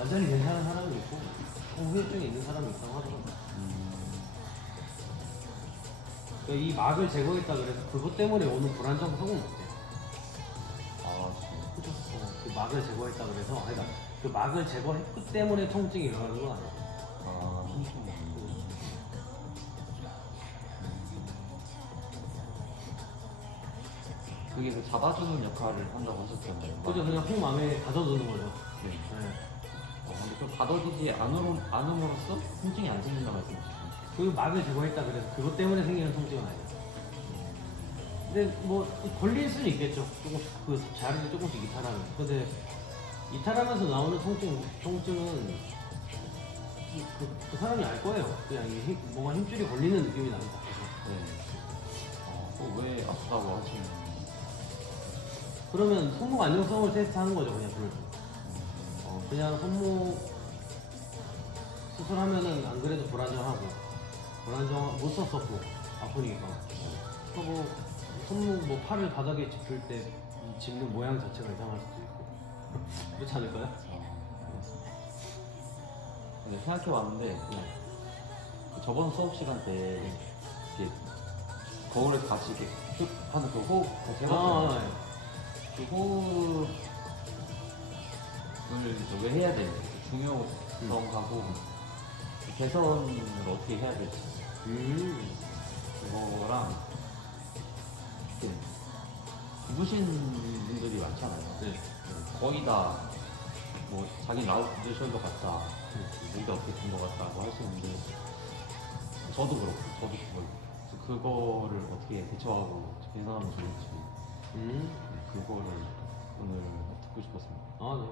완전히 괜찮은 사람이 있고 후유증이 있는 사람이 있다고 하더라고. 그러니까 이 막을 제거했다 그래서 그것 때문에 오는 불안정 속은 없대. 아, 진짜. 그죠? 그 막을 제거했다 그래서 그러니까 그 막을 제거했기 때문에 통증이 일어나는 건 아니야. 아, 그게 그 잡아주는 역할을 한다고 하셨잖아요. 그죠? 그냥 속 마음에 가둬두는 거죠. 네. 네. 근데 그 가둬두지 않음으로써 통증이 안 생긴다 말씀이시죠? 그 막을 제거했다 그래서 그것 때문에 생기는 통증은 아니야. 근데 뭐 걸릴 수는 있겠죠. 조금씩 그 자리를 조금씩 이탈하면. 근데 이탈하면서 나오는 통증은 그 사람이 알 거예요. 그냥 뭔가 힘줄이 걸리는 느낌이 납니다. 네. 왜 아프다고 하시는? 그러면 손목 안정성을 테스트하는 거죠. 그냥 그럴 때. 그냥 손목 수술하면은 안 그래도 불안정하고 못 썼었고 아프니까. 그리고 손목 뭐 팔을 바닥에 짚을 때 이 짚는 모양 자체가 이상할 수도 있고 그렇지 않을까요? 근데 생각해 왔는데 저번 수업 시간 때 이렇게 거울에서 같이 이렇게 쭉 하는 그 호흡 같이 해봤잖아요. 그 호흡을 이제 왜 해야 되는지 중요성하고 개선을 어떻게 해야 될지 그거랑 이렇게 죽으신 분들이 많잖아요. 네. 거의 다 뭐 자기 라우드 숄더 같다, 우리가 어떻게 된 것 같다고 하시는데 저도 그렇고 그거를 어떻게 대처하고 개선하면 좋을지 그거를 오늘 듣고 싶었습니다. 아, 네.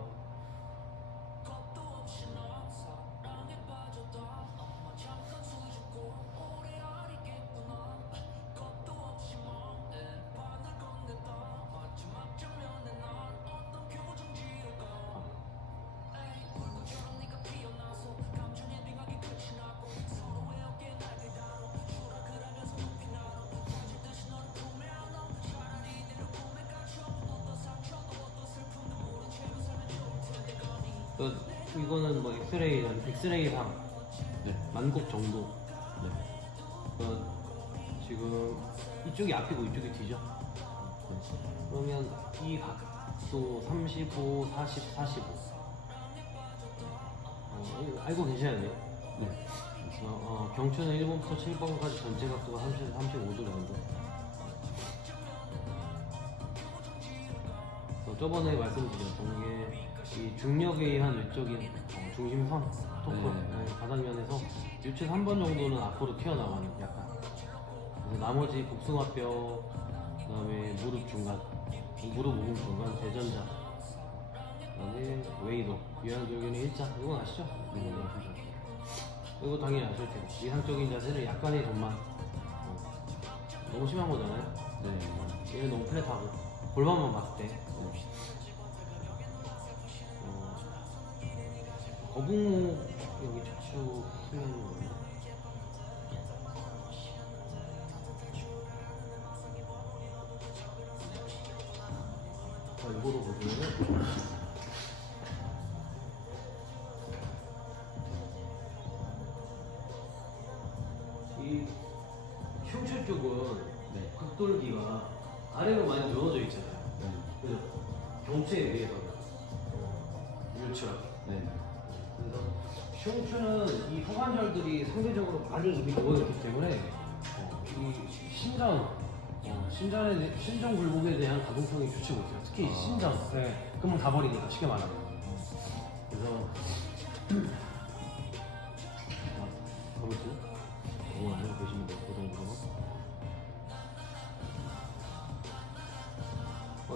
이거는 뭐 엑스레이상 네. 만곡 정도. 네. 지금 이쪽이 앞이고 이쪽이 뒤죠. 그러면 이 각도 35, 40, 45. 이거 알고 계셔야 돼요. 네. 경추는 1번부터 7번까지 전체 각도가 35도 정도. 저번에 말씀드렸던 게 이 중력에 의한 외적인 중심선 토크 바닥면에서 유체 3번 정도는 앞으로 튀어나가는 약간. 그래서 나머지 복숭아뼈, 그다음에 무릎 중간, 무릎 오금 중간, 대전자, 그다음에 웨이도, 유연교균의 일자. 이건 아시죠? 이거 당연히 아실 테고. 이상적인 자세는 약간의 전만. 너무 심한 거잖아요. 네. 얘는 너무 플랫하고 골반만 봤을 때. 거북목 여기 척추 수면 거예요. 자, 이거로 보시면 이 흉추 쪽은 네. 극돌기가 아래로 많이 늘어져 있잖아요. 그죠? 경추에 비해서 유추랑. 네. 그래서 흉추는 이 소관절들이 상대적으로 많이 이미 누워있기 때문에 이 신전 굴곡에 대한 가동성이 좋지 못해요. 특히 신전. 네, 그러면 다 버리니까 쉽게 말하면. 그래서 가보죠. 너무 안 해도 보시면 돼요. 그 정도로.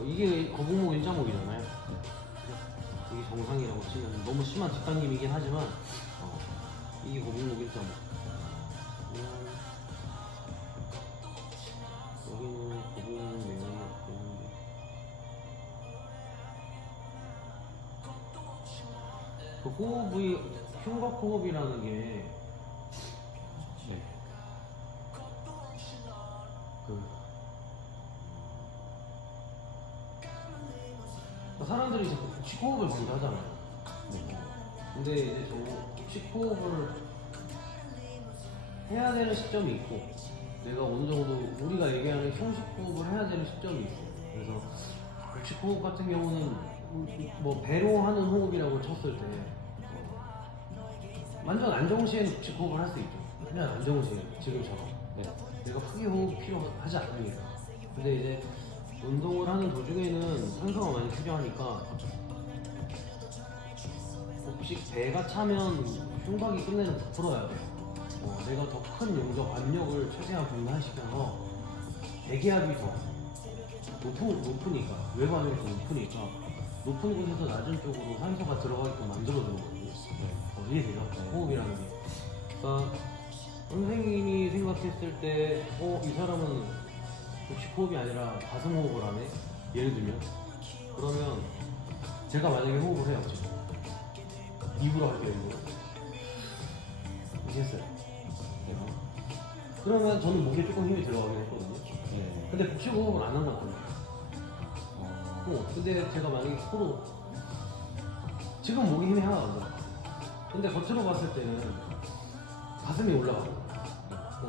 이게 거북목 일자목이잖아요. 이게 정상이라고 치면 너무 심한 뒷당김이긴 하지만 이게 거북목 일자목. 여기는 거북목 내용이 있는데 그 호흡이 흉곽 호흡이라는 게 네. 사람들이 자꾸 복식 호흡을 많이 하잖아요. 근데 이제 저 복식 호흡을 해야 되는 시점이 있고 내가 어느 정도 우리가 얘기하는 형식 호흡을 해야 되는 시점이 있어. 그래서 복식 호흡 같은 경우는 뭐 배로 하는 호흡이라고 쳤을 때 완전 안정시에는 복식 호흡을 할 수 있죠. 그냥 안정시에 지금처럼 네. 내가 크게 호흡이 필요하지 않으니까. 근데 이제 운동을 하는 도중에는 산소가 많이 필요하니까 복식 배가 차면 흉곽이 끝내는 더 풀어야 돼. 내가 더 큰 용적 압력을 최대한 분산시켜서 대기압이 더 높으니까 외부 압력이 더 높으니까 높은 곳에서 낮은 쪽으로 산소가 들어가게끔 만들어주는 거거든요. 이해되죠? 호흡이라는 게. 그러니까 선생님이 생각했을 때 이 사람은 복식 호흡이 아니라 가슴 호흡을 하네? 예를 들면 그러면 제가 만약에 호흡을 해요 지금 입으로 할게요. 입으로 이해했어요? 그러면 저는 목에 조금 힘이 들어가긴 했거든요. 네. 근데 복식 호흡을 안 한 것 같아요. 근데 제가 만약에 코로 지금 목에 힘이 하나도 안 들어가. 근데 겉으로 봤을 때는 가슴이 올라가고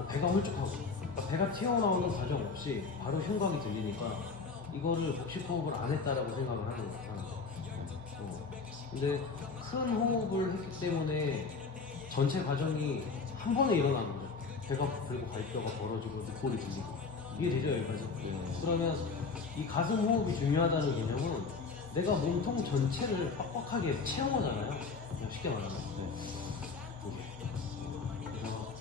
배가 홀쭉하고 그러니까 배가 튀어나오는 과정 없이 바로 흉곽이 들리니까 이거를 복식 호흡을 안 했다라고 생각을 하는 거예요. 근데 큰 호흡을 했기 때문에 전체 과정이 한 번에 일어나는 거죠. 배가 부풀고 갈뼈가 벌어지고 늑골이 들리고 이게 되죠 여기까지. 그러면 이 가슴 호흡이 중요하다는 개념은 내가 몸통 전체를 빡빡하게 채운 거잖아요. 그냥 쉽게 말하면. 그래서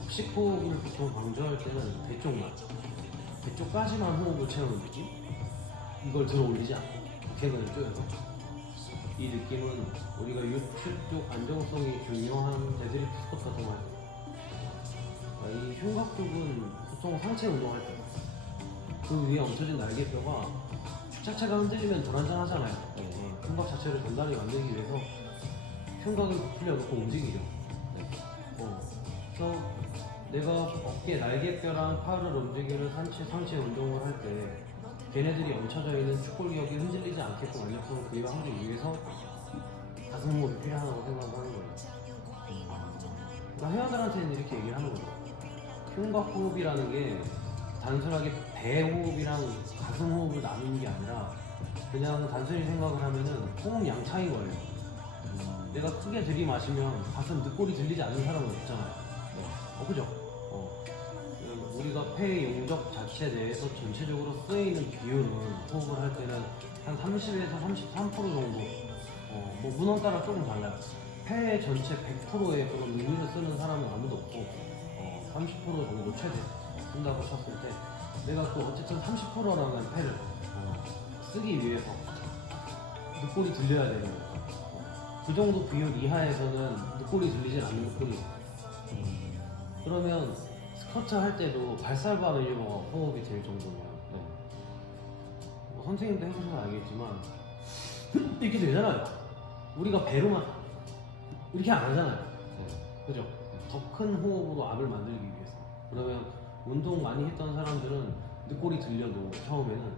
복식 호흡을 보통 강조할 때는 배 쪽만, 배 쪽까지만 호흡을 채우는 느낌? 이걸 들어 올리지 않고 객을 쪼여서 이 느낌은 우리가 유축 쪽 안정성이 중요한 데드리프트 스쿼트 같은 거 할 때 이 흉곽 쪽은 보통 상체 운동할 때 그 위에 얹혀진 날개뼈가 축 자체가 흔들리면 불안정하잖아요. 흉곽 자체를 단단히 만들기 위해서 흉곽을 부풀려 놓고 움직이죠. 그래서 내가 어깨 날개뼈랑 팔을 움직이는 상체 운동을 할 때 걔네들이 얹혀져 있는 축골기역이 흔들리지 않게끔 안정성을 부여하기 위해서 가슴 호흡이 필요하다고 생각을 하는 거예요. 그러니까 회원들한테는 이렇게 얘기를 하는 거죠. 흉곽 호흡이라는 게 단순하게 배 호흡이랑 가슴 호흡을 나누는 게 아니라 그냥 단순히 생각을 하면은 호흡 양차인 거예요. 내가 크게 들이마시면 가슴 늑골이 들리지 않는 사람은 없잖아요. 그죠? 우리가 폐의 용적 자체 내에서 전체적으로 쓰여있는 비율은 호흡을 할 때는 한 30에서 33% 정도 뭐 문헌 따라 조금 달라요. 폐 전체 100%의 그런 의미를 쓰는 사람은 아무도 없고 30% 정도 최대 쓴다고 쳤을 때 내가 또 어쨌든 30%라는 폐를 쓰기 위해서 늑골이 들려야 되는 거예요. 그 정도 비율 이하에서는 늑골이 들리진 않는 늑골이 그러면 스쿼트 할 때도 발살바 매뉴버가 호흡이 될 정도면 뭐 선생님도 해보시면 알겠지만 이렇게 되잖아요. 우리가 배로만 이렇게 안 하잖아요. 그죠? 더 큰 호흡으로 압을 만들기 위해서. 그러면 운동 많이 했던 사람들은 늑골이 들려도 처음에는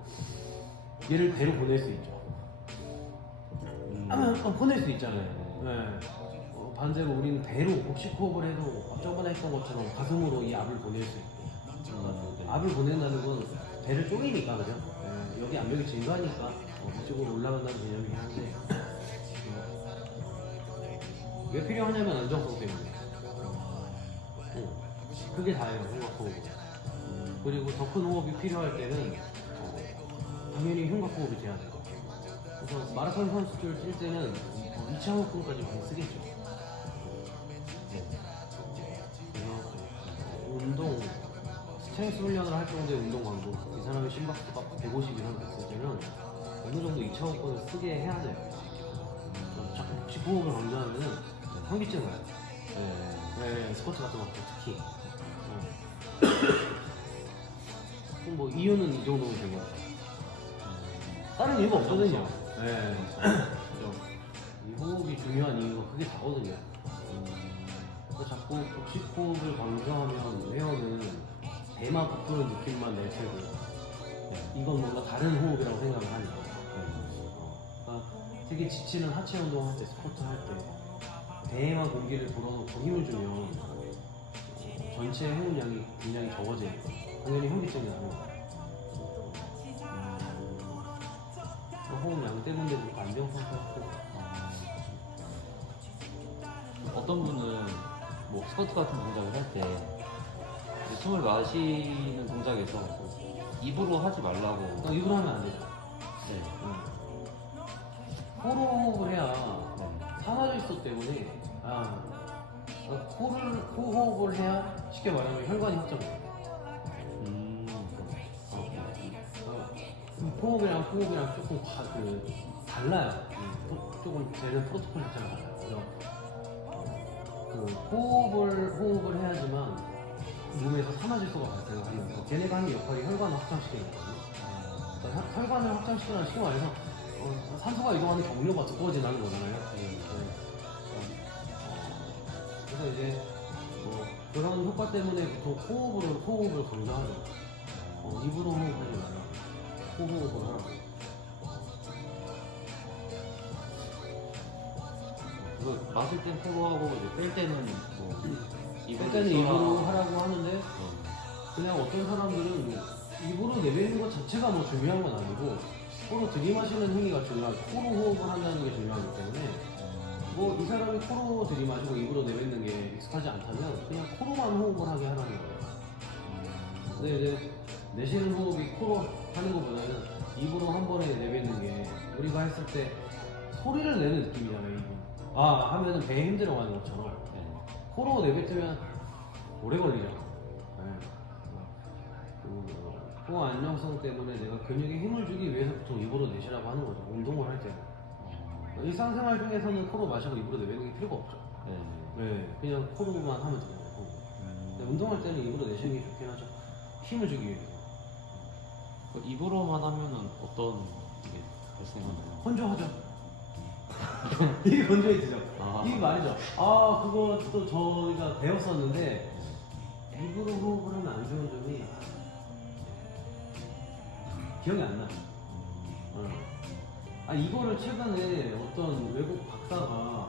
얘를 배로 보낼 수 있죠. 보낼 수 있잖아요. 반대로 우리는 배로 복식 호흡을 해도 저번에 했던 것처럼 가슴으로 이 압을 보낼 수 있고 압을 보낸다는 건 배를 쪼이니까 그죠? 여기 압력이 증가하니까 이쪽으로 올라간다는 개념이긴 한데 왜 필요하냐면 안정성 때문에 그게 다예요. 흉곽 호흡. 그리고 더 큰 호흡이 필요할 때는 당연히 흉곽 호흡이 돼야 돼요. 그래서 마라톤 선수들 뛸 때는 2,000호흡까지 많이 쓰겠죠. 운동, 스트렝스 훈련을 할 정도의 운동 강도, 이 사람의 심박수가 150 이상 됐을 때는 어느 정도 2,000호흡을 쓰게 해야 돼요. 자꾸 복식 호흡을 강조하면 현기증 나요. 스쿼트 같은 거 특히. 그럼 뭐 이유는 이 정도면 된 거죠. 다른 이유가 없거든요. 이 호흡이 중요한 이유가 그게 다거든요. 자꾸 복식 호흡을 강조하면 회원은 배만 부푸는 느낌만 낼 테고 이건 뭔가 다른 호흡이라고 생각을 하니까. 그러니까 되게 지치는 하체 운동할 때, 스쿼트 할 때 배에만 공기를 불어넣고 힘을 주면 전체 해운량이 굉장히 적어지니까 당연히 현기증이 나는 거예요. 호흡량 때문에도 안정성도 어떤 분은 뭐 스쿼트 같은 동작을 할 때 숨을 마시는 동작에서 입으로 하지 말라고. 입으로 하면 안 되죠. 네. 코로 호흡을 해야 네. 산화질소 때문에 코 호흡을 해야 쉽게 말하면 혈관이 확장돼요. 호흡이랑 호흡이랑 조금 달라요. 조금 쟤는 프로토콜 자체가 달라요. 그래서 호흡을 해야지만 몸에서 산화질소가 발생을 하면서 걔네가 하는 역할이 혈관을 확장시키는 거거든요. 그러니까 혈관을 확장시키는 쉽게 말해서 산소가 이동하는 경로가 두꺼워지는 거잖아요. 그래서 이제 그런 효과 때문에 보통 호흡을 강조하죠. 입으로 호흡하지 말라고. 호흡을 하라고. 그 마실 땐 코로 하고 이제 뺄 때는 뭐 뺄 때는 입으로 하라고 하는데 그냥 어떤 사람들은 입으로 내뱉는 것 자체가 뭐 중요한 건 아니고 코로 들이마시는 행위가 중요하고 코로 호흡을 한다는 게 중요하기 때문에 뭐 이 사람이 코로 들이마시고 입으로 내뱉는 게 익숙하지 않다면 그냥 코로만 호흡을 하게 하라는 거예요. 근데 이제 내쉬는 호흡이 코로 하는 것보다는 입으로 한 번에 내뱉는 게 우리가 했을 때 소리를 내는 느낌이잖아요. 입은. 하면은 배에 힘들어가는 것처럼 코로 내뱉으면 오래 걸리죠. 코 안정성 때문에 내가 근육에 힘을 주기 위해서 보통 입으로 내쉬라고 하는 거죠. 운동을 할 때는. 일상생활 중에서는 코로 마시고 입으로 내뱉는 게 필요가 없죠. 그냥 코로만 하면 되잖아요. 근데 운동할 때는 입으로 내쉬는 게 좋긴 하죠. 힘을 주기 위해서. 입으로만 하면은 어떤 게 발생하나요? 건조하죠. 이게 건조해지죠. 이게 말이죠. 그것도 저희가 배웠었는데 입으로 호흡을 하면 안 좋은 점이 기억이 안 나요. 이거를 최근에 어떤 외국 박사가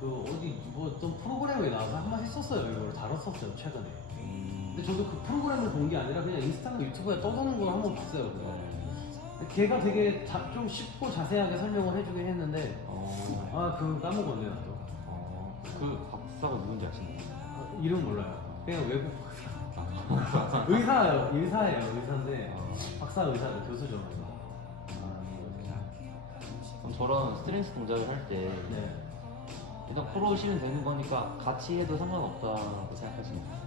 어떤 프로그램에 나와서 한번 했었어요. 이걸 다뤘었어요 최근에. 근데 저도 그 프로그램을 본 게 아니라 그냥 인스타나 유튜브에 떠도는 걸 한번 봤어요. 걔가 되게 좀 쉽고 자세하게 설명을 해주긴 했는데 그거 까먹었네 나도. 그 박사가 누군지 아시나요? 이름 몰라요. 그냥 외국 박사. 의사예요. 의사인데 박사 의사도 교수죠. 그럼 저런 스트렝스 동작을 할 때 일단 코로 쉬면 되는 거니까 같이 해도 상관없다고 생각하시나요?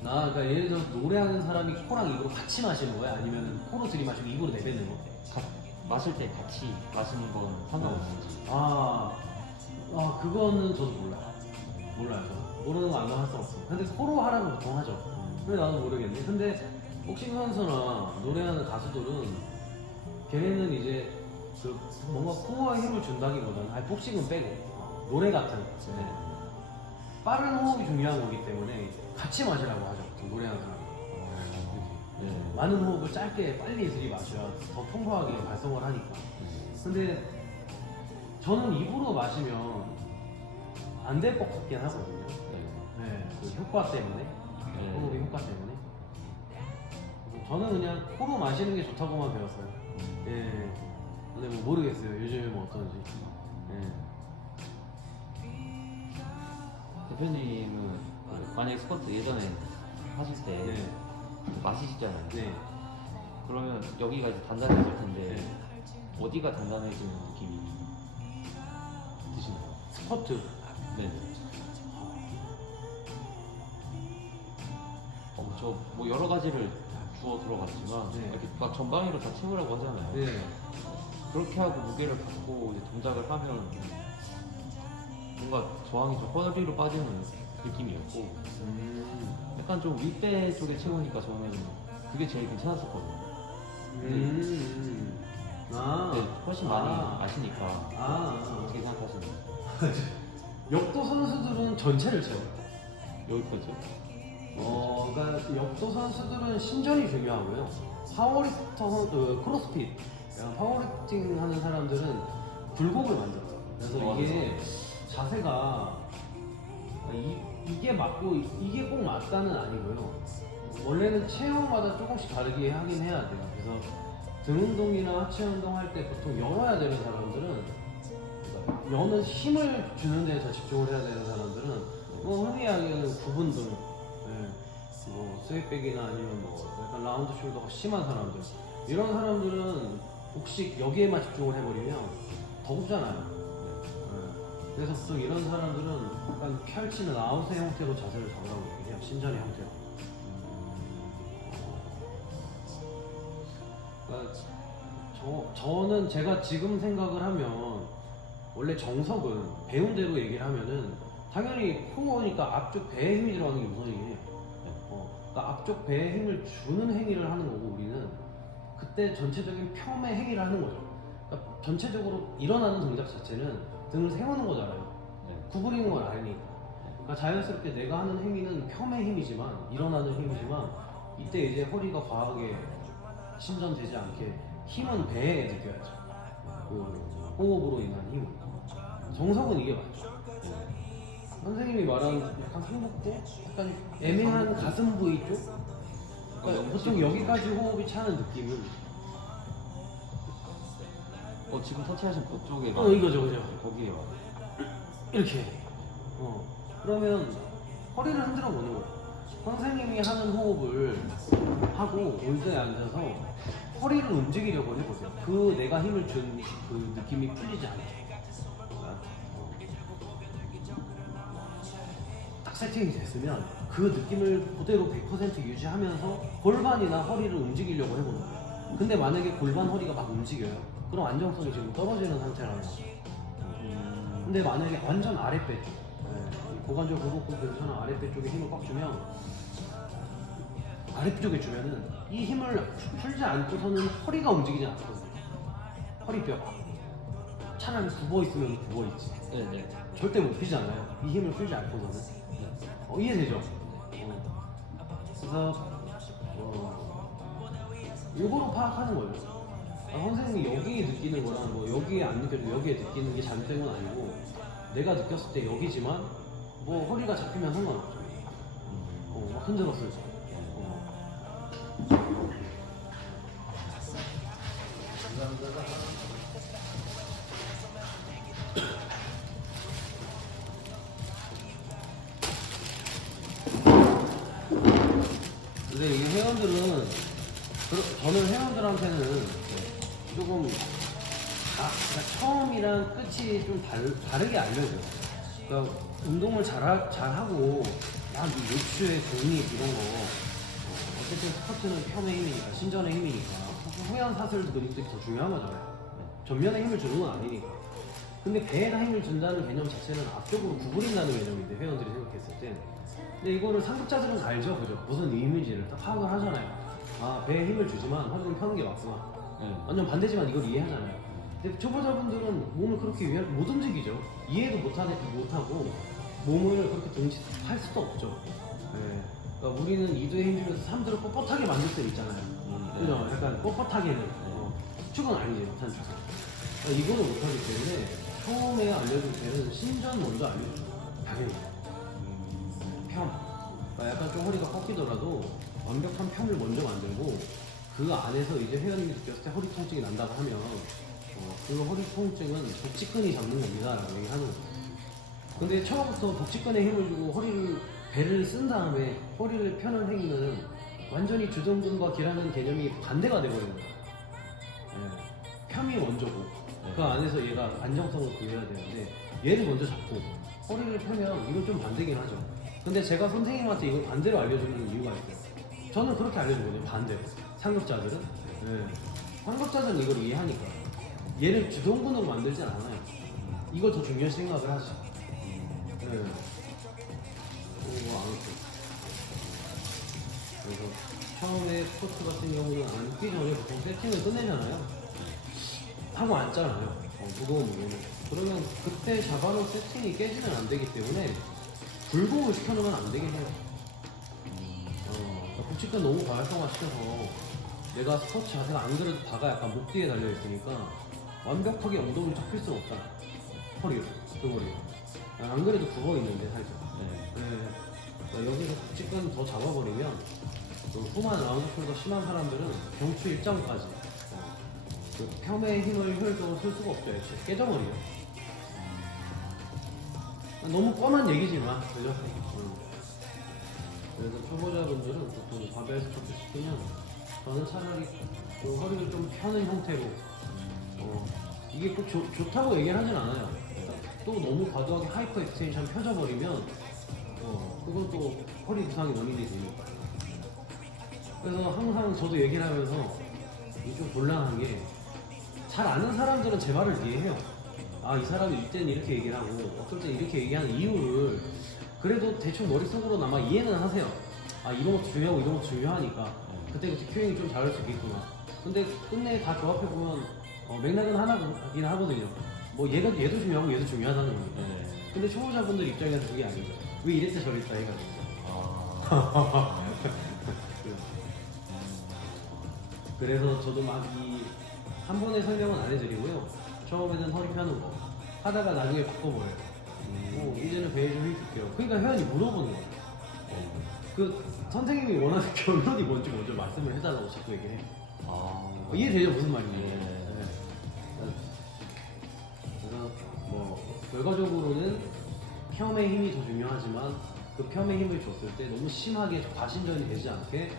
그러니까 예를 들어 노래하는 사람이 코랑 입으로 같이 마시는 거야? 아니면 코로 들이마시고 입으로 내뱉는 거? 마실 때 같이 마시는 건 상관없는지. 그거는 저도 몰라요. 저도. 모르는 거 안 할 수 없어. 근데 코로 하라고 보통 하죠. 근데 나도 모르겠네. 근데 복싱 선수나 노래하는 가수들은 걔네는 이제 뭔가 코어에 힘을 준다기보다는 복싱은 빼고 노래 같은 빠른 호흡이 중요한 거기 때문에 같이 마시라고 하죠. 보통 노래하는 사람이. 많은 호흡을 짧게 빨리 들이마셔야 더 풍부하게 발성을 하니까. 근데 저는 입으로 마시면 안 될 것 같긴 하거든요. 그 효과 때문에. 호흡의 효과 때문에. 저는 그냥 코로 마시는 게 좋다고만 배웠어요. 근데 뭐 모르겠어요. 요즘에 뭐 어떤지. 대표님은 만약에 스쿼트 예전에 하실 때 마시시잖아요. 그러면 여기가 이제 단단해질 텐데 어디가 단단해지는 느낌이 드시나요? 스쿼트. 저 뭐 여러 가지를 주워 들어갔지만 이렇게 막 전방위로 다 채우라고 하잖아요. 그렇게 하고 무게를 받고 이제 동작을 하면 뭔가 저항이 좀 허리로 빠지는 느낌이었고 약간 좀 윗배 쪽에 채우니까 저는 그게 제일 괜찮았었거든요. 근데 훨씬 많이 아시니까 어떻게 생각하시나요? 역도 선수들은 전체를 채워요. 여기까지요? 그러니까 역도 선수들은 신전이 중요하고요. 파워리프터 선수, 크로스핏, 파워리프팅 하는 사람들은 굴곡을 만들어요. 그래서 이게 자세가 이게 맞고 이게 꼭 맞다는 아니고요. 원래는 체형마다 조금씩 다르게 하긴 해야 돼요. 그래서 등 운동이나 하체 운동 할 때 보통 열어야 되는 사람들은, 그러니까 여는 힘을 주는 데서 집중을 해야 되는 사람들은 뭐 흔히 이야기하는 구분 등, 뭐 스웨백이나 아니면 뭐 약간 라운드 숄더가 심한 사람들, 이런 사람들은 복식 여기에만 집중을 해버리면 더 굽잖아요. 그래서 보통 이런 사람들은 약간 펼치는 아웃의 형태로 자세를 잡으라고 얘기해요. 신전의 형태로. 그러니까 저는 제가 지금 생각을 하면, 원래 정석은 배운 대로 얘기를 하면은 당연히 코어니까 앞쪽 배에 힘이 들어가는 게 우선이긴 해요. 그러니까 앞쪽 배에 힘을 주는 행위를 하는 거고, 우리는 그때 전체적인 폄의 행위를 하는 거죠. 그러니까 전체적으로 일어나는 동작 자체는 등을 세우는 거잖아요. 구부리는 건 아니니까. 그러니까 자연스럽게 내가 하는 행위는 폄의 힘이지만, 일어나는 힘이지만, 이때 이제 허리가 과하게 신전되지 않게 힘은 배에 느껴야죠. 그 호흡으로 인한 힘은. 정석은 이게 맞죠. 선생님이 말한 약간 상복부? 약간 애매한 가슴 부위 쪽? 그러니까 보통 여기까지 호흡이 차는 느낌은 지금 터치하신 그쪽에 이거죠, 그죠? 거기에 와. 이렇게. 그러면 허리를 흔들어 보는 거예요. 선생님이 하는 호흡을 하고 올드에 앉아서 허리를 움직이려고 해보세요. 그 내가 힘을 준 그 느낌이 풀리지 않게. 딱 세팅이 됐으면 그 느낌을 그대로 100% 유지하면서 골반이나 허리를 움직이려고 해보는 거예요. 근데 만약에 골반, 허리가 막 움직여요. 그럼 안정성이 지금 떨어지는 상태라는 거죠. 근데 만약에 완전 아랫배 쪽, 고관절 굴곡근 근처나 아랫배 쪽에 힘을 꽉 주면, 아랫배 쪽에 주면은 이 힘을 풀지 않고서는 허리가 움직이지 않거든요. 허리뼈가 차라리 굽어 있으면 굽어 있지. 네네. 절대 못 피잖아요. 이 힘을 풀지 않고서는. 이해되죠? 그래서 일부러 파악하는 거예요. 선생님이 여기에 느끼는 거랑 뭐 여기에 안 느껴지고 여기에 느끼는 게 잘못된 건 아니고, 내가 느꼈을 때 여기지만 뭐 허리가 잡히면 상관없죠. 막 흔들었을 때. 근데 이 회원들은, 저는 회원들한테는 조금 그러니까 처음이랑 끝이 좀 다르게 알려줘요. 그러니까 운동을 잘하고 막 요추의 독립 이런 거, 어쨌든 스쿼트는 폄의 힘이니까, 신전의 힘이니까 후연 사슬 근육들이 더 중요한 거잖아요. 전면에 힘을 주는 건 아니니까. 근데 배에다 힘을 준다는 개념 자체는 앞쪽으로 구부린다는 개념인데, 회원들이 생각했을 때. 근데 이거를 상급자들은 알죠, 그죠? 무슨 의미인지를 다 파악을 하잖아요. 배에 힘을 주지만 허리는 펴는 게 맞구나. 완전 반대지만 이걸 이해하잖아요. 근데 초보자분들은 몸을 그렇게 못 움직이죠. 이해도 못하고 몸을 그렇게 등식할 수도 없죠. 그러니까 우리는 2도에 힘주면서 3도를 뻣뻣하게 만들 때 있잖아요. 그죠? 약간 뻣뻣하게는. 축은 아니죠, 못하는 축은. 그러니까 이거는 못하기 때문에 처음에 알려줄 때는 신전 먼저 알려줘요. 당연히. 그러니까 약간 좀 허리가 꺾이더라도 완벽한 펴을 먼저 만들고, 그 안에서 이제 회원님이 느꼈을 때 허리 통증이 난다고 하면 그 허리 통증은 복직근이 잡는 겁니다 라고 얘기하는 거죠. 근데 처음부터 복직근에 힘을 주고 배를 쓴 다음에 허리를 펴는 행위는 완전히 주전근과 기라는 개념이 반대가 돼버리는 거예요. 펴이 먼저고, 그 안에서 얘가 안정성을 구해야 되는데 얘를 먼저 잡고 허리를 펴면 이건 좀 반대긴 하죠. 근데 제가 선생님한테 이걸 반대로 알려주는 이유가 있어요. 저는 그렇게 알려주거든요, 반대로. 상급자들은. 상급자들은 이걸 이해하니까. 얘를 주동근으로 만들진 않아요. 이걸 더 중요시 생각을 하지. 아무튼. 그래서 처음에 스쿼트 같은 경우는 앉기 전에 보통 세팅을 끝내잖아요. 하고 앉잖아요. 무거운 무게는. 그러면 그때 잡아놓은 세팅이 깨지면 안 되기 때문에 굴곡을 시켜놓으면 안 되긴 해요. 복직근 너무 과활성화 시켜서 내가 스쿼트 자세가 안 그래도 바가 약간 목 뒤에 달려있으니까 완벽하게 엉덩이를 잡힐 수는 없잖아. 허리로, 등허리로. 안 그래도 굽어 있는데 살짝. 네. 네. 그러니까 여기서 복직근 더 잡아버리면 그 후만 라운드숄더 심한 사람들은 경추 일정까지 그 폄의 힘을 효율적으로 쓸 수가 없죠. 애초에 깨져버려요. 너무 뻔한 얘기지만 그죠? 그래서 초보자분들은 보통 바벨 스쿼트 시키면 저는 차라리 그 허리를 좀 펴는 형태로 이게 꼭 좋다고 얘기를 하진 않아요. 또 너무 과도하게 하이퍼 익스텐션 펴져버리면 그건 또 허리 부상이 원인이 되니까. 그래서 항상 저도 얘기를 하면서 이게 좀 곤란한 게 잘 아는 사람들은 제 말을 이해해요. 아, 이 사람이 이때는 이렇게 얘기를 하고 어떨 땐 이렇게 얘기하는 이유를 그래도 대충 머릿속으로나마 이해는 하세요. 아, 이런 것도 중요하고 이런 것도 중요하니까 그때 큐잉이 좀 잘할 수 있겠구나. 근데 끝내 다 조합해보면 맥락은 하나긴 하거든요. 뭐 얘도 중요하고 얘도 중요하다는 거니까. 네. 근데 초보자분들 입장에서 그게 아니죠. 왜 이랬다 저랬다 해가지고. 아. 그래서 저도 막 한 번에 설명은 안 해드리고요. 처음에는 허리 펴는 거 하다가 나중에 바꿔버려요. 이제는 배에 좀 힘줄게요. 그러니까 회원이 물어보는 거예요. 그 선생님이 원하는 결론이 뭔지 먼저 말씀을 해달라고 자꾸 얘기를 해요. 이해되죠? 무슨 말인지. 네. 그래서 뭐 결과적으로는 폄의 힘이 더 중요하지만 그 폄의 힘을 줬을 때 너무 심하게 과신전이 되지 않게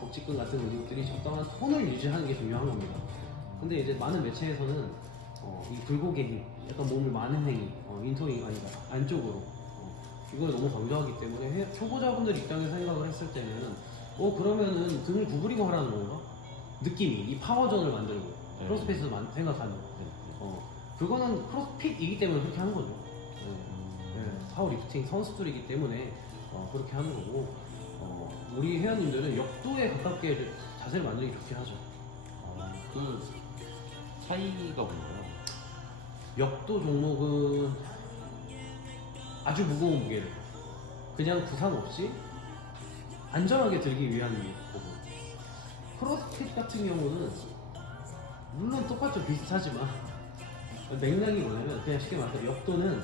복직근 같은 근육들이 적당한 톤을 유지하는 게 중요한 겁니다. 근데 이제 많은 매체에서는 이 굴곡의 힘, 약간 몸을 많은 행위, 인터윙 아니다 안쪽으로 이걸 너무 강조하기 때문에 초보자분들 입장에서 생각을 했을 때는 그러면은 등을 구부리고 하라는 건가? 느낌이 이 파워전을 만들고 크로스핏에서 생각하는 그거는 크로스핏이기 때문에 그렇게 하는 거죠. 파워리프팅 선수들이기 때문에 그렇게 하는 거고 우리 회원님들은 역도에 가깝게 자세를 만들기 좋긴 하죠. 그 차이가 뭔가요? 역도 종목은 아주 무거운 무게를 그냥 부상 없이 안전하게 들기 위한 거고, 크로스핏 같은 경우는 물론 똑같죠. 비슷하지만 맥락이 뭐냐면 그냥 쉽게 말해서 역도는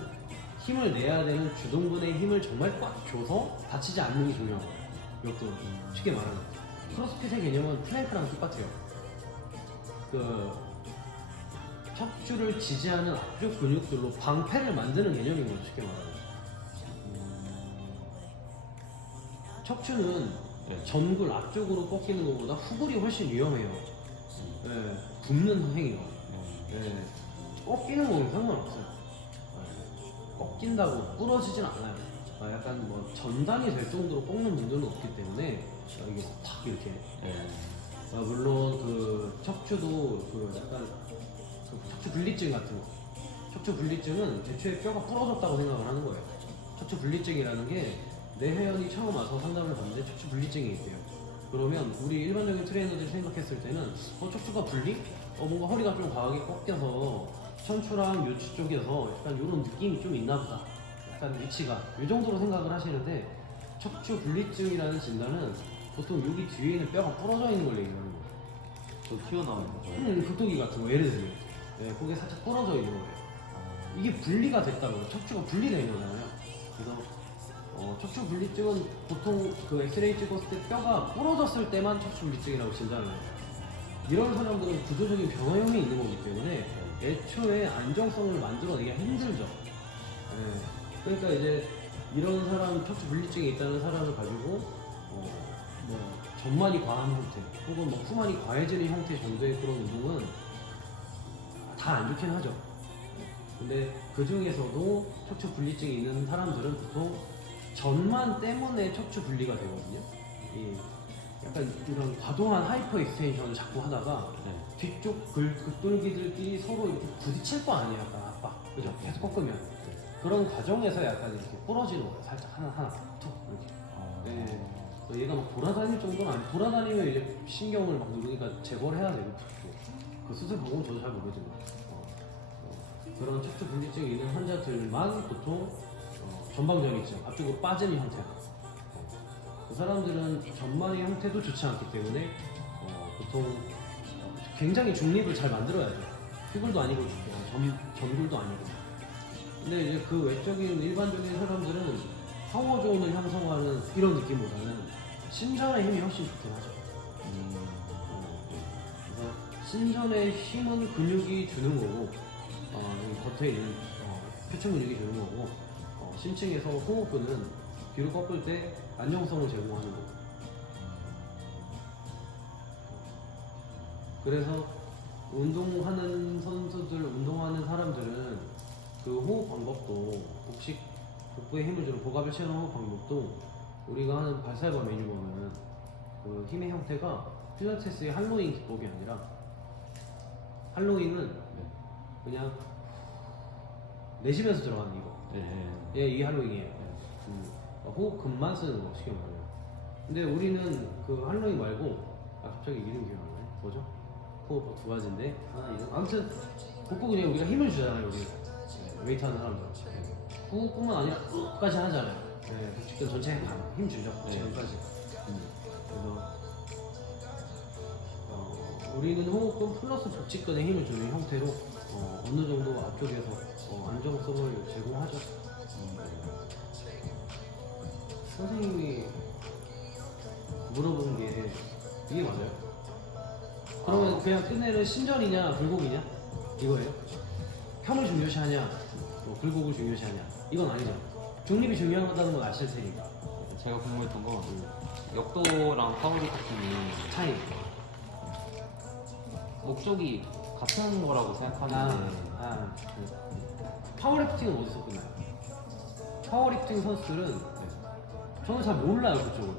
힘을 내야 되는 주동근의 힘을 정말 꽉 줘서 다치지 않는 게 중요한 거예요. 역도는 쉽게 말하면 크로스핏의 개념은 플랭크랑 똑같아요. 그 척추를 지지하는 앞쪽 근육들로 방패를 만드는 개념인 거죠. 쉽게 말하면 척추는 전굴 앞쪽으로 꺾이는 것보다 후굴이 훨씬 위험해요. 붓는 행위가. 꺾이는 건 상관없어요. 꺾인다고 부러지진 않아요. 약간 뭐 전단이 될 정도로 꺾는 분들은 없기 때문에 이게 탁 이렇게. 물론 그 척추도 그 약간 그 척추 분리증 같은 거. 척추 분리증은 대추에 뼈가 부러졌다고 생각을 하는 거예요. 척추 분리증이라는 게 내 회원이 처음 와서 상담을 받는데 척추 분리증이 있대요. 그러면 우리 일반적인 트레이너들이 생각했을 때는 척추가 분리? 뭔가 허리가 좀 과하게 꺾여서 천추랑 요추 쪽에서 약간 이런 느낌이 좀 있나 보다. 약간 위치가 이 정도로 생각을 하시는데 척추 분리증이라는 진단은 보통 여기 뒤에 있는 뼈가 부러져 있는 걸 얘기하는 거예요. 저 튀어나오는 거죠? 격투기 같은 거 예를 들면 그게 살짝 부러져 있는 거예요. 이게 분리가 됐다고요. 척추가 분리된 거잖아요. 그래서 척추 분리증은 보통 그 엑스레이 찍었을 때 뼈가 부러졌을 때만 척추 분리증이라고 진단을 해요. 이런 사람들은 구조적인 변화형이 있는 거기 때문에 애초에 안정성을 만들어내기가 힘들죠. 그러니까 이제 이런 사람 척추 분리증이 있다는 사람을 가지고 뭐 전만이 과한 형태 혹은 뭐 후만이 과해지는 형태 정도의 그런 운동은 다 안 좋긴 하죠. 근데 그 중에서도 척추 분리증이 있는 사람들은 보통 전만 때문에 척추 분리가 되거든요. 약간 이런 과도한 하이퍼 익스텐션을 자꾸 하다가 뒤쪽 극돌기들끼리 서로 이렇게 부딪힐 거 아니에요. 약간 압박. 그죠? 계속 꺾으면. 그런 과정에서 약간 이렇게 부러지는 거예요. 살짝 하나 툭 이렇게. 얘가 막 돌아다닐 정도는 아니. 돌아다니면 이제 신경을 막 누르니까 제거를 해야 되고 그 수술 방법은 저도 잘 모르지만 그런 척추 분리증이 있는 환자들만 보통 전방전이증 앞쪽으로 빠지는 형태가 그 사람들은 전만의 형태도 좋지 않기 때문에 보통 굉장히 중립을 잘 만들어야죠. 휘굴도 아니고 전굴도 아니고. 근데 근데 이제 그 외적인 일반적인 사람들은 파워존을 형성하는 이런 느낌보다는 신전의 힘이 훨씬 좋긴 하죠. 그래서 신전의 힘은 근육이 주는 거고, 여기 겉에 있는 표층 근육이 주는 거고, 심층에서 호흡근은 뒤로 꺾을 때 안정성을 제공하는 거고. 그래서 운동하는 선수들, 운동하는 사람들은 그 호흡 방법도 복부에 힘을 주는 보갑을 채우는 호흡 방법도 우리가 하는 발살바 메뉴 보면은 그 힘의 형태가 필라테스의 할로잉 기법이 아니라 할로잉은 그냥 내쉬면서 들어가는 이거. 예, 이게 할로잉이에요. 호흡근만 쓰는 거 쉽게 말하면. 근데 우리는 그 할로잉 말고 갑자기 이름 기억 안 나네. 뭐죠? 호흡 두 가지인데 아무튼 복부 그냥 우리가 힘을 주잖아요. 우리 웨이트 하는 사람들. 호흡뿐만 아니라 끝까지 하잖아요. 네, 복직근 전체에 힘 주죠. 지금까지. 그래서 우리는 호흡근 플러스 복직근에 힘을 주는 형태로 어느 정도 앞쪽에서 안정성을 제공하죠. 선생님이 물어본 게 이게 맞아요? 그러면 그냥 끝내는 신전이냐 불곡이냐 이거예요? 편을 중요시하냐 불곡을 중요시하냐 이건 아니잖아. 중립이 중요하다는 건 아실 테니까. 제가 궁금했던 건 역도랑 파워리프팅이 차이. 목적이 같은 거라고 생각하는데 파워리프팅은 어디서 끝나요? 파워리프팅 선수들은 저는 잘 몰라요 그쪽은.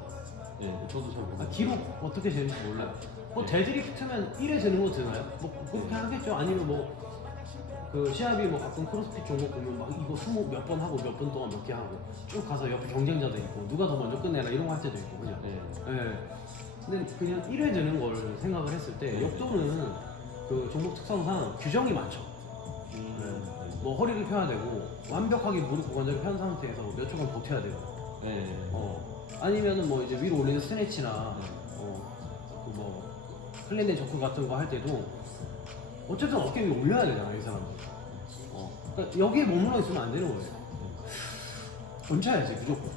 저도 잘 모르겠어요. 기록 어떻게 재는지 몰라요. 뭐 데드리프트면 1회 재는 거 되나요? 뭐 그렇게 하겠죠. 아니면 뭐 그 시합이 뭐 가끔 크로스핏 종목 보면 막 이거 20 몇 번 하고 몇 분 동안 몇 개 하고 쭉 가서 옆에 경쟁자도 있고 누가 더 먼저 끝내라 이런 거 할 때도 있고 그죠? 근데 그냥 1회 되는 걸 생각을 했을 때 역도는 그 종목 특성상 규정이 많죠. 뭐 허리를 펴야 되고 완벽하게 무릎 고관절을 편 상태에서 몇 초간 버텨야 돼요. 아니면은 뭐 이제 위로 올리는 스트레치나 그 뭐 클린앤 저크 같은 거 할 때도 어쨌든 어깨 위에 올려야 되잖아 이 사람들. 그러니까 여기에 머물러 있으면 안 되는 거예요. 얹혀야지 무조건.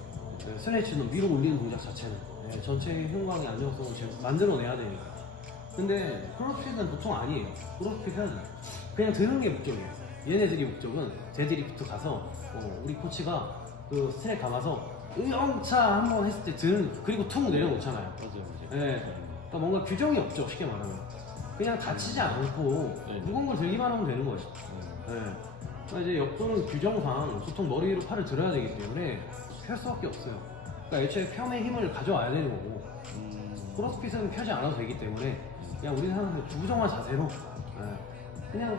스트레치는 위로 올리는 동작 자체는 전체 흉곽의 안정성을 만들어내야 되니까. 근데 크로스핏은 보통 아니에요. 크로스핏은 그냥 드는 게 목적이에요. 얘네들이 목적은 데드리프트 가서 우리 코치가 그 스트랩 감아서 영차 한번 했을 때 드는 그리고 툭 내려놓잖아요. 맞아요. 그러니까 뭔가 규정이 없죠 쉽게 말하면. 그냥 다치지 않고 무거운 걸 들기만 하면 되는 거죠. 그러니까 이제 역도는 규정상 보통 머리 위로 팔을 들어야 되기 때문에 펼 수밖에 없어요. 그러니까 애초에 펴의 힘을 가져와야 되는 거고 크로스핏은 펴지 않아도 되기 때문에 그냥 우리 사람들 부정한 자세로 그냥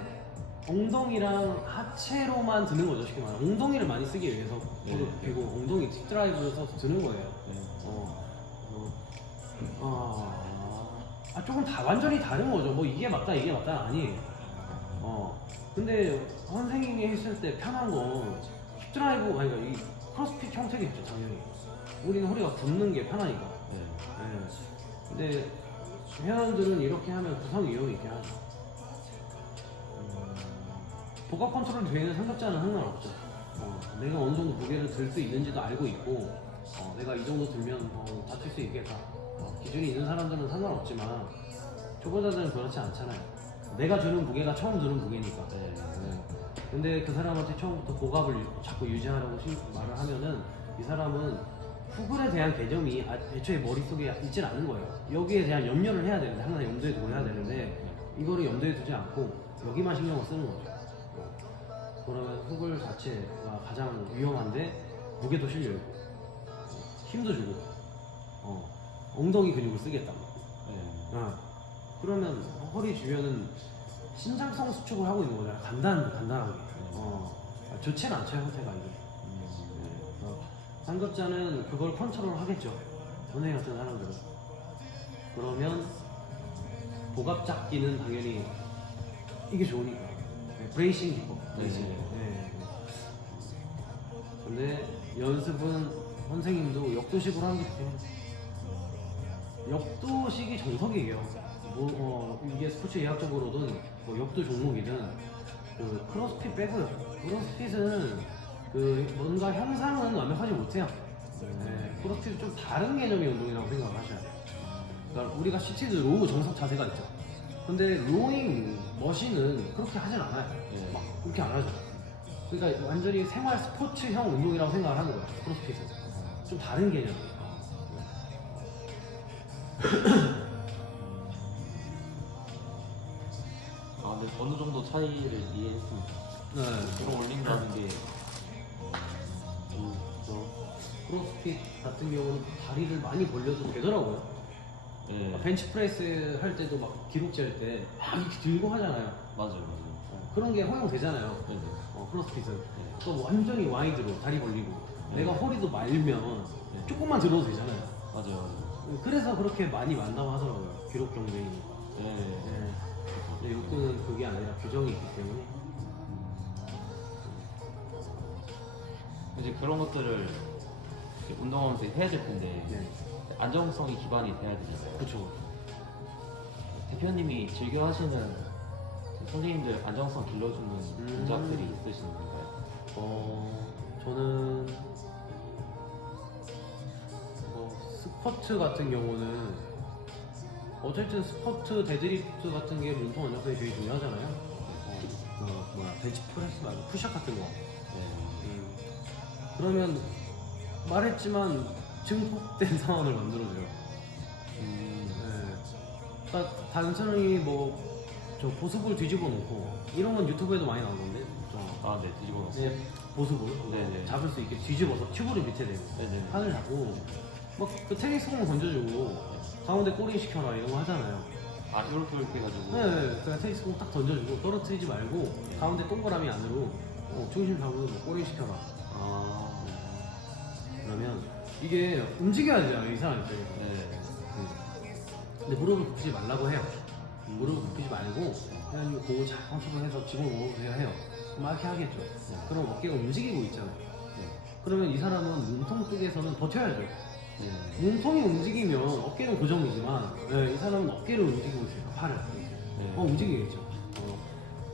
엉덩이랑 하체로만 드는 거죠 쉽게 말하면. 엉덩이를 많이 쓰기 위해서 그리고 엉덩이 딥드라이브를 써서 드는 거예요. 조금 완전히 다른 거죠. 뭐 이게 맞다 이게 맞다 아니에요. 근데 선생님이 했을 때 편한 건 힙드라이브 아니 이 크로스핏 형태겠죠 당연히. 우리는 허리가 굽는 게 편하니까. 근데 회원들은 이렇게 하면 부상 위험이 있긴 하죠. 복압 컨트롤이 되는 상급자는 상관없죠. 내가 어느 정도 무게를 들 수 있는지도 알고 있고 내가 이 정도 들면 다칠 수 있겠다. 기준이 있는 사람들은 상관없지만 초보자들은 그렇지 않잖아요. 내가 주는 무게가 처음 드는 무게니까. 근데 그 사람한테 처음부터 고갑을 자꾸 유지하라고 말을 하면은 이 사람은 후근에 대한 개념이 애초에 머릿속에 있질 않은 거예요. 여기에 대한 염려를 해야 되는데 항상 염두에 두고 해야 되는데 이거를 염두에 두지 않고 여기만 신경을 쓰는 거죠. 그러면 훅을 자체가 가장 위험한데 무게도 실려있고 힘도 주고 엉덩이 근육을 쓰겠다고. 그러면 허리 주변은 신장성 수축을 하고 있는 거잖아요. 간단하게. 좋지는 않죠 형태가 이게. 상급자는 그걸 컨트롤 하겠죠. 선생님 같은 사람들은. 그러면 복압 잡기는 당연히 이게 좋으니까. 브레이싱 기법. 근데 연습은 선생님도 역도식으로 하는 게 좋아요. 역도식이 정석이에요. 이게 스포츠 의학적으로든 뭐 역도 종목이든 그 크로스핏 빼고요. 크로스핏은 그 뭔가 형상은 완벽하지 못해요. 네, 크로스핏은 좀 다른 개념의 운동이라고 생각을 하셔야 돼요. 그러니까 우리가 시티드 로우 정석 자세가 있죠. 근데 로잉 머신은 그렇게 하진 않아요. 네. 막 그렇게 안 하죠. 그러니까 완전히 생활 스포츠형 운동이라고 생각을 하는 거예요. 크로스핏은 좀 다른 개념이에요. 아 근데 어느 정도 차이를 이해했습니다. 네. 그런 올린다는 게 크로스핏 같은 경우는 다리를 많이 벌려도 되더라고요. 네. 벤치프레스 할 때도 막 기록 잴 때 막 이렇게 들고 하잖아요. 맞아요. 그런 게 허용되잖아요. 네네. 크로스핏은 또 완전히 와이드로 다리 벌리고 네. 내가 허리도 말면 조금만 들어도 되잖아요. 맞아요. 그래서 그렇게 많이 만다고 하더라고요. 기록 경쟁이. 네. 근데 욕구는 그게 아니라 규정이 있기 때문에. 이제 그런 것들을 이렇게 운동하면서 해야 될 텐데 네. 안정성이 기반이 돼야 되잖아요. 그렇죠. 대표님이 즐겨 하시는 선생님들 안정성 길러주는 동작들이 있으신 건가요? 저는 스쿼트 같은 경우는 어쨌든 스쿼트, 데드리프트 같은 게 운동 안정성이 되게 중요하잖아요. 벤치프레스 말고 푸시업 같은 거. 그러면 말했지만 증폭된 상황을 만들어줘요. 그러니까 단순히 저 보습을 뒤집어 놓고 이런 건 유튜브에도 많이 나오는데 아, 네, 뒤집어 놓으세요. 보습을 네네. 잡을 수 있게 뒤집어서 튜브를 밑에 대고 네네. 판을 잡고 그 테니스 공 던져주고 가운데 꼬리 시켜라 이런 거 하잖아요. 아, 이렇게 해가지고. 그러니까 테니스 공 딱 던져주고 떨어뜨리지 말고 가운데 동그라미 안으로 중심 잡고 꼬리 시켜라. 그러면 이게 움직여야 되잖아요, 이 사람 입장에서. 네. 근데 무릎을 굽히지 말라고 해요. 무릎을 굽히지 말고 그냥 이 공을 잘 컨트롤해서 집어넣어보세요 해요. 막 이렇게 하겠죠. 그럼 어깨가 움직이고 있잖아요. 그러면 이 사람은 몸통 쪽에서는 버텨야죠. 몸통이 움직이면 어깨는 고정이지만 이 사람은 어깨를 움직이고 있어요. 팔을. 움직이겠죠.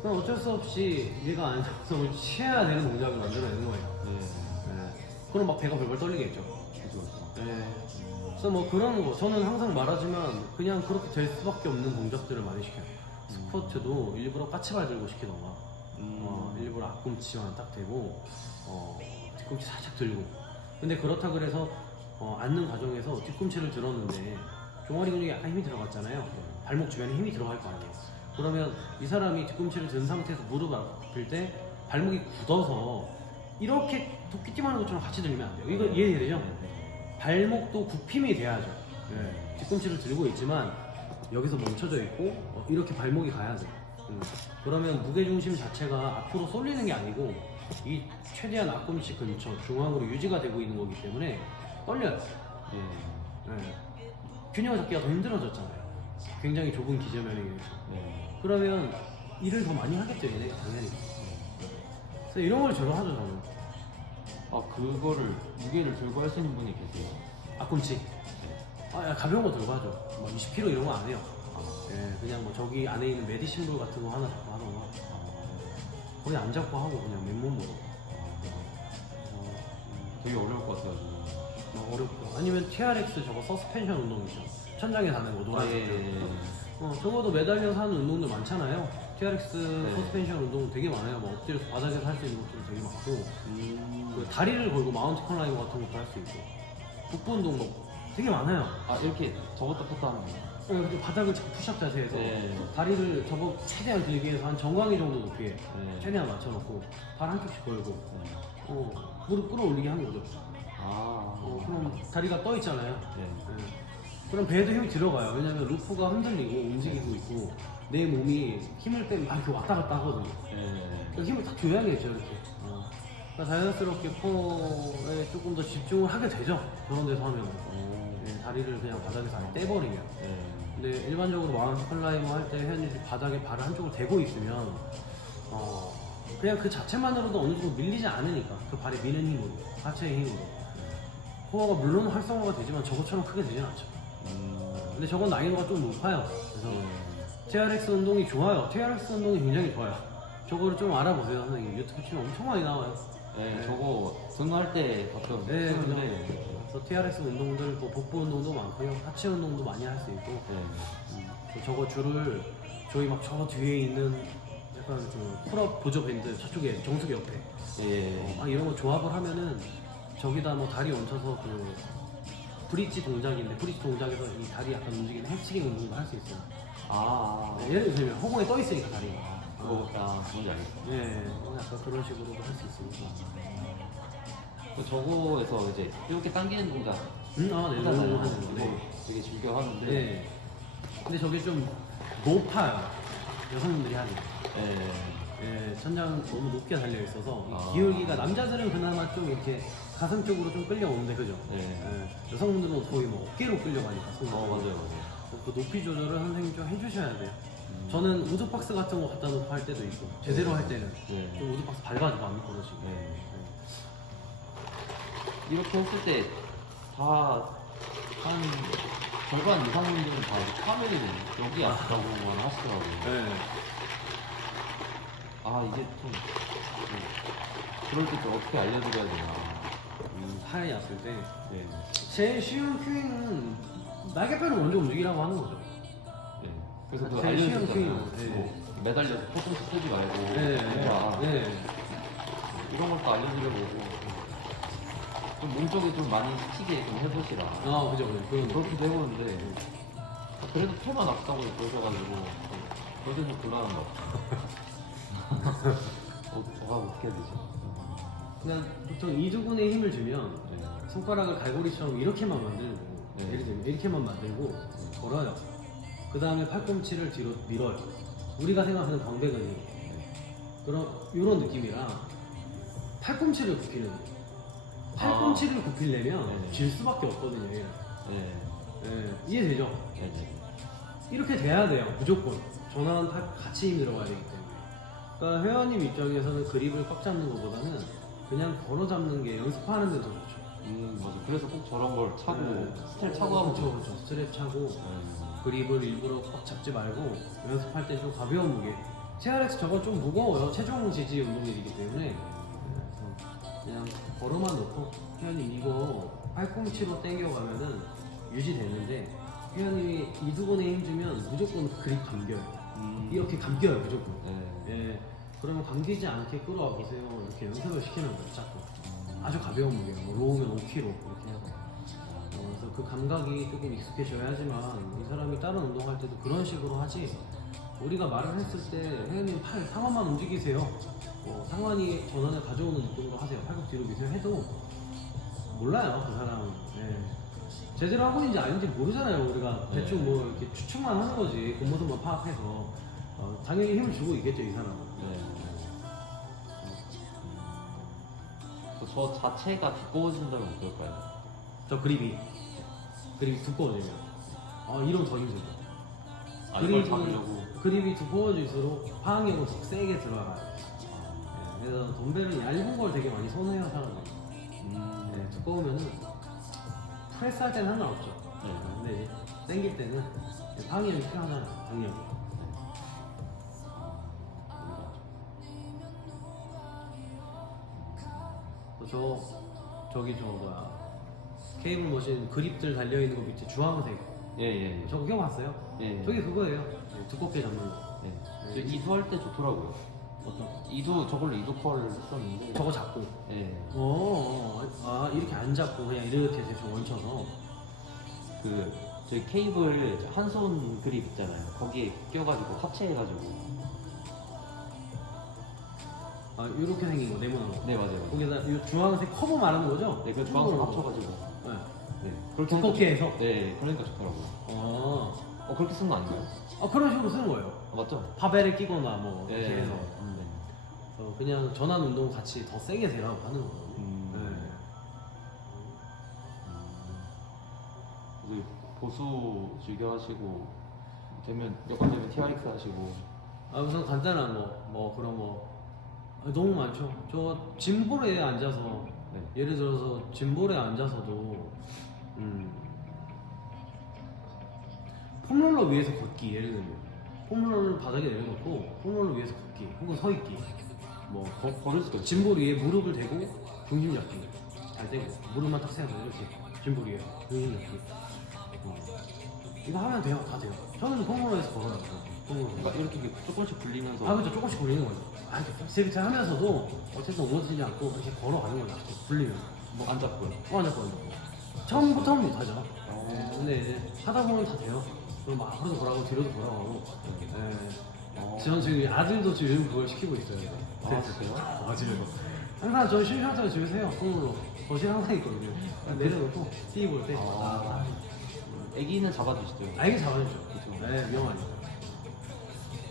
그럼 어쩔 수 없이 얘가 안정성을 취해야 되는 동작을 만들어내는 거예요. 그럼 막 배가 벌벌 떨리겠죠. 그래서 그런 거 저는 항상 말하지만 그냥 그렇게 될 수밖에 없는 동작들을 많이 시켜요. 스쿼트도 일부러 까치발 들고 시키던가 일부러 앞꿈치만 딱 대고 뒤꿈치 살짝 들고. 근데 그렇다 그래서 앉는 과정에서 뒤꿈치를 들었는데 종아리 근육에 약간 힘이 들어갔잖아요. 발목 주변에 힘이 들어갈 거 아니에요. 그러면 이 사람이 뒤꿈치를 든 상태에서 무릎을 굽힐 때 발목이 굳어서 이렇게 도끼찜 하는 것처럼 같이 들면 안 돼요. 이거 이해되죠? 발목도 굽힘이 돼야죠. 뒤꿈치를 들고 있지만 여기서 멈춰져 있고 이렇게 발목이 가야 돼. 그러면 무게중심 자체가 앞으로 쏠리는 게 아니고 이 최대한 앞꿈치 근처 중앙으로 유지가 되고 있는 거기 때문에 떨려요. 균형을 잡기가 더 힘들어졌잖아요. 굉장히 좁은 기저면에 의해서. 그러면 일을 더 많이 하겠죠, 얘네가 당연히. 그래서 이런 걸 주로 하죠, 저는. 아, 그거를 무게를 들고 할 수 있는 분이 계세요? 앞꿈치. 가벼운 거 들고 하죠. 20kg 이런 거 안 해요. 그냥 저기 안에 있는 메디신볼 같은 거 하나 잡고 하던가. 거의 안 잡고 하고 그냥 맨몸으로. 되게 어려울 것 같아요, 지금. 어렵고. 아니면 TRX 저거 서스펜션 운동이죠. 천장에 다는 거 노란색. 저거도 매달려서 하는 운동도 많잖아요. TRX 서스펜션 운동 되게 많아요. 엎드려서 바닥에서 할 수 있는 것도 되게 많고. 그 다리를 걸고 마운트 클라이머 같은 것도 할 수 있고. 복부 운동 되게 많아요. 아, 이렇게 접었다 폈다 하는 거예요? 바닥을 잡고 푸시업 자세에서 다리를 최대한 길게 해서 한 정강이 정도 높이에 최대한 맞춰놓고 발 한쪽씩 걸고 무릎 끌어올리게 하는 거죠. 그럼 다리가 떠 있잖아요. 그럼 배에도 힘이 들어가요. 왜냐면 루프가 흔들리고 움직이고 있고 내 몸이 힘을 빼면 막 이렇게 왔다 갔다 하거든요. 그래서 힘을 딱 줘야겠죠, 이렇게. 그러니까 자연스럽게 코어에 조금 더 집중을 하게 되죠. 저런 데서 하면. 다리를 그냥 바닥에서 아예 떼버리면. 근데 일반적으로 마운트 클라이머 할 때 회원님들이 바닥에 발을 한쪽을 대고 있으면 그냥 그 자체만으로도 어느 정도 밀리지 않으니까 그 발에 미는 힘으로, 하체의 힘으로 코어가 물론 활성화가 되지만 저것처럼 크게 되진 않죠. 근데 저건 난이도가 좀 높아요. 그래서 TRX 운동이 좋아요. TRX 운동이 굉장히 좋아요. 저거를 좀 알아보세요 선생님. 유튜브 치면 엄청 많이 나와요. 네, 저거 등할 때 가끔 네, 쓰는데 그래서 TRX 운동들 뭐 복부 운동도 많고요, 하체 운동도 많이 할 수 있고. 네. 그래서 저거 줄을 저희 막 저 뒤에 있는 약간 좀 풀업 보조 밴드 저쪽에 정수기 옆에 예. 이런 거 조합을 하면은 저기다 뭐 다리 얹혀서 그 브릿지 동작인데 브릿지 동작에서 이 다리 약간 움직이는 햄스트링 운동도 할 수 있어요. 네, 예를 들면 허공에 떠 있으니까 다리가. 뭔지 알겠어. 네, 약간 그런 식으로도 할 수 있으니까. 저거에서 이제 이렇게 당기는 동작 네, 하잖아요. 하는 거. 이거 네. 되게 즐겨 하는데. 네. 근데 저게 좀 높아요. 여성분들이 하기. 예. 예, 천장 너무 높게 달려 있어서 이 아. 기울기가 남자들은 그나마 좀 이렇게 가슴 쪽으로 좀 끌려오는데 그죠? 네. 예, 여성분들은 거의 뭐 어깨로 끌려가니까. 손으로. 맞아요. 그 높이 조절을 선생님 좀 해주셔야 돼요. 저는 우드박스 같은 거 갖다 놓고 할 때도 있고 제대로 할 때는 네. 좀 우드박스 밟아주고 안 그러시고. 네. 이렇게 했을 때 다 한 절반 이상인 분들은 다 카멜이 여기 아프다고만 하시더라고요. 네. 이게 좀 그럴 때 좀 어떻게 알려드려야 되나. 팔이 아플 때 네. 제일 쉬운 큐잉은 날개뼈를 먼저 움직이라고 하는 거죠. 네. 그래서 그 제일 쉬운 알려주잖아요. 큐잉. 뭐 매달려서 포토스 쓰지 말고 네. 해라. 네. 이런 것도 알려드려보고 좀 몸 쪽에 좀 많이 스치게 좀 해보시라. 그죠. 그런 거. 그렇게도 해보는데 그래도 폐만 아프다고 그러셔가지고 그래도 좀 곤란한 것 같아요. 어떻게 해야 되지? 그냥 보통 이두근에 힘을 주면 네. 손가락을 갈고리처럼 이렇게만 만들고 네. 예를 들면 이렇게만 만들고 걸어요. 그 다음에 팔꿈치를 뒤로 밀어요. 우리가 생각하는 광배근이 그런 이런 느낌이라 팔꿈치를 굽히는 느낌. 팔꿈치를 굽히려면 네. 질 수밖에 없거든요. 얘가. 네. 네. 이해되죠? 네. 이렇게 돼야 돼요. 무조건 전화는 같이 힘 들어가야 되기 때문에. 그러니까 회원님 입장에서는 그립을 꽉 잡는 것보다는 그냥 걸어 잡는 게 연습하는 데도 좋죠. 맞아. 그래서 꼭 저런 걸 차고 네. 스텝 차고 하면 그렇죠, 그렇죠. 스트랩 차고 네. 그립을 일부러 꽉 잡지 말고 연습할 때 좀 가벼운 무게. TRX 저거 좀 무거워요. 체중 지지 운동이기 때문에. 그래서 그냥 걸어만 놓고 회원님 이거 팔꿈치로 당겨가면은 유지되는데 회원님이 이두근에 힘주면 무조건 그립 감겨요. 이렇게 감겨요 무조건. 네. 예. 그러면 감기지 않게 끌어와 보세요. 이렇게 연습을 시키는 거예요. 자꾸. 아주 가벼운 무게. 뭐 로우면 5kg 이렇게 해서. 그래서 그 감각이 조금 익숙해져야 하지만 이 사람이 다른 운동할 때도 그런 식으로 하지. 우리가 말을 했을 때 회원님 팔 상완만 움직이세요. 상완이 전원을 가져오는 느낌으로 하세요. 팔꿈 뒤로 미세요 해도 몰라요 그 사람은. 예. 제대로 하고 있는지 아닌지 모르잖아요. 우리가 대충 뭐 이렇게 추측만 하는 거지. 그 모습만 파악해서 당연히 힘을 주고 있겠죠 이 사람은. 네. 저 자체가 두꺼워진다면 어떨까요? 저 그립이 두꺼워지면 이런 더 힘들죠. 이걸 잡으려고. 그립이 두꺼워질수록 파악력은 더 세게 들어가요. 네, 그래서 덤벨은 얇은 걸 되게 많이 선호해요 사람들이. 네, 두꺼우면은 프레스 할 때는 상관없죠. 네. 근데 이제 당길 때는 파악력이 필요하잖아요. 강력이. 저기 저 뭐야 케이블 머신 그립들 달려 있는 거 밑에 주황색 예. 저거 껴봤어요? 예. 저게 그거예요. 네, 두껍게 잡는 거. 네. 저 이두 할 때 좋더라고요. 어떤? 저걸로 이두 컬을 했었는데. 저거 잡고. 예. 이렇게 안 잡고 그냥 이렇게 대충 얹혀서. 저희 케이블 한 손 그립 있잖아요. 거기에 껴가지고 합체해가지고. 이렇게 생긴 거 네모난 거. 네 맞아요. 거기다 이 주황색 커브 말하는 거죠? 네, 그 주황색 합쳐가지고. 네. 네. 그렇게 두껍게 하니까 해서? 네, 그러니까 좋더라고요. 그렇게 쓴 거 아닌가요? 그런 식으로 쓰는 거예요. 맞죠? 파벨에 끼거나 뭐 네. 이렇게 해서. 그냥 전환 운동 같이 더 세게 되라고 하는 거거든요. 그래서 보수 즐겨 하시고 몇 번 되면 TRX 하시고. 우선 간단한 그런 거 너무 많죠. 저 짐볼에 앉아서 예를 들어서 짐볼에 앉아서도 폼롤러 위에서 걷기 예를 들면 폼롤러를 바닥에 내려놓고 폼롤러 위에서 걷기 혹은 서 있기, 뭐 걸을 수가 있어. 짐볼 위에 무릎을 대고 중심 잡기 잘 대고 무릎만 딱 세워서 이렇게 짐볼 위에 중심 잡기. 이거 하면 돼요. 다 돼요. 저는 폼롤러에서 걸어요. 폼롤러. 그러니까 이렇게 조금씩 굴리면서. 아, 그렇죠. 조금씩 굴리는 거죠. 아, 세비트 하면서도 어쨌든 넘어지지 않고 이렇게 걸어가는 거죠. 굴리면. 뭐 안 잡고요. 안 잡고 안 잡고. 처음부터는 못하죠. 근데 이제 하다 보면 다 돼요. 그럼 막 앞으로도 돌아가고 뒤로도 돌아가고. 저는 지금 아들도 지금 그걸 시키고 있어요. 진짜요? 맞아요. 항상 저 심심할 때 집에서 해요. 손으로. 거실 항상 있거든요. 내려놓고 TV 볼 때. 애기는 잡아주시죠. 알게 잡아주죠. 그쵸. 네, 위험하니까.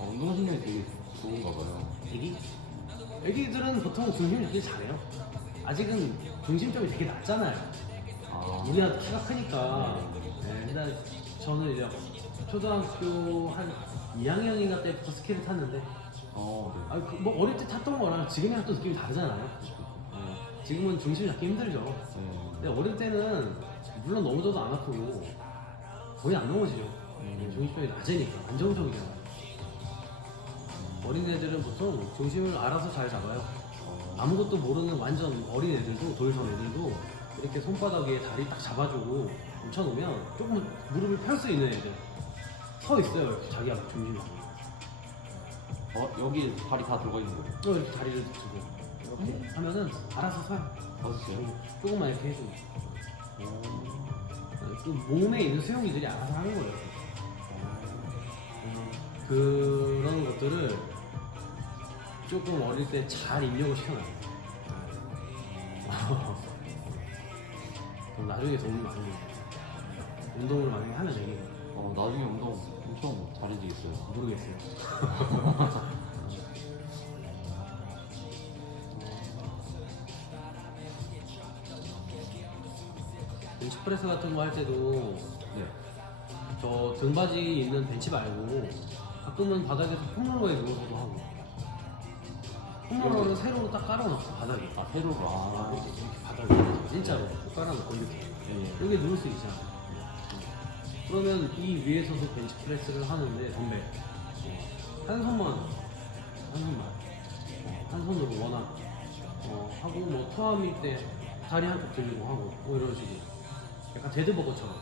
운동신경이 되게 좋은가 봐요. 애기? 애기들은 보통 중심 잡기 잘해요. 아직은 중심점이 되게 낮잖아요. 우리가 키가 크니까. 네, 일단 저는 이제 초등학교 한 2학년인가 때부터 스키를 탔는데, 네. 뭐 어릴 때 탔던 거랑 지금이랑 또 느낌이 다르잖아요. 지금은 중심 잡기 힘들죠. 근데 어릴 때는 물론 넘어져도 안 아프고 거의 안 넘어지죠. 중심점이 낮으니까 안정적이잖아요. 어린애들은 보통 중심을 알아서 잘 잡아요. 아무것도 모르는 완전 어린애들도, 돌선 애들도 이렇게 손바닥 위에 다리 딱 잡아주고 묻혀놓으면 조금 무릎을 펼 수 있는 애들 서 있어요. 이렇게 자기가 중심 잡고. 여기 발이 다 들어가 있는 거예요. 또 이렇게 다리를 붙이고 이렇게 하면은 알아서 서요. 맞았어요? 조금만 이렇게 해주고. 그 몸에 있는 수용이들이 알아서 하는 거예요. 그런 것들을 조금 어릴 때 잘 입력을 시켜놔요. 그럼 나중에 도움이 많이 돼요. 운동을 많이 하면 되니까. 나중에 운동 엄청 잘해지겠어요. 모르겠어요. 벤치프레스 같은 거 할 때도 네. 저 등받이 있는 벤치 말고 가끔은 바닥에서 폼롤러에 누워서도 하고. 폼롤러를 세로로 딱 깔아놓고 바닥에. 세로로. 이렇게 바닥에 진짜로 깔아놓고 이렇게 여기 누울 수 있잖아. 그러면 이 위에서도 벤치프레스를 하는데 덤벨 한 손만 한 손으로 워낙 하고 뭐 투아미 때 다리 한쪽 들리고 하고 뭐 이런 식으로 약간 데드버거처럼.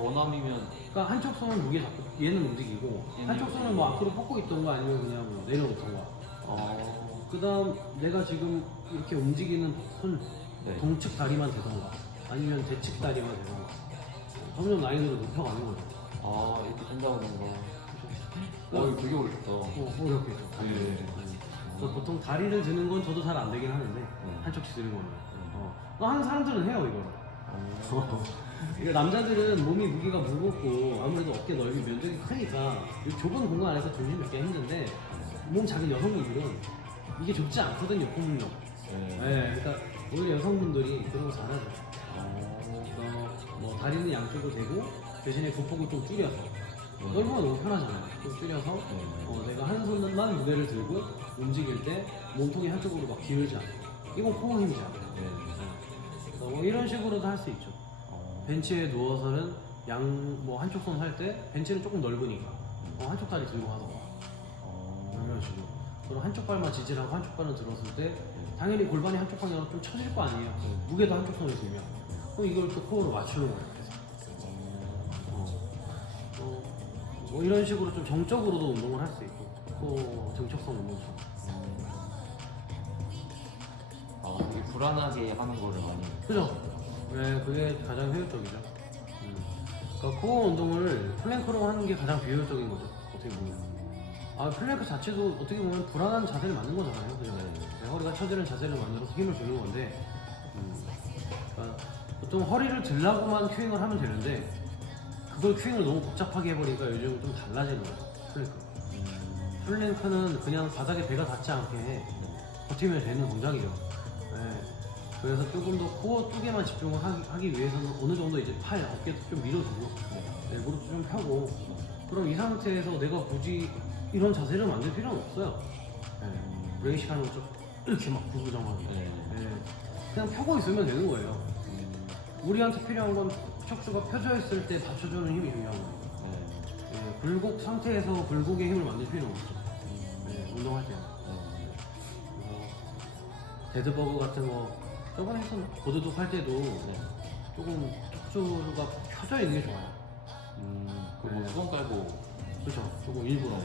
원암이면. 그러니까 한쪽 손은 무게 잡고 얘는 움직이고 한쪽 손은 뭐 앞으로 뻗고 있던가 아니면 그냥 뭐 내려놓던가. 그다음 내가 지금 이렇게 움직이는 손 동측 다리만 되던가 아니면 대측 다리만 되던가 점점 라인으로 높여가는 거죠. 이렇게 된다는 거. 이거 되게 어렵다. 이렇게. 그래서 보통 다리를 드는 건 저도 잘 안 되긴 하는데 한쪽씩 드는 거는. 하는 사람들은 해요 이거. 이거 남자들은 몸이 무게가 무겁고 아무래도 어깨 넓이 면적이 크니까 이 좁은 공간 안에서 중심 잡기가 힘든데 몸 작은 여성분들은 이게 좁지 않거든요 폼력. 그러니까 오히려 여성분들이 그런 거 잘하죠. 그래서 뭐 다리는 양쪽으로 대고 대신에 보폭을 좀 줄여서 넓으면 너무 편하잖아요. 좀 줄여서 내가 한 손만 무게를 들고 움직일 때 몸통이 한쪽으로 막 기울지 않고 이건 코어 힘이지 않아요. 뭐 이런 식으로도 할 수 있죠. 벤치에 누워서는 뭐 한쪽 손 할 때 벤치는 조금 넓으니까 한쪽 다리 들고 하던가 이런 식으로. 그리고 한쪽 발만 지지하고 한쪽 발은 들었을 때 당연히 골반이 한쪽 방향으로 좀 처질 거 아니에요. 무게도 한쪽 손에 들면 그럼 이걸 또 코어로 맞추는 거예요. 그래서 뭐 이런 식으로 좀 정적으로도 운동을 할 수 있고 또 정적성 운동처럼. 되게 불안하게 하는 거를 많이. 그죠? 네, 그게 가장 효율적이죠. 그러니까 코어 운동을 플랭크로 하는 게 가장 비효율적인 거죠. 어떻게 보면. 플랭크 자체도 어떻게 보면 불안한 자세를 만든 거잖아요. 그죠? 허리가 처지는 자세를 만들어서 힘을 주는 건데, 그러니까 보통 허리를 들라고만 큐잉을 하면 되는데, 그걸 큐잉을 너무 복잡하게 해버리니까 요즘 좀 달라지는 거죠. 플랭크. 플랭크는 그냥 바닥에 배가 닿지 않게 버티면 되는 동작이죠. 그래서 조금 더 코어 쪽에만 집중을 하기 위해서는 어느 정도 이제 팔, 어깨도 좀 밀어주고 무릎도 좀 펴고 그럼 이 상태에서 내가 굳이 이런 자세를 만들 필요는 없어요. 브레이식 하는 것좀 이렇게 막 구부정하게 그냥 펴고 있으면 되는 거예요. 우리한테 필요한 건 척추가 펴져 있을 때 받쳐주는 힘이 중요한 거예요. 굴곡 상태에서 굴곡의 힘을 만들 필요는 없죠. 네, 운동할 때는. 데드버그 같은 거 저번에 했었나? 보드독 할 때도 조금 척추가 펴져 있는 게 좋아요. 그뭐 수건 깔고 그렇죠. 조금 일부러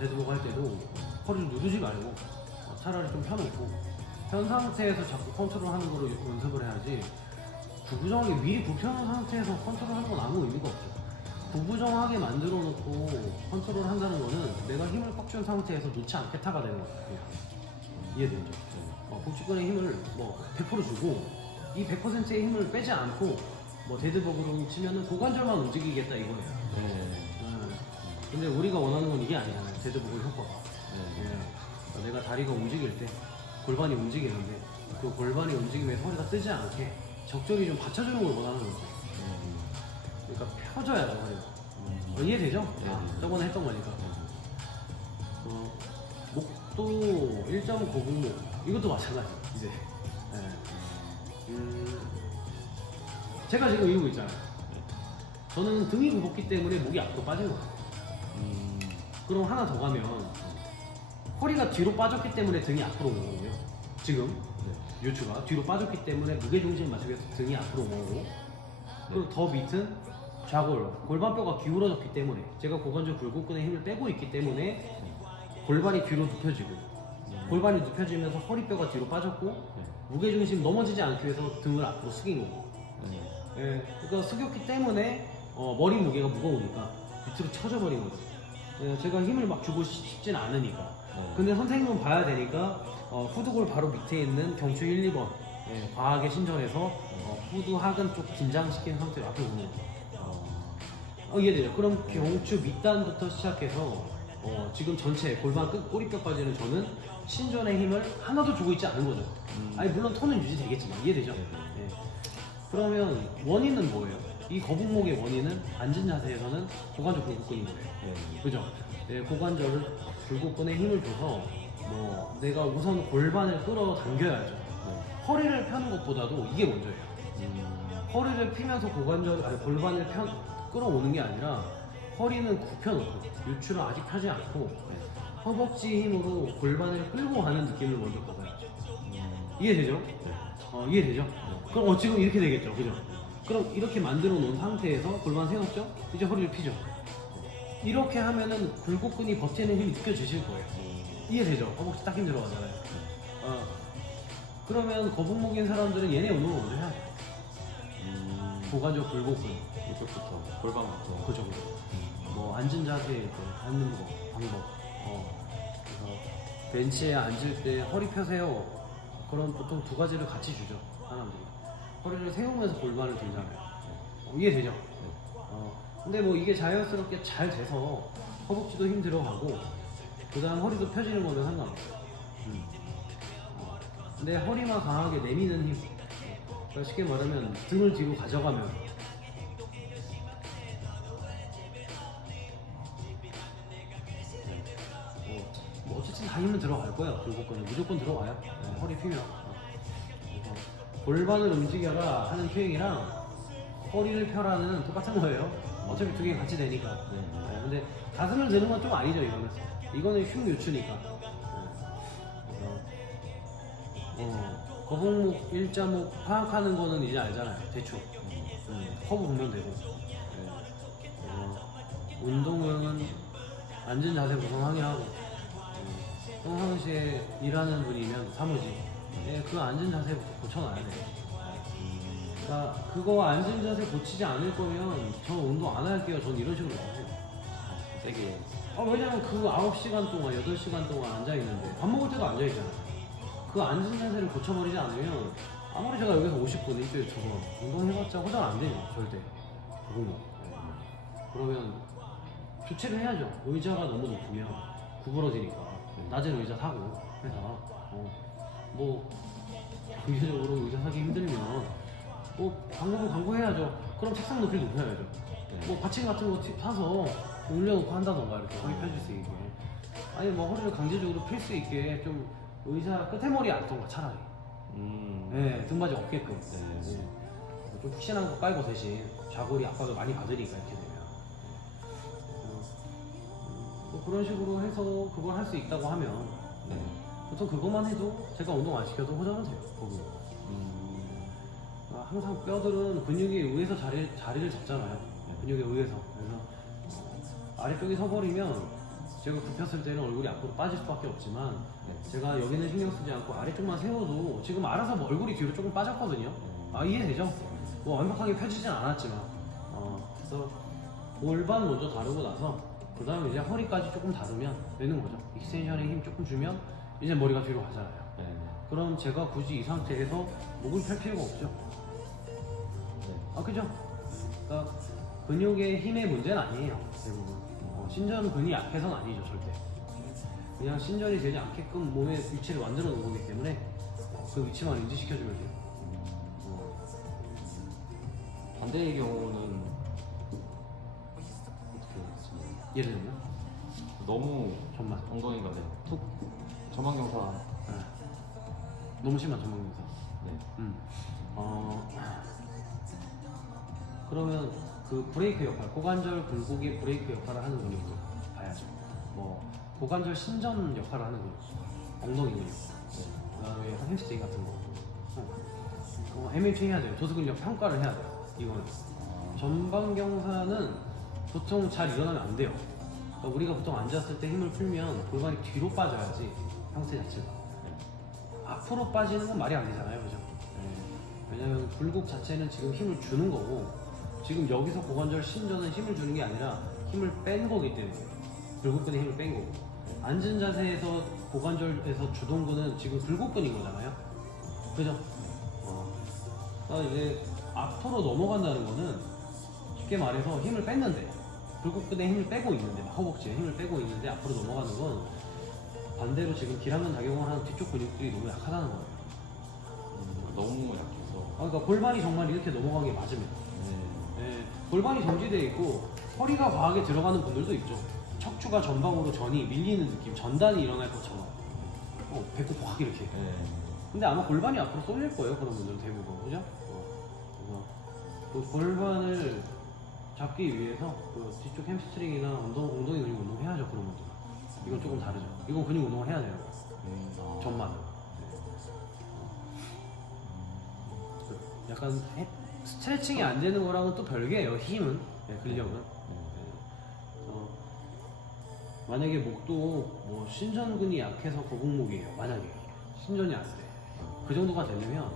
데드버그 할 때도 허리를 누르지 말고 차라리 좀 펴놓고 편 상태에서 자꾸 컨트롤하는 거로 연습을 해야지 구부정하게 미리 굽혀놓은 상태에서 컨트롤하는 건 아무 의미가 없죠. 구부정하게 만들어 놓고 컨트롤 한다는 거는 내가 힘을 꽉 준 상태에서 놓지 않겠다가 되는 거예요. 이해되죠? 복직근의 힘을 뭐 100% 주고 이 100%의 힘을 빼지 않고 뭐 데드버그로 치면은 고관절만 움직이겠다 이거예요. 근데 우리가 원하는 건 이게 아니야. 데드버그 효과가. 내가 다리가 움직일 때 골반이 움직이는데 그 골반이 움직임에 허리가 뜨지 않게 적절히 좀 받쳐주는 걸 원하는 거죠. 그러니까 펴져야 돼 허리가. 이해되죠? 저번에 했던 거니까. 목도 1.5분목 이것도 마찬가지. 이제 제가 지금 이러고 있잖아요. 저는 등이 굽었기 때문에 목이 앞으로 빠진 거예요. 그럼 하나 더 가면 허리가 뒤로 빠졌기 때문에 등이 앞으로 오는 거고요. 지금 요추가 뒤로 빠졌기 때문에 무게중심 맞추기 위해서 등이 앞으로 오는 거고, 그리고 더 밑은 좌골, 골반뼈가 기울어졌기 때문에 제가 고관절 굴곡근의 힘을 빼고 있기 때문에 골반이 뒤로 눕혀지고, 골반이 눕혀지면서 허리뼈가 뒤로 빠졌고, 무게중심 넘어지지 않기 위해서 등을 앞으로 숙인 거고. 그러니까 숙였기 때문에 머리 무게가 무거우니까 밑으로 쳐져 버린 거죠. 제가 힘을 막 주고 싶진 않으니까. 근데 선생님은 봐야 되니까 후두골 바로 밑에 있는 경추 1, 2번 과하게 신전해서 후두 하근 쪽 긴장시킨 상태로 앞에 오는 거죠. 이해되죠? 그럼 경추 밑단부터 시작해서 지금 전체 골반 끝 꼬리뼈까지는 저는 신전의 힘을 하나도 주고 있지 않은 거죠. 아니 물론 톤은 유지되겠지만 이해되죠? 그러면 원인은 뭐예요? 이 거북목의 원인은 앉은 자세에서는 고관절 굴곡근인 거예요. 그죠? 고관절을 굴곡근에 힘을 줘서 뭐 내가 우선 골반을 끌어당겨야죠. 허리를 펴는 것보다도 이게 먼저예요. 허리를 피면서 골반을 끌어오는 게 아니라 허리는 굽혀놓고 요추를 아직 펴지 않고 허벅지 힘으로 골반을 끌고 가는 느낌을 먼저 받아야죠. 이해되죠? 이해되죠? 그럼 지금 이렇게 되겠죠, 그죠? 그럼 이렇게 만들어 놓은 상태에서 골반 세웠죠? 이제 허리를 피죠. 이렇게 하면은 굴곡근이 버티는 힘이 느껴지실 거예요. 이해되죠? 허벅지 딱 힘 들어가잖아요. 그러면 거북목인 사람들은 얘네 운동을 먼저 해야 돼요. 고관절 굴곡근 이쪽부터 골반부터. 그죠. 뭐 앉은 자세에 앉는 거 방법. 그래서 벤치에 앉을 때 허리 펴세요. 그럼 보통 두 가지를 같이 주죠, 사람들이. 허리를 세우면서 골반을 들잖아요. 이해되죠? 근데 뭐 이게 자연스럽게 잘 돼서 허벅지도 힘 들어가고 그 다음 허리도 펴지는 거는 상관없어요. 근데 허리만 강하게 내미는 힘, 그러니까 쉽게 말하면 등을 뒤로 가져가면 뭐 어쨌든 다 힘은 들어갈 거예요. 굴곡근은 무조건 들어가요. 허리 피면. 그래서 골반을 움직여라 하는 표현이랑 허리를 펴라는 똑같은 거예요. 어차피 두 개 같이 되니까. 근데 가슴을 드는 건 좀 아니죠, 이거는. 이거는 흉 요추니까. 거북목, 일자목 파악하는 거는 이제 알잖아요, 대충. 커브 보면 되고. 운동은 앉은 자세 구성하게 하고, 평상시에 일하는 분이면 사무직, 그 앉은 자세부터 고쳐놔야 돼요. 그러니까 그거 앉은 자세 고치지 않을 거면 저 운동 안 할게요. 전 이런 식으로 해요. 세게. 왜냐면 그 9시간 동안, 8시간 동안 앉아있는데 밥 먹을 때도 앉아있잖아요. 그 앉은 자세를 고쳐버리지 않으면 아무리 제가 여기서 50분 일주일에 저거 운동해봤자 호전 안 되죠, 절대. 그거는. 그러면 교체를 해야죠. 의자가 너무 높으면 구부러지니까 낮은 의자 사고 해서 뭐 경제적으로 의자 사기 힘들면 뭐 방법은 강구해야죠. 그럼 책상 높이 높여야죠. 뭐 받침 같은 거 사서 올려놓고 한다던가 이렇게 허리 펴질 수 있게. 아니 뭐 허리를 강제적으로 필 수 있게 좀 의자 끝에 머리 앉던가 차라리. 등받이 없게끔. 좀 푹신한 거 깔고 대신 좌골이 압박을 많이 받으니까 이렇게 되면. 그런 식으로 해서 그걸 할 수 있다고 하면 네. 보통 그것만 해도 제가 운동 안 시켜도 호전은 돼요. 거기. 항상 뼈들은 근육에 의해서 자리를 잡잖아요. 근육에 의해서. 그래서 아래쪽이 서버리면 제가 굽혔을 때는 얼굴이 앞으로 빠질 수밖에 없지만 제가 여기는 신경 쓰지 않고 아래쪽만 세워도 지금 알아서 뭐 얼굴이 뒤로 조금 빠졌거든요. 이해되죠? 뭐 완벽하게 펴지진 않았지만 그래서 골반 먼저 다루고 나서 그 다음에 이제 허리까지 조금 다루면 되는 거죠. 익스텐션에 힘 조금 주면 이제 머리가 뒤로 가잖아요. 네. 그럼 제가 굳이 이 상태에서 목을 펼 필요가 없죠. 그죠? 그러니까 근육의 힘의 문제는 아니에요. 대부분. 신전 근이 약해서는 아니죠, 절대. 그냥 신전이 되지 않게끔 몸의 위치를 만들어 놓은 거기 때문에 그 위치만 인지시켜주면 돼요. 반대의 경우는 어떻게 했습니까? 예를 들면 너무 전만. 엉덩이가 툭 전방경사. 네. 너무 심한 전문경사. 네. 그러면 그 브레이크 역할, 고관절 굴곡의 브레이크 역할을 하는 근육도 봐야죠. 뭐 고관절 신전 역할을 하는 근육, 엉덩이 근육, 그다음에 햄스트링 같은 거. MHA 해야 돼요. 조수 근력 평가를 해야 돼요. 이거는 전방경사는 보통 잘 일어나면 안 돼요. 그러니까 우리가 보통 앉았을 때 힘을 풀면 골반이 뒤로 빠져야지 상태 자체가. 앞으로 빠지는 건 말이 안 되잖아요, 그죠? 왜냐면 굴곡 자체는 지금 힘을 주는 거고. 지금 여기서 고관절 신전은 힘을 주는 게 아니라 힘을 뺀 거기 때문에 굴곡근에 힘을 뺀 거고 앉은 자세에서 고관절에서 주동근은 지금 굴곡근인 거잖아요. 그죠? 그러니까 이제 앞으로 넘어간다는 거는 쉽게 말해서 힘을 뺐는데 굴곡근에 힘을 빼고 있는데 허벅지에 힘을 빼고 있는데 앞으로 넘어가는 건 반대로 지금 기량근 작용을 하는 뒤쪽 근육들이 너무 약하다는 거예요. 너무 약해서. 그러니까 골반이 정말 이렇게 넘어간 게 맞으면 골반이 정지되어 있고 허리가 과하게 들어가는 분들도 있죠. 척추가 전방으로 전이 밀리는 느낌, 전단이 일어날 것처럼 배꼽 확 이렇게. 근데 아마 골반이 앞으로 쏠릴 거예요, 그런 분들은 대부분. 그죠? 그래서 그 골반을 잡기 위해서 그 뒤쪽 햄스트링이나 엉덩이 근육 운동해야죠, 그런 분들은. 이건 조금 다르죠. 이건 근육 운동을 해야 돼요. 전만. 약간 스트레칭이 안 되는 거랑은 또 별개예요. 힘은, 근력은. 만약에 목도 뭐 신전근이 약해서 거북목이에요. 만약에 신전이 안 돼. 그 정도가 되려면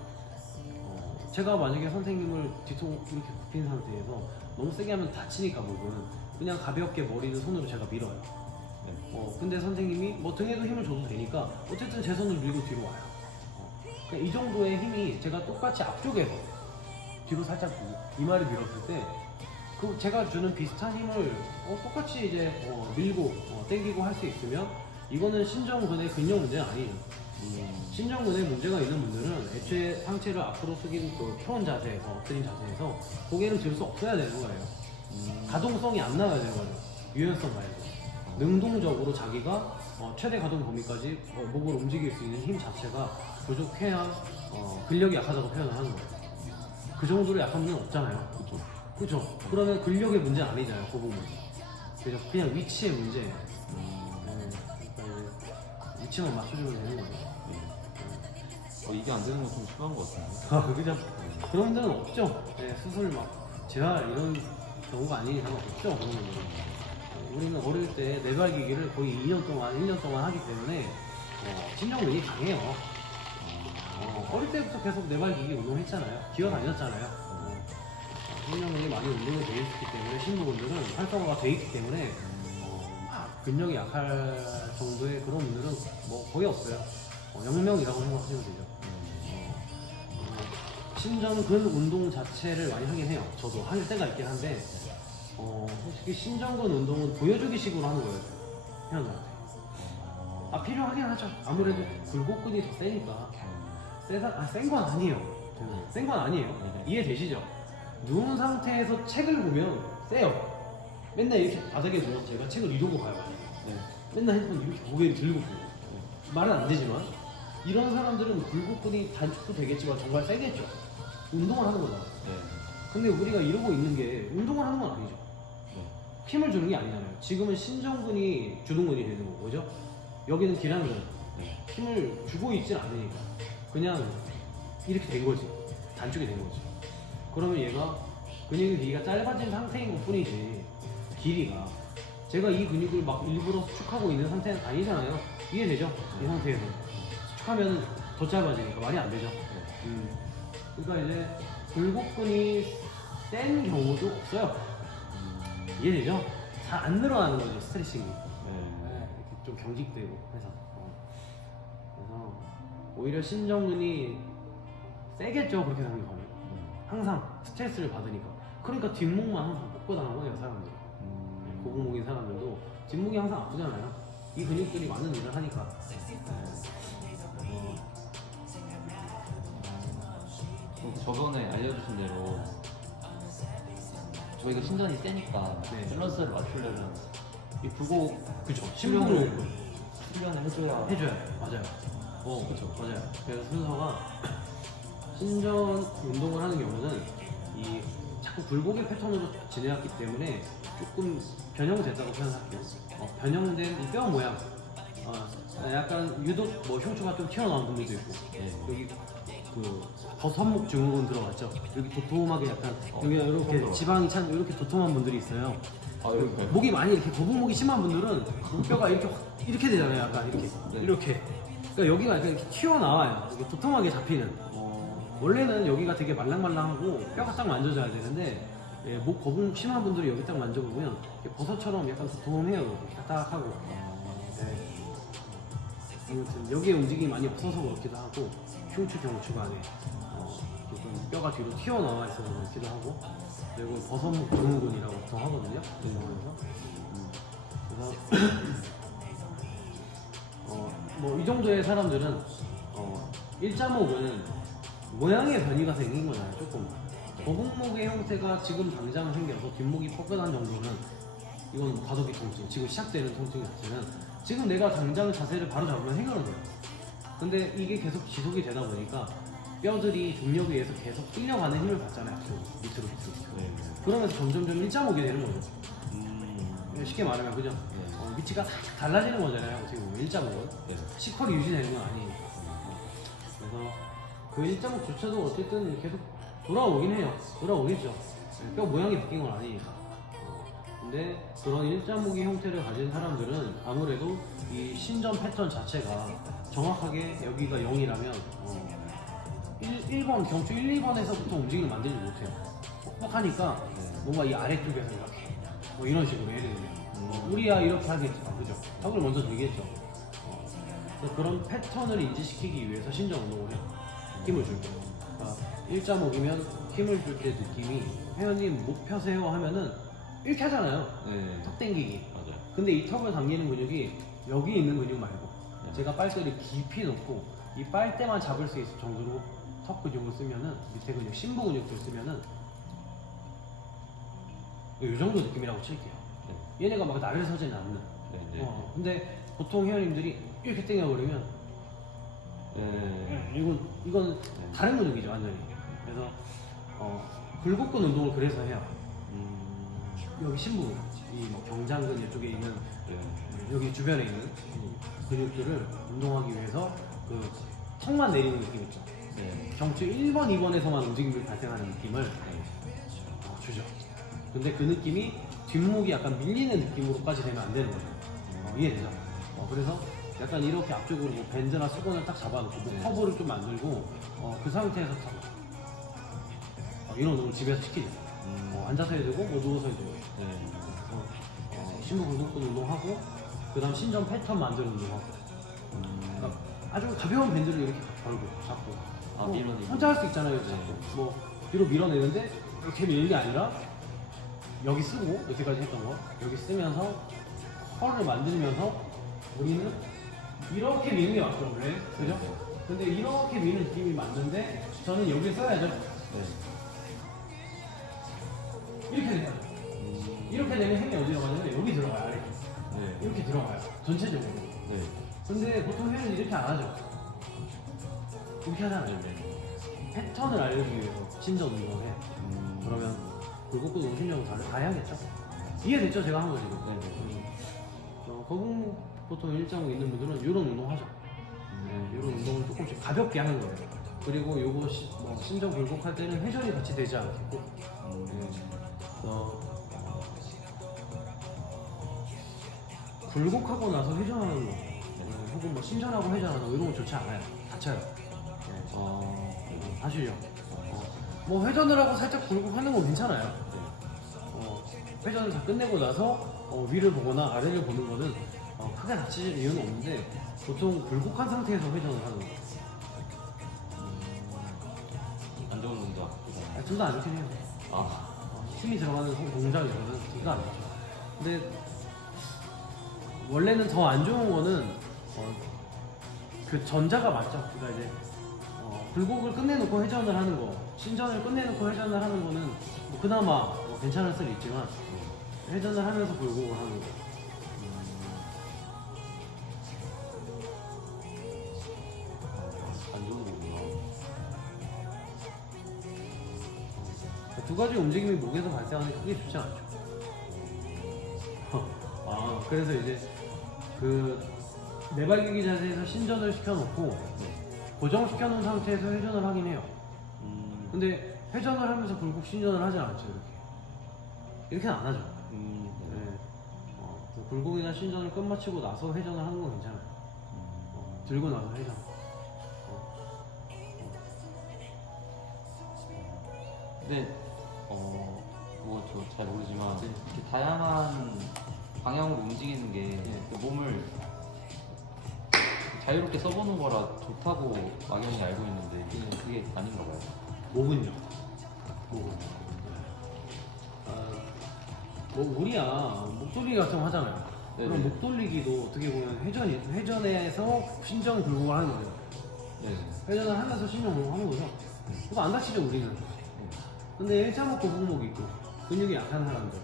제가 만약에 선생님을 뒤통 이렇게 굽힌 상태에서 너무 세게 하면 다치니까 목은 그냥 가볍게 머리를 손으로 제가 밀어요. 근데 선생님이 뭐 등에도 힘을 줘도 되니까 어쨌든 제 손을 밀고 뒤로 와요. 그러니까 이 정도의 힘이 제가 똑같이 앞쪽에서 뒤로 살짝 이마를 밀었을 때 그 제가 주는 비슷한 힘을 똑같이 이제 밀고 당기고 할 수 있으면 이거는 신전근의 근력 문제는 아니에요. 신전근에 문제가 있는 분들은 애초에 상체를 앞으로 숙인 그 프론 자세에서 엎드린 자세에서 고개를 들 수 없어야 되는 거예요. 가동성이 안 나와야 되는 거예요. 유연성 말고 능동적으로 자기가 최대 가동 범위까지 목을 움직일 수 있는 힘 자체가 부족해야 근력이 약하다고 표현을 하는 거예요. 그 정도로 약한 분은 없잖아요. 그죠? 그러면 근력의 문제는 아니잖아요, 그 부분. 그냥 위치의 문제. 위치만 맞춰주면 되는 거예요. 이게 안 되는 건 좀 심한 것 같은데. 그죠? 그런 분들은 없죠. 수술 재활 이런 경우가 아닌 이상 없죠, 그런 분들은. 우리는 어릴 때 내발기기를 거의 2년 동안, 1년 동안 하기 때문에 신경근이 강해요. 어릴 때부터 계속 내발기기 운동했잖아요. 기어다녔잖아요. 신경근이 많이 운동이 되어 있기 때문에 신부분들은 활성화가 되어 있기 때문에 근력이 약할 정도의 그런 분들은 뭐 거의 없어요. 0명이라고 생각하시면 되죠. 신전근 운동 자체를 많이 하긴 해요. 저도 할 때가 있긴 한데 솔직히 신전근 운동은 보여주기 식으로 하는 거예요. 회원들한테. 필요하긴 하죠. 아무래도 굴곡근이 더 세니까. 센 건 아니에요. 센 건 아니에요. 이해되시죠? 누운 상태에서 책을 보면 세요. 맨날 이렇게 바닥에 누워서 제가 책을 이러고 봐요. 맨날 핸드폰 이렇게 고개를 들고 봐요. 말은 안 되지만 이런 사람들은 굴곡근이 단축도 되겠지만 정말 세겠죠. 운동을 하는 거잖아. 근데 우리가 이러고 있는 게 운동을 하는 건 아니죠. 힘을 주는 게 아니잖아요. 지금은 신전근이 주둔근이 되는 거고, 그죠? 여기는 기량근 힘을 주고 있진 않으니까 그냥 이렇게 된 거지. 단축이 된 거지. 그러면 얘가 근육의 길이가 짧아진 상태인 것 뿐이지 길이가 제가 이 근육을 막 일부러 수축하고 있는 상태는 아니잖아요. 이해되죠? 이 상태에서 수축하면 더 짧아지니까 말이 안 되죠. 그러니까 이제 굴곡근이 센 경우도 없어요. 이해되죠? 잘 안 늘어나는 거죠, 스트레칭이. 이렇게 좀 경직되고 해서. 그래서 오히려 신정근이 세겠죠, 그렇게 생각하면. 항상 스트레스를 받으니까. 그러니까 뒷목만 항상 뻗어나는 거예요, 사람들이. 고공목인 사람들도 뒷목이 항상 아프잖아요. 이 근육들이 많은 일을 하니까. 저번에 알려주신 대로 저희가 신전이 세니까 네. 밸런스를 맞추려면 이 굴곡 그죠. 훈련을 신부를 해줘야 해줘야 돼. 맞아요. 그렇죠. 맞아요. 그래서 순서가 신전 운동을 하는 경우는 이 자꾸 굴곡의 패턴으로 진행했기 때문에 조금 변형됐다고 생각할게요. 변형된 이 뼈 모양. 약간 유독 뭐 흉추가 좀 튀어나온 분들도 있고 여기 그 버선목 증후군 들어갔죠. 여기 도톰하게 약간 여기가 이렇게 들어가. 지방이 찬 이렇게 도톰한 분들이 있어요. 이렇게. 목이 많이 이렇게 거북목이 심한 분들은 목뼈가 이렇게 되잖아요. 약간 이렇게 네. 이렇게. 그러니까 여기가 약간 이렇게 튀어나와요. 이게 도톰하게 잡히는. 원래는 여기가 되게 말랑말랑하고 뼈가 딱 만져져야 되는데 목 거북목 심한 분들이 여기 딱 만져보면 이렇게 버섯처럼 약간 도톰해요. 이렇게 딱딱하고. 아무튼 여기에 움직임이 많이 없어서 그렇기도 하고 흉추 경추간에 이렇게 좀 뼈가 뒤로 튀어나와 있어서 그렇기도 하고 그리고 버섯목 증후군이라고 보통 하거든요. 그래서 뭐 이 정도의 사람들은 일자목은 모양의 변이가 생긴 거잖아요. 조금 거북목의 형태가 지금 당장 생겨서 뒷목이 뻐근한 정도는 이건 과도기 통증, 지금 시작되는 통증 자체는 지금 내가 당장 자세를 바로 잡으면 해결은 돼요. 근데 이게 계속 지속이 되다 보니까 뼈들이 중력에 의해서 계속 끌려가는 힘을 받잖아요. 앞으로, 밑으로. 그러면서 점점점 일자목이 되는 거죠. 쉽게 말하면 그죠? 위치가 살짝 달라지는 거잖아요. 어떻게 보면 일자목은 시컬이 유지되는 건 아니니까. 그래서 그 일자목조차도 어쨌든 계속 돌아오긴 해요. 돌아오겠죠. 뼈 모양이 바뀐 건 아니니까. 근데 그런 일자목의 형태를 가진 사람들은 아무래도 이 신전 패턴 자체가 정확하게 여기가 0이라면 1번, 경추 1, 2번에서부터 움직임을 만들지 못해요. 뻑뻑하니까 뭔가 이 아래쪽에서 이렇게 뭐 이런 식으로 예를 들면 우리야 이렇게 하겠지만 그죠? 턱을 먼저 들겠죠. 그래서 그런 패턴을 인지시키기 위해서 신전 운동을 해요. 힘을 줄 때. 그러니까 일자목이면 힘을 줄 때 느낌이 회원님 목 펴세요 하면은 이렇게 하잖아요. 턱 당기기. 맞아요. 근데 이 턱을 당기는 근육이 여기 있는 근육 말고 제가 빨대를 깊이 놓고 이 빨대만 잡을 수 있을 정도로 턱 근육을 쓰면은 밑에 근육, 심부 근육들 쓰면은 이 정도 느낌이라고 칠게요. 얘네가 막 나를 서지는 않는. 근데 보통 회원님들이 이렇게 당겨버리면 이건 다른 근육이죠 완전히. 그래서 굴곡근 운동을 그래서 해요. 여기 심부, 이 경장근 이쪽에 있는 여기 주변에 있는 근육들을 운동하기 위해서 그 턱만 내리는 느낌 있죠. 경추 1번, 2번에서만 움직임이 발생하는 느낌을 주죠. 근데 그 느낌이 뒷목이 약간 밀리는 느낌으로까지 되면 안 되는 거죠. 이해되죠? 그래서 약간 이렇게 앞쪽으로 뭐 밴드나 수건을 딱 잡아놓고 뭐 커브를 좀 만들고 그 상태에서 딱 이런 운동을 집에서 시키죠. 앉아서 해도 되고 뭐 누워서 해도 되고. 심부 굴곡근 운동하고 그 다음 신전 패턴 만드는 운동하고 그러니까 아주 가벼운 밴드를 이렇게 걸고 잡고 혼자 할 수 있잖아요. 이렇게 잡고 뭐 뒤로 밀어내는데 이렇게 밀는 게 아니라 여기 쓰고 여태까지 했던 거 여기 쓰면서 컬을 만들면서 우리는 이렇게 미는 게 맞죠 원래 그죠? 근데 이렇게 미는 느낌이 맞는데 저는 여기 써야죠. 이렇게 되잖아요. 이렇게 되면 힘이 어디로 가냐면 여기 들어가요. 아래. 이렇게 들어가요. 전체적으로. 근데 보통 회원은 이렇게 안 하죠. 이렇게 하잖아요. 패턴을 알려주기 위해서 신전 운동을 해. 그러면 굴곡근 운동신경을 다 해야겠죠. 이해됐죠? 제가 한 거 지금. 네네. 거북목 보통 일자목 있는 분들은 이런 운동 하죠. 이런 운동을 조금씩 가볍게 하는 거예요. 그리고 요거 신전 굴곡할 때는 회전이 같이 되지 않겠고 굴곡하고 나서 회전하는 거 혹은 뭐 신전하고 회전하는 거 이런 거 좋지 않아요. 다쳐요. 아시죠? 뭐 회전을 하고 살짝 굴곡하는 건 괜찮아요. 회전을 다 끝내고 나서 위를 보거나 아래를 보는 거는 크게 다칠 이유는 없는데 보통 굴곡한 상태에서 회전을 하는 거예요. 안 좋은 동작. 둘 다 안 좋긴 해요. 힘이 들어가는 동작이거든. 둘 다 안 좋죠. 근데 원래는 더 안 좋은 거는 그 전자가 맞죠. 그러니까 이제 굴곡을 끝내놓고 회전을 하는 거, 신전을 끝내놓고 회전을 하는 거는 뭐 그나마 괜찮을 수는 있지만 회전을 하면서 굴곡을 하는 거. 안 좋은 거구나. 두 가지 움직임이 목에서 발생하는 게 크게 좋지 않죠. 그래서 이제 그 내발기기 자세에서 신전을 시켜놓고 고정시켜놓은 상태에서 회전을 하긴 해요. 근데 회전을 하면서 굴곡 신전을 하진 않죠. 이렇게는 안 하죠. 네. 굴곡이나 신전을 끝마치고 나서 회전을 하는 건 괜찮아요. 들고 나서 회전. 근데 뭐 저 잘 모르지만 이렇게 다양한 방향으로 움직이는 게 그 몸을 자유롭게 써보는 거라 좋다고 막연히 알고 있는데 그게 아닌가 봐요. 목은요. 목은. 뭐 우리야 목 돌리기 같은 거 하잖아요. 네네. 그럼 목 돌리기도 어떻게 보면 회전에서 신전 굴곡을 하는 거예요. 네. 회전을 하면서 신전 굴곡 하는 거죠. 그거 안 다치죠 우리는. 근데 일자목 거북목이 있고 근육이 약한 사람들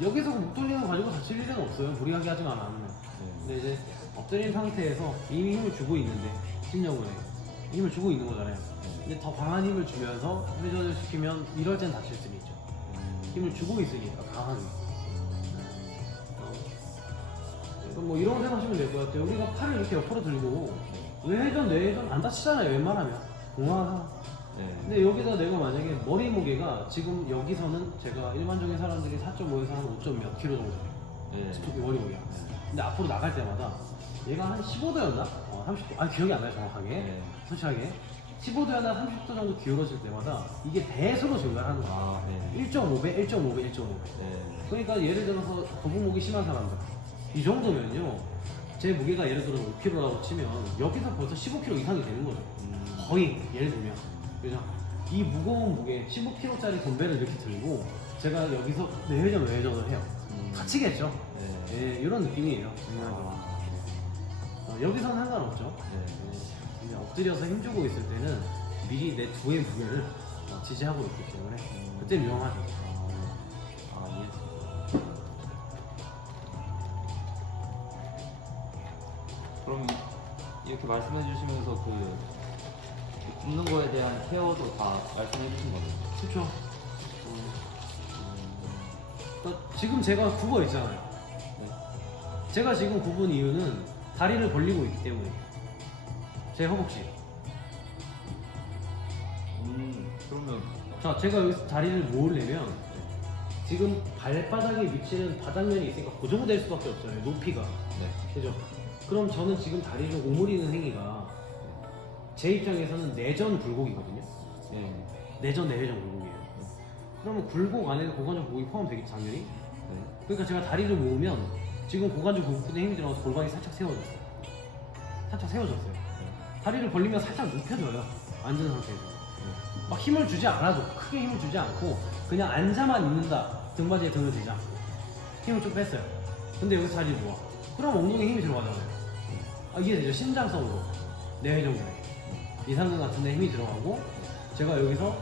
여기서 목 돌리는 거 가지고 다칠 일은 없어요. 무리하게 하지만 않으면. 근데 이제 엎드린 상태에서 이미 힘을 주고 있는데 신전근에 힘을 주고 있는 거잖아요. 근데 더 강한 힘을 주면서 회전을 시키면 이럴 땐 다칠 수는 있죠. 힘을 주고 있으니까 강하게. 그럼 뭐 이런 거 생각하시면 될 것 같아요. 우리가 팔을 이렇게 옆으로 들고 외회전, 뇌회전 안 다치잖아요. 웬만하면 공항상. 근데 여기다 내가 만약에 머리 무게가 지금 여기서는 제가 일반적인 사람들이 4.5에서 한 5. 몇 킬로 정도 돼요. 머리 무게가. 근데 앞으로 나갈 때마다 얘가 한 15도였나? 30도. 기억이 안 나요 정확하게. 솔직하게 15도였나 30도 정도 기울어질 때마다 이게 배수로 증가하는 거야. 1.5배, 1.5배, 1.5배. 그러니까 예를 들어서 거북목이 심한 사람들 이 정도면요 제 무게가 예를 들어 5kg라고 치면 여기서 벌써 15kg 이상이 되는 거죠. 거의 예를 들면 그죠? 이 무거운 무게 15kg짜리 덤벨을 이렇게 들고 제가 여기서 내회전 외회전을 해요. 다치겠죠? 이런 느낌이에요. 여기서는 상관없죠. 그냥 엎드려서 힘주고 있을 때는 미리 내 두의 무게를 지지하고 있기 때문에 그때 위험하죠. 이해했습니다. 그럼 이렇게 말씀해 주시면서 굽는 거에 대한 케어도 다 말씀해 주신 거죠? 그렇죠. 지금 제가 굽어 있잖아요. 제가 지금 굽은 이유는 다리를 벌리고 있기 때문에 제 허벅지. 그러면 자, 제가 여기서 다리를 모으려면 지금 발바닥에 위치는 바닥면이 있으니까 고정될 수밖에 없잖아요. 높이가. 그죠? 그럼 저는 지금 다리를 오므리는 행위가 제 입장에서는 내전 굴곡이거든요. 내전 내회전 굴곡이에요. 그러면 굴곡 안에 고관절 굴곡이 포함되겠죠, 당연히. 그러니까 제가 다리를 모으면 지금 고관절 굴곡에 힘이 들어가서 골반이 살짝 세워졌어요. 살짝 세워졌어요. 다리를 벌리면 살짝 눕혀져요. 앉은 상태에서. 막 힘을 주지 않아도, 크게 힘을 주지 않고 그냥 앉아만 있는다. 등받이에 등을 대지 않고 힘을 좀 뺐어요. 근데 여기서 다리를 모아. 그럼 엉덩이에 힘이 들어가잖아요. 이게 되죠. 신장성으로. 내회전근에. 이상근 같은 데 힘이 들어가고 제가 여기서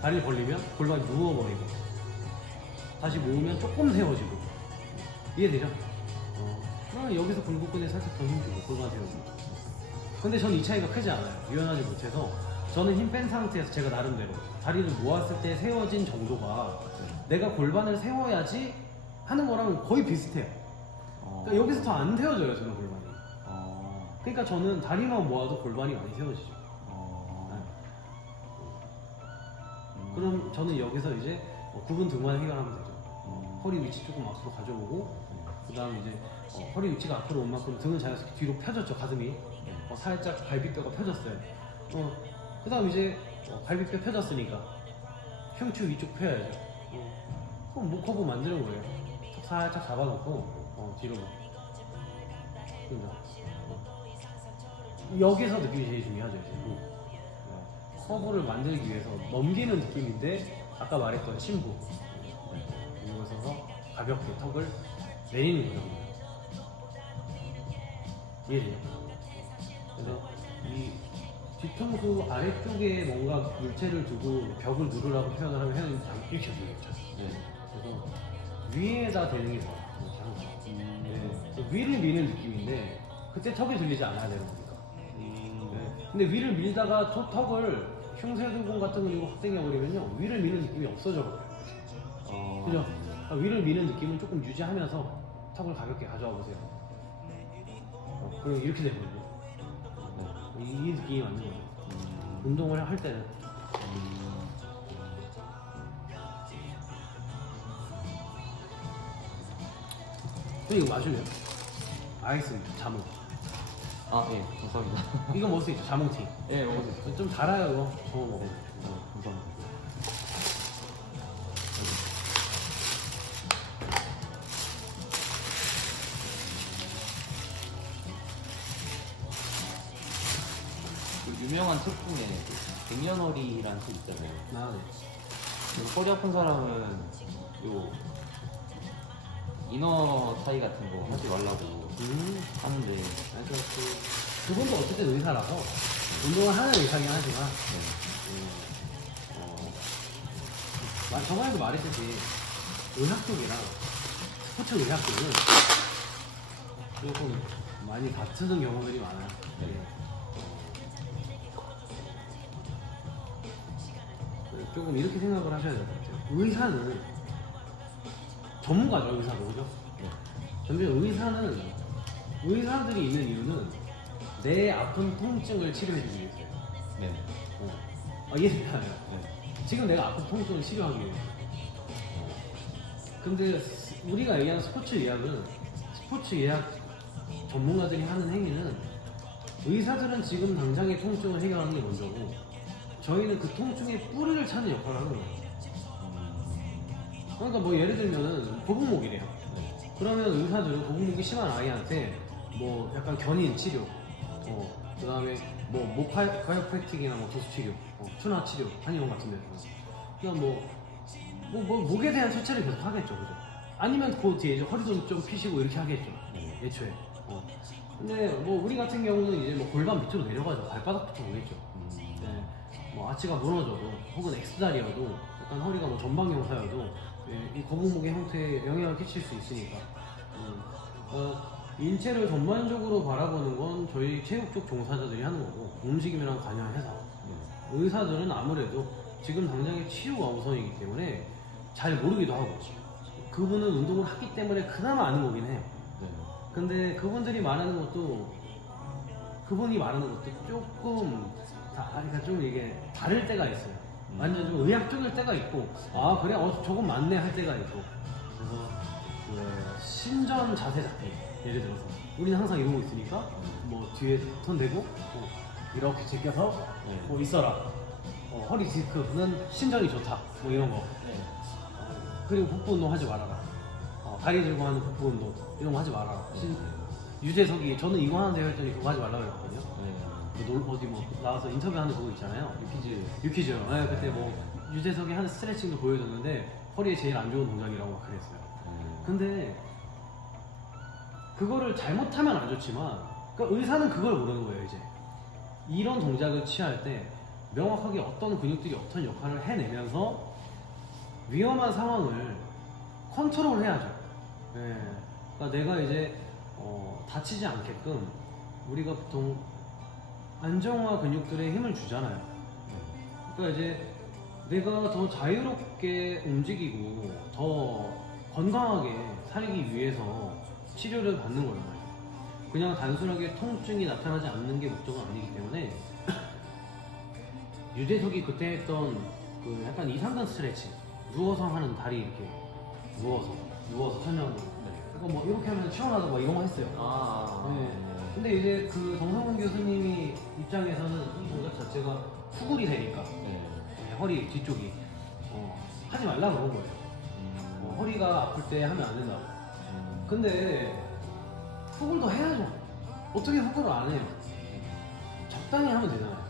다리를 벌리면 골반이 누워버리고 다시 모으면 조금 세워지고 이해되죠? 그러면 여기서 굴곡근에 살짝 더 힘주고 골반 세우고 근데 전 이 차이가 크지 않아요. 유연하지 못해서 저는 힘 뺀 상태에서 제가 나름대로 다리를 모았을 때 세워진 정도가 내가 골반을 세워야지 하는 거랑 거의 비슷해요. 그러니까 여기서 더 안 세워져요, 저는 골반이. 그러니까 저는 다리만 모아도 골반이 많이 세워지죠. 네. 그럼 저는 여기서 이제 구분 등만 해결하면 되죠. 허리 위치 조금 앞으로 가져오고, 그 다음 이제 허리 위치가 앞으로 온 만큼 등은 자연스럽게 뒤로 펴졌죠, 가슴이. 살짝 갈비뼈가 펴졌어요. 그 다음 이제 갈비뼈 펴졌으니까 흉추 위쪽 펴야죠. 그럼 목 커브 만드는 거예요. 턱 살짝 잡아놓고 뒤로. 그러니까 여기서 느낌이 제일 중요하죠. 이제. 커브를 만들기 위해서 넘기는 느낌인데 아까 말했던 심부 이곳에서 가볍게 턱을 내리는 거죠. 이해돼요? 그래서 이 뒤통수 아래쪽에 뭔가 물체를 두고 벽을 누르라고 표현을 하면 해는 이렇게 되겠죠. 그래서 위에다 대는 게 더 항상. 위를 미는 느낌인데 그때 턱이 들리지 않아야 되는 거니까. 근데 위를 밀다가 턱을 흉쇄두근 같은 거 이거 확 당겨버리면요 위를 미는 느낌이 없어져 버려요. 그죠? 위를 미는 느낌은 조금 유지하면서 턱을 가볍게 가져와 보세요. 그리고 이렇게 되거든요. 이 느낌이 맞는 거예요. 운동을 할 때는. 근데 이거 마시면 알겠습니다. 자몽. 예, 감사합니다. 이거 먹을 수 있죠? 자몽티. 예, 먹을 수 있어요. 좀 달아요 이거. 저거 먹어. 감사합니다. 그 유명한 책 중에 백년허리라는 책 있잖아요. 네. 그 허리 아픈 사람은 요 이너 타이 같은 거 하지 말라고 하는데 그분도 어쨌든 의사라서 운동을 하는 의사긴 하지만 저번에도 말했듯이 의학 쪽이랑 스포츠 의학 쪽은 조금 많이 다투는 경우들이 많아요. 조금 이렇게 생각을 하셔야 될 것 같아요. 의사는 전문가죠, 의사도. 그죠? 근데 의사들이 있는 이유는 내 아픈 통증을 치료해주기 위해서요. 이해되나요? 지금 내가 아픈 통증을 치료하기 위해서. 근데 우리가 얘기하는 스포츠 예약은 스포츠 예약 전문가들이 하는 행위는 의사들은 지금 당장의 통증을 해결하는 게 먼저고 저희는 그 통증의 뿌리를 찾는 역할을 하는 거예요. 그러니까 뭐 예를 들면은 거북목이래요. 그러면 의사들은 거북목이 심한 아이한테 뭐 약간 견인 치료, 그 다음에 목 카이로프랙틱이나 뭐 도수 치료, 투나 치료, 한의원 같은 데서 그냥 목에 대한 처치를 계속 하겠죠, 그죠? 아니면 그 뒤에 이제 허리도 좀 피시고 이렇게 하겠죠, 애초에. 근데 뭐 우리 같은 경우는 이제 뭐 골반 밑으로 내려가죠, 발바닥부터 오겠죠. 뭐 아치가 무너져도 혹은 X다리여도 약간 허리가 뭐 전방경사여도 이 거북목의 형태에 영향을 끼칠 수 있으니까 인체를 전반적으로 바라보는 건 저희 체육 쪽 종사자들이 하는 거고 움직임이랑 관여해서 의사들은 아무래도 지금 당장의 치료가 우선이기 때문에 잘 모르기도 하고 그분은 운동을 하기 때문에 그나마 아는 거긴 해요. 근데 그분이 말하는 것도 조금 그러니까 좀 이게 다를 때가 있어요. 완전 좀 의학적일 때가 있고 그래 저건 맞네 할 때가 있고 그래서 그 신전 자세 잡기 예를 들어서 우리는 항상 이러고 있으니까 뭐 뒤에 손 대고 이렇게 제껴서 있어라 허리 디스크는 신전이 좋다 뭐 이런 거 그리고 복부 운동 하지 말아라 다리 들고 하는 복부 운동 이런 거 하지 말아라 유재석이 저는 이거 하는데 했더니 그거 하지 말라고 했거든요. 어디 뭐 나와서 인터뷰하는 그거 있잖아요. 유퀴즈. 그때 뭐 유재석이 하는 스트레칭도 보여줬는데 허리에 제일 안 좋은 동작이라고 막 그랬어요. 근데 그거를 잘못하면 안 좋지만 그러니까 의사는 그걸 모르는 거예요. 이제 이런 동작을 취할 때 명확하게 어떤 근육들이 어떤 역할을 해내면서 위험한 상황을 컨트롤해야죠. 그러니까 내가 이제 다치지 않게끔 우리가 보통 안정화 근육들에 힘을 주잖아요. 그러니까 이제 내가 더 자유롭게 움직이고 더 건강하게 살기 위해서 치료를 받는 거예요. 그냥 단순하게 통증이 나타나지 않는 게 목적은 아니기 때문에 유재석이 그때 했던 그 약간 2, 3단 스트레칭 누워서 하는 다리 이렇게 누워서 설명하는 거. 이거 뭐 이렇게 하면 시원하다 뭐 이런 거 했어요. 네. 근데 이제 그 정성훈 교수님이 입장에서는 이 동작 자체가 후굴이 되니까 네. 허리 뒤쪽이 하지 말라 그런 거예요. 허리가 아플 때 하면 안 된다고. 근데 후굴도 해야죠. 어떻게 후굴을 안 해요? 적당히 하면 되잖아요.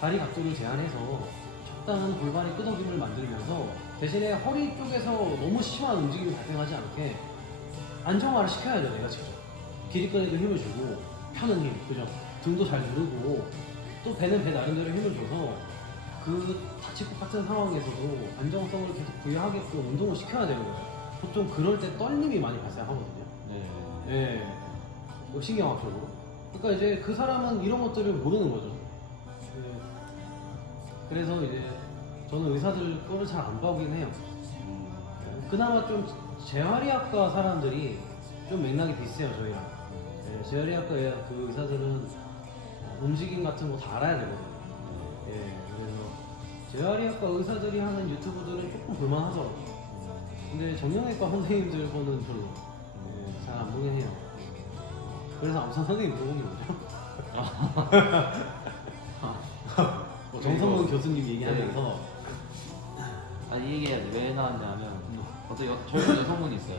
다리 각도를 제한해서 적당한 골반의 끄덕임을 만들면서 대신에 허리 쪽에서 너무 심한 움직임이 발생하지 않게 안정화를 시켜야죠. 내가 직접 기립근에도 힘을 주고 펴는 힘, 그죠? 등도 잘 누르고 또 배는 배 나름대로 힘을 줘서 그 다칠 것 같은 상황에서도 안정성을 계속 부여하게끔 운동을 시켜야 되는 거예요. 보통 그럴 때 떨림이 많이 발생하거든요. 네. 신경학적으로. 그러니까 이제 그 사람은 이런 것들을 모르는 거죠. 네. 그래서 이제 저는 의사들 거를 잘 안 봐오긴 해요. 그나마 좀 재활의학과 사람들이 좀 맥락이 비슷해요, 저희랑. 네, 재활의학과 그 의사들은 움직임 같은 거 다 알아야 되거든요. 예, 그래서 재활의학과 의사들이 하는 유튜브들은 조금 볼만하더라고요. 근데 정형외과 선생님들 거는 별로 잘 안 보긴 해요. 그래서 암산 선생님 물어보는 거죠. 정성훈 교수님 얘기하면서 아니 이게 왜 나왔냐면 어떤 젊은 여성분이 있어요.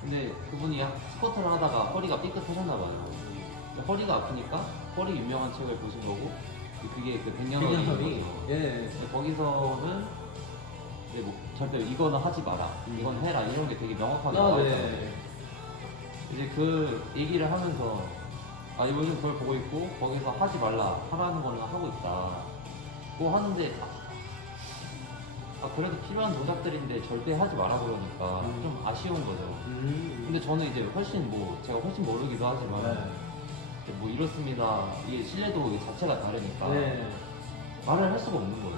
근데 그분이 스쿼트를 하다가 허리가 삐끗하셨나봐요. 허리가 아프니까 허리 유명한 책을 보신 거고 그게 그 백년허리. 예. 거기서는 뭐 절대 이거는 하지 마라, 이건 해라 이런 게 되게 명확하게 아, 나와요. 네. 이제 그 얘기를 하면서 요즘 그걸 보고 있고 거기서 하지 말라 하라는 거는 하고 있다. 뭐 하는데 그래도 필요한 동작들인데 절대 하지 마라 그러니까 좀 아쉬운 거죠. 근데 저는 이제 제가 훨씬 모르기도 하지만 네. 뭐 이렇습니다. 이게 신뢰도 자체가 다르니까 네. 말을 할 수가 없는 거예요.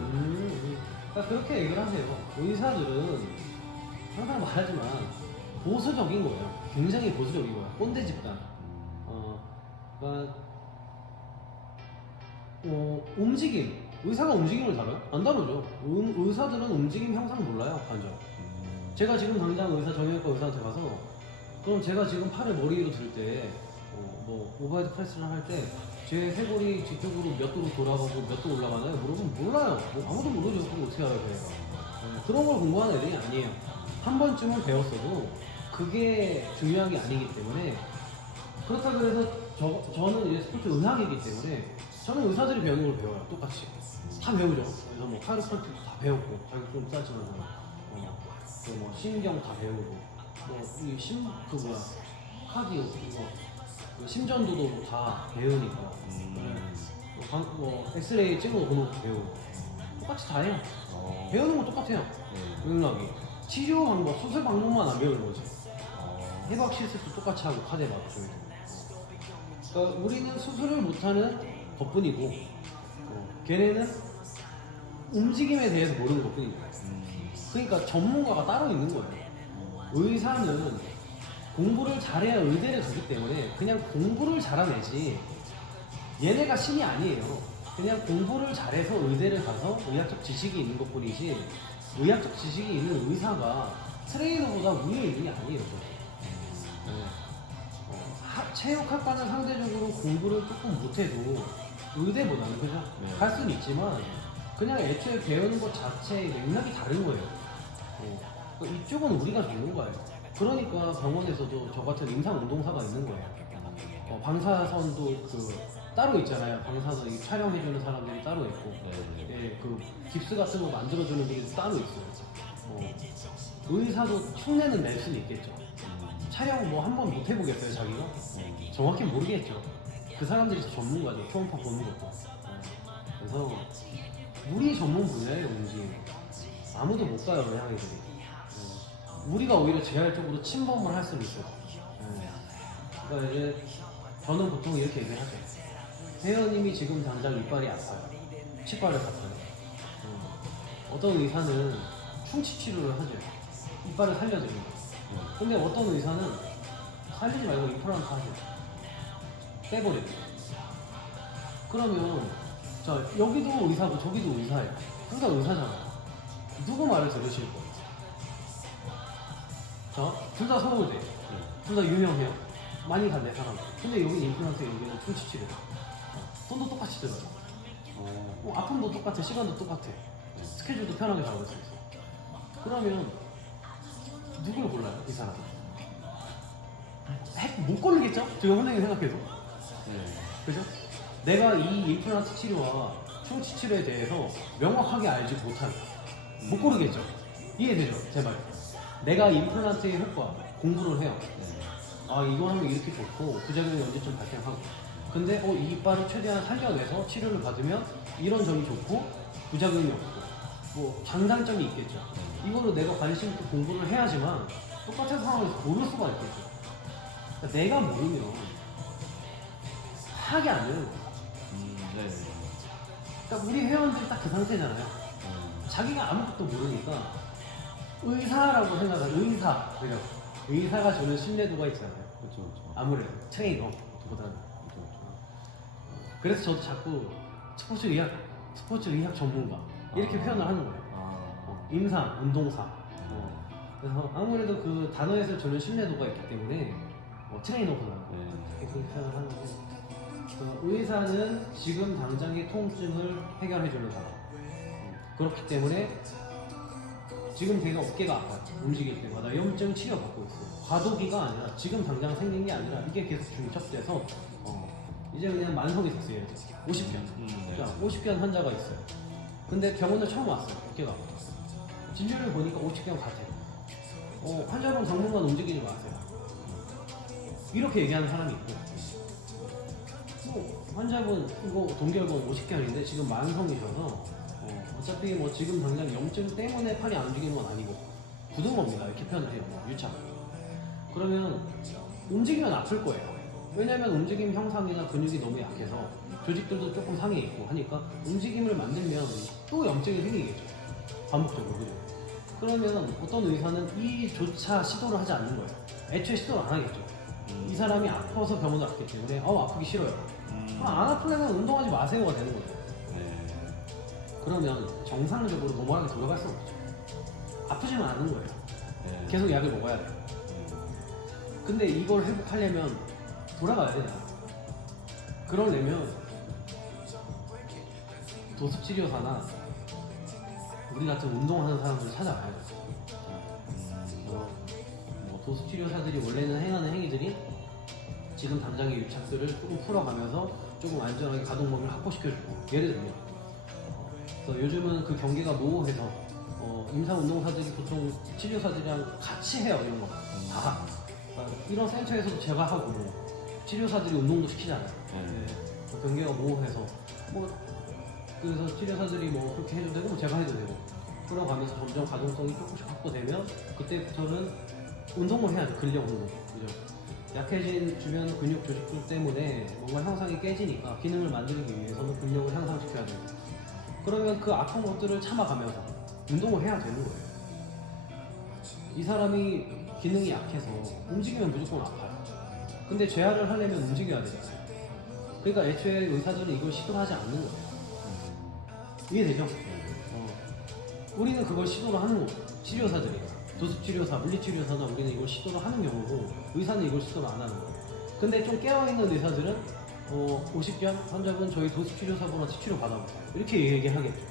그러니까 그렇게 얘기를 하세요. 의사들은 항상 말하지만 보수적인 거예요. 굉장히 보수적인 거예요. 꼰대 집단. 그러니까 움직임. 의사가 움직임을 다뤄요? 안 다루죠. 의사들은 움직임 형상 몰라요, 완전. 제가 지금 당장 정형외과 의사한테 가서 그럼 제가 지금 팔을 머리 위로 들 때 뭐 오버헤드 프레스를 할 때 제 쇄골이 뒤쪽으로 몇 도로 돌아가고 몇 도 올라가나요? 물어보면 몰라요. 뭐 아무도 모르죠. 그걸 어떻게 알아요? 그런 걸 공부하는 애들이 아니에요. 한 번쯤은 배웠어도 그게 중요한 게 아니기 때문에 그렇다 그래서 저는 이제 스포츠 의학이기 때문에 저는 의사들이 배우는 걸 배워요. 똑같이 다 배우죠. 그래서 뭐 카이로프라틱도 다 배웠고 자격증 따지면 뭐 신경 다 배우고 카디오 이거 심전도도 다 배우니까 뭐 엑스레이 찍어 보는 것도 배우고 똑같이 다 해요. 배우는 건 똑같아요. 맥락이 치료 방법, 수술 방법만 안 배우는 거지. 해박 실습도 똑같이 하고 카데박 중에서. 그러니까 우리는 수술을 못하는 것뿐이고 걔네는 움직임에 대해서 모르는 것뿐이고. 그러니까 전문가가 따로 있는 거예요. 의사는 공부를 잘해야 의대를 가기 때문에 그냥 공부를 잘하내지 얘네가 신이 아니에요. 그냥 공부를 잘해서 의대를 가서 의학적 지식이 있는 것뿐이지 의학적 지식이 있는 의사가 트레이너보다 위에 있는 게 아니에요. 체육학과는 상대적으로 공부를 조금 못해도 의대보다는 그죠? 갈 수는 있지만 그냥 애초에 배우는 것 자체의 맥락이 다른 거예요. 이쪽은 우리가 전문가예요. 그러니까 병원에서도 저 같은 임상운동사가 있는 거예요. 방사선도 따로 있잖아요. 방사선 촬영해주는 사람들이 따로 있고, 그 깁스 같은 거 만들어주는 분들이 따로 있어요. 의사도 흉내는 낼 수는 있겠죠. 촬영 뭐 한 번 못 해보겠어요, 자기가? 정확히 모르겠죠. 그 사람들이 전문가죠. 초음파 보는 것도. 그래서 우리 전문 분야의 움직임 아무도 못 가요, 의학애들이. 우리가 오히려 재활적으로 침범을 할 수는 있어요. 그러니까 이제 저는 보통 이렇게 얘기를 하죠. 혜연님이 지금 당장 이빨이 아파요. 치과를 갔어요. 어떤 의사는 충치 치료를 하죠. 이빨을 살려줍니다. 근데 어떤 의사는 살리지 말고 임플란트 하죠. 빼버려요. 그러면 자 여기도 의사고 저기도 의사예요. 둘 다 의사잖아요. 누구 말을 들으실 거예요? 자, 둘 다 서울대, 둘 다 유명해요. 많이 간대 사람. 근데 여기 임플란트, 여기는 충치 치료. 돈도 똑같이 들어요. 아픔도 똑같아, 시간도 똑같아. 스케줄도 편하게 잡을 수 있어. 그러면 누굴 골라요, 이 사람? 못 고르겠죠? 제가 선생님 생각해도. 그죠? 내가 이 임플란트 치료와 충치 치료에 대해서 명확하게 알지 못하면 못 고르겠죠? 이해되죠? 제발. 내가 임플란트의 효과 공부를 해요. 아 이거 하면 이렇게 좋고 부작용이 언제쯤 발생하고. 근데 이 이빨을 최대한 살려내서 치료를 받으면 이런 점이 좋고 부작용이 없고 뭐 장단점이 있겠죠. 이거를 내가 관심 있게 공부를 해야지만 똑같은 상황에서 고를 수가 있겠죠. 그러니까 내가 모르면 하게 안 되는 거야. 네. 그러니까 우리 회원들이 딱 그 상태잖아요. 자기가 아무것도 모르니까 의사라고 생각하는 의사가 주는 신뢰도가 있잖아요. 그렇죠, 그렇죠. 아무래도 트레이너보다는. 그래서 저도 자꾸 스포츠 의학 전문가 이렇게 표현을 하는 거예요. 임상, 운동사. 그래서 아무래도 그 단어에서 주는 신뢰도가 있기 때문에 트레이너보다는 그렇게 표현을 하는 거고. 의사는 지금 당장의 통증을 해결해주는 사람. 그렇기 때문에 지금 제가 어깨가 아파요. 움직일 때마다 염증 치료받고 있어요. 과도기가 아니라 지금 당장 생긴 게 아니라 이게 계속 중첩돼서 이제 그냥 만성이 됐어요. 50견. 자, 50견 환자가 있어요. 근데 병원을 처음 왔어요. 어깨가 아파요. 진료를 보니까 50견 같아요. 환자분 당분간 움직이지 마세요. 이렇게 얘기하는 사람이 있고 환자분 이거 동결본 50견인데 지금 만성이셔서 어차피 뭐 지금 당장 염증 때문에 팔이 안 움직이는 건 아니고 굳은 겁니다. 이렇게 표현을 해요. 유착. 그러면 움직이면 아플 거예요. 왜냐면 움직임 형상이나 근육이 너무 약해서 조직들도 조금 상해 있고 하니까 움직임을 만들면 또 염증이 생기겠죠. 반복적으로. 그죠? 그러면 어떤 의사는 이조차 시도를 하지 않는 거예요. 애초에 시도를 안 하겠죠. 이 사람이 아파서 병원을 왔기 때문에 아프기 싫어요. 안 아프려면 운동하지 마세요가 되는 거예요. 그러면 정상적으로 노멀하게 돌아갈 수는 없죠. 아프지만 않은 거예요. 계속 약을 먹어야 돼요. 근데 이걸 회복하려면 돌아가야 되잖아. 그러려면 도수치료사나 우리 같은 운동하는 사람들을 찾아가야 돼요. 도수치료사들이 원래는 행하는 행위들이 지금 당장의 유착들을 조금 풀어가면서 조금 안전하게 가동 범위를 확보시켜주고, 예를 들면 그래서 요즘은 그 경계가 모호해서 임상 운동사들이 보통 치료사들이랑 같이 해요. 이런 거 다. 그러니까 이런 센터에서도 제가 하고 치료사들이 운동도 시키잖아요. 그 경계가 모호해서 그래서 치료사들이 그렇게 해도 되고 제가 해도 되고 풀어가면서 점점 가동성이 조금씩 확보되면 그때부터는 운동을 해야죠. 근력 운동. 그죠? 약해진 주변 근육 조직들 때문에 뭔가 형상이 깨지니까 기능을 만들기 위해서는 근력을 향상시켜야 돼요. 그러면 그 아픈 것들을 참아가면서 운동을 해야 되는 거예요. 이 사람이 기능이 약해서 움직이면 무조건 아파요. 근데 재활을 하려면 움직여야 되잖아요. 그러니까 애초에 의사들은 이걸 시도를 하지 않는 거예요. 이해되죠? 우리는 그걸 시도를 하는 거고, 치료사들이 도수치료사, 물리치료사나 우리는 이걸 시도를 하는 경우고 의사는 이걸 시도를 안 하는 거예요. 근데 좀 깨어있는 의사들은 50견 환자분 저희 도수치료사분한테 치료 받아보세요. 이렇게 얘기하겠죠.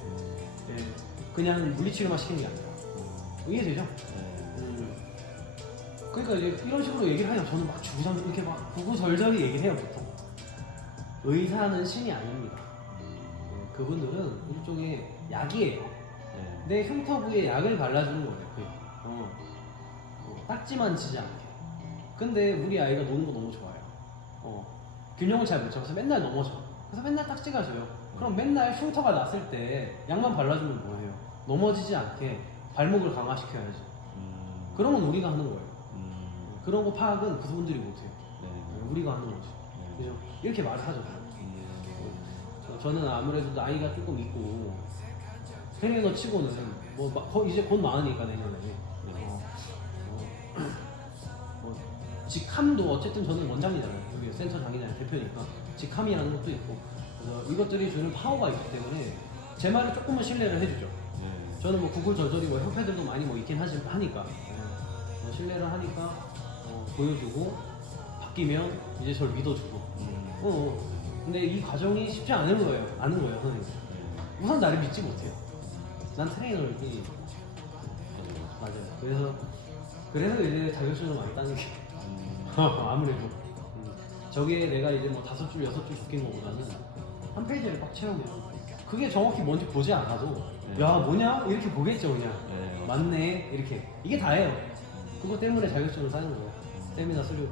그냥 물리치료만 시키는 게 아니라. 이해되죠? 그러니까 이제 이런 식으로 얘기를 하면 저는 막 주구장 이렇게 막 구구절절히 얘기를 해요. 보통 의사는 신이 아닙니다. 그분들은 일종의 약이에요. 내 흉터부에 약을 발라주는 거예요. 딱지만 치지 않게. 근데 우리 아이가 노는 거 너무 좋아해요. 균형을 잘 못 잡아서 맨날 넘어져. 그래서 맨날 딱지가 져요. 그럼 맨날 흉터가 났을 때 약만 발라주면 뭐예요? 넘어지지 않게 발목을 강화시켜야지. 그러면 우리가 하는 거예요. 그런 거 파악은 그분들이 못해요. 우리가 하는 거지. 그죠? 이렇게 말을 하죠. 저는 아무래도 나이가 조금 있고 트레이너 치고는 이제 곧 많으니까 내년에 직함도 어쨌든 저는 원장이잖아요. 여기 센터 장이잖아요. 대표니까 직함이라는 것도 있고 그래서 이것들이 주는 파워가 있기 때문에 제 말을 조금은 신뢰를 해주죠. 저는 뭐 구글 저저리 뭐 협회들도 많이 뭐 있긴 하니까 신뢰를 하니까 보여주고 바뀌면 이제 저를 믿어주고 근데 이 과정이 쉽지 않은 거예요. 선생님. 우선 나를 믿지 못해요. 난 트레이너이지. 맞아요. 그래서 이제 자격증을 많이 따는 게 아무래도 저게 내가 이제 뭐 5줄 6줄 적힌 거보다는 한 페이지를 꽉 채우면 그게 정확히 뭔지 보지 않아도 야 뭐냐 이렇게 보겠죠 그냥. 맞네 이렇게 이게 다예요. 그거 때문에 자격증을 따는 거예요. 세미나 수료로.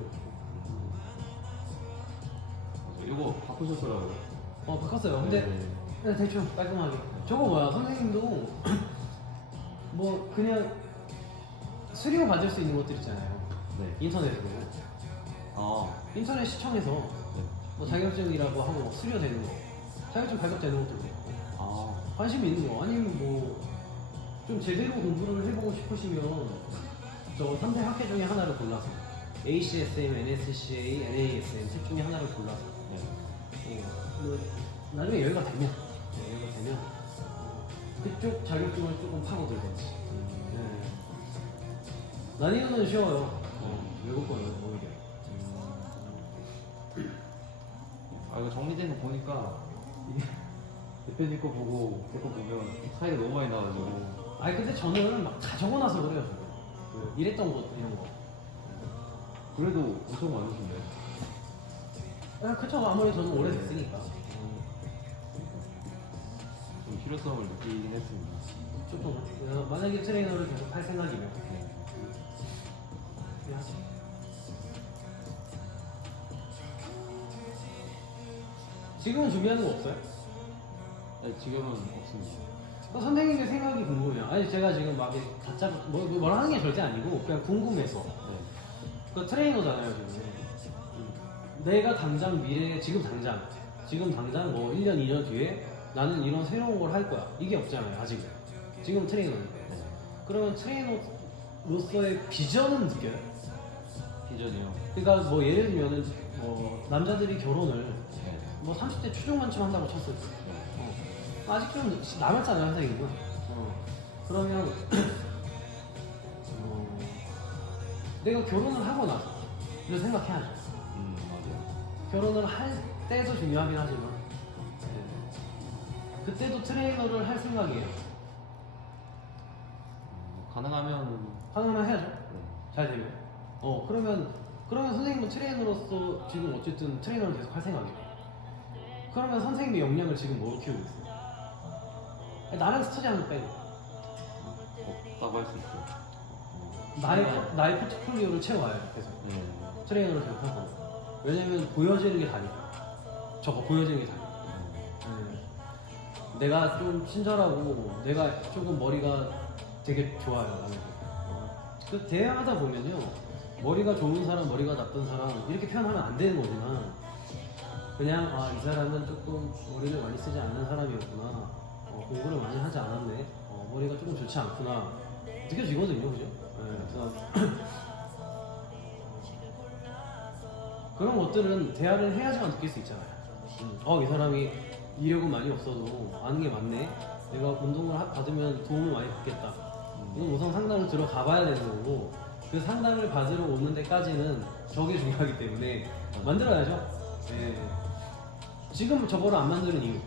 이거 바꾸셨더라고요. 바꿨어요. 근데 그냥 대충 깔끔하게. 저거 뭐야 선생님도 뭐 그냥 수료 받을 수 있는 것들 있잖아요. 인터넷으로. 인터넷 시청해서 뭐 자격증이라고 하고 막 수료되는 거, 자격증 발급되는 것도 있고. 관심 있는 거 아니면 뭐 좀 제대로 공부를 해보고 싶으시면 저 3대 학회 중에 하나를 골라서 ACSM, NSCA, NASM 셋 중에 하나를 골라서 뭐 나중에 여유가 되면 그쪽 자격증을 조금 파고들든지. 난이도는 쉬워요. 외국 거는 오히려. 이거 정리되는 거 보니까 이게 대표님 거 보고 제 거 보면 차이가 너무 많이 나가지고. 근데 저는 막 다 적어놔서 그래요. 이랬던 것 이런 거. 그래도 엄청 많으신데. 그쵸. 아무리 저는 오래됐으니까. 좀 필요성을 느끼긴 했습니다. 조금. 만약에 트레이너를 계속 할 생각이면. 지금은 준비하는 거 없어요? 지금은 없습니다. 선생님의 생각이 궁금해요. 아니 제가 지금 막 다짜 뭐라 하는 게 절대 아니고 그냥 궁금해서. 그 트레이너잖아요 지금. 내가 당장 미래에 지금 당장 뭐 1년 2년 뒤에 나는 이런 새로운 걸 할 거야. 이게 없잖아요 아직은. 지금 트레이너인데. 그러면 트레이너로서의 비전은 느껴요? 비전이요? 그러니까 뭐 예를 들면은 뭐 남자들이 결혼을 뭐 30대 초중반쯤 한다고 쳤을 때 아직 좀 남았잖아요 선생님은. 그러면 내가 결혼을 하고 나서 이걸 생각해야죠. 맞아요. 결혼을 할 때도 중요하긴 하지만 그때도 트레이너를 할 생각이에요. 가능하면 해야죠. 잘 되면. 그러면 선생님은 트레이너로서 지금 어쨌든 트레이너를 계속 할 생각이에요. 그러면 선생님의 역량을 지금 뭐로 키우고 있어요? 나는 스터디하는 거 빼고 없다고 할 수 있죠. 나의 포트폴리오를 채워와요. 계속 트레이너를 계속 하고. 왜냐면 보여지는 게 다니까. 저거 보여지는 게 다니까. 내가 좀 친절하고 내가 조금 머리가 되게 좋아요. 그 대화하다 보면요 머리가 좋은 사람, 머리가 나쁜 사람 이렇게 표현하면 안 되는 거구나. 그냥 이 사람은 조금 머리를 많이 쓰지 않는 사람이었구나. 공부를 많이 하지 않았네. 머리가 조금 좋지 않구나. 느껴지거든요, 그죠? 그래서 그런 것들은 대화를 해야지만 느낄 수 있잖아요. 이 사람이 이력은 많이 없어도 아는 게 많네. 내가 운동을 받으면 도움을 많이 받겠다. 이건 우선 상담을 들어가 봐야 되는 거고 그 상담을 받으러 오는 데까지는 저게 중요하기 때문에 만들어야죠. 지금 저거를 안 만드는 이유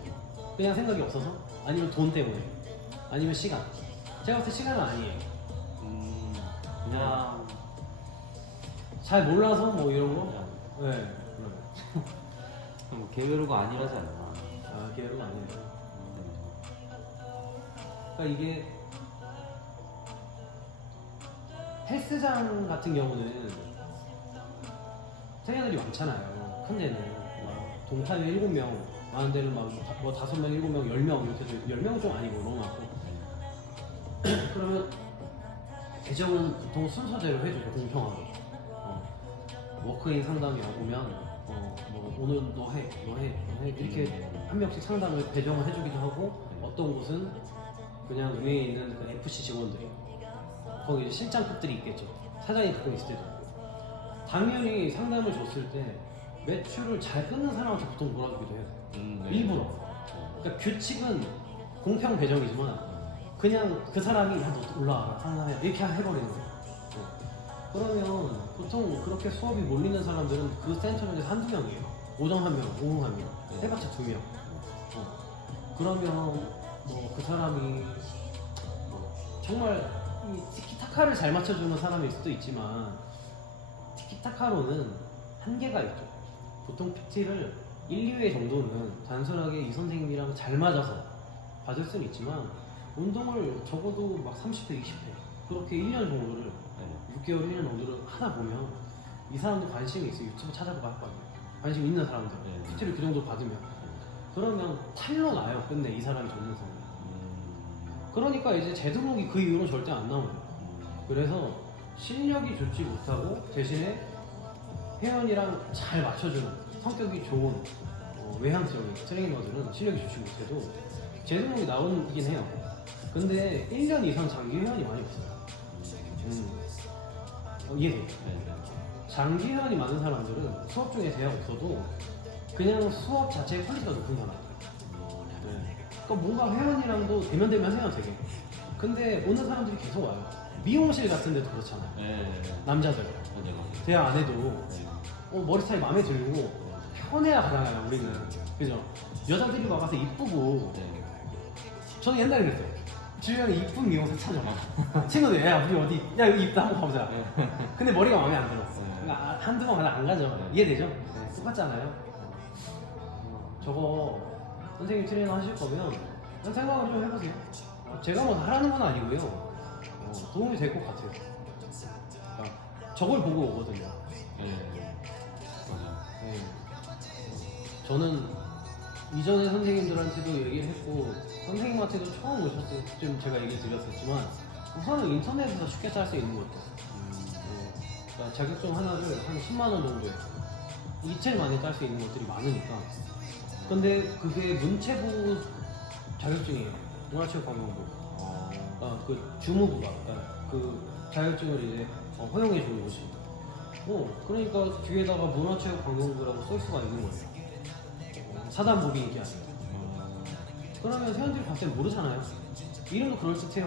그냥 생각이 없어서? 아니면 돈 때문에? 아니면 시간? 제가 봤을 때 시간은 아니에요. 그냥 잘 몰라서 뭐 이런 거? 뭐 게으르고 아니라지 않나. 게으르가 아니에요. 그러니까 이게 헬스장 같은 경우는 트레이너들이 많잖아요. 큰 데는 동타에 7명, 많은 데는 뭐 5명, 7명, 10명 이렇게 해서 10명은 좀 아니고 너무 많고 그러면 대접은 보통 순서대로 해줘요. 공평하게. 워크인 상담이라고 보면 뭐 오늘 너 해 이렇게 한 명씩 상담을 배정을 해주기도 하고 어떤 곳은 그냥 위에 있는 그 FC 직원들이 거기 실장급들이 있겠죠. 사장이 가끔 있을 때도 있고. 당연히 상담을 줬을 때 매출을 잘 끊는 사람한테 보통 몰아주기도 해요. 일부러. 그러니까 규칙은 공평 배정이지만 그냥 그 사람이 야 너 올라와라 상담해 이렇게 해버리는 거예요. 그러면 보통 그렇게 수업이 몰리는 사람들은 그 센터에서 한두 명이에요. 오전 한 명, 오후 한 명, 해봤자 두 명. 그러면 뭐 그 사람이 뭐 정말 이 티키타카를 잘 맞춰주는 사람일 수도 있지만 티키타카로는 한계가 있죠. 보통 PT를 1, 2회 정도는 단순하게 이 선생님이랑 잘 맞아서 받을 수는 있지만 운동을 적어도 막 30회, 20회 그렇게 1년 정도를 6개월, 1년 정도를 하다 보면 이 사람도 관심이 있어요. 유튜브 찾아보고 할 거 아니에요. 관심 있는 사람들 PT를 그 정도 받으면 그러면 탈로 나요. 끝내 이 사람이 전문성이. 그러니까 이제 재등록이 그 이후로 절대 안 나오는 거예요. 그래서 실력이 좋지 못하고 대신에 회원이랑 잘 맞춰주는 성격이 좋은 외향적인 트레이너들은 실력이 좋지 못해도 재등록이 나오긴 해요. 근데 1년 이상 장기 회원이 많이 없어요. 이해돼요? 장기 회원이 많은 사람들은 수업 중에 대학 없어도 그냥 수업 자체의 퀄리티가 높은 사람. 그러니까 뭔가 회원이랑도 대면대면 해요 되게. 근데 오는 사람들이 계속 와요. 미용실 같은 데도 그렇잖아요. 남자들 대학 안 해도 머리 스타일 마음에 들고 편해야 가잖아요 우리는. 그죠? 여자들이 와가서 이쁘고 저는 옛날에 그랬어요. 주변에 이쁜 미용사 찾아봐. 친구들 야 우리 어디 야 여기 이쁘다 한번 가보자. 근데 머리가 마음에 안 들어. 그러니까 한두 번 가다 안 가죠. 이해되죠? 똑같잖아요. 저거 선생님 트레이너 하실 거면 그냥 생각을 좀 해보세요. 제가 뭐 하라는 건 아니고요. 도움이 될 것 같아요. 그러니까 저걸 보고 오거든요. 저는 이전에 선생님들한테도 얘기를 했고 선생님한테도 처음 오셨을 때쯤 제가 얘기 드렸었지만 우선은 인터넷에서 쉽게 짤 수 있는 것도 그러니까 자격증 하나를 한 10만 원 정도에 이틀 만에 딸 수 있는 것들이 많으니까. 근데 그게 문체부 자격증이에요. 문화체육관광부. 그 주무부가 그 자격증을 이제 허용해 주는 거지. 그러니까 뒤에다가 문화체육관광부라고 쓸 수가 있는 거예요. 사단법이 얘기 아니에요. 그러면 회원들이 봤을 때 모르잖아요. 이름도 그럴듯해요.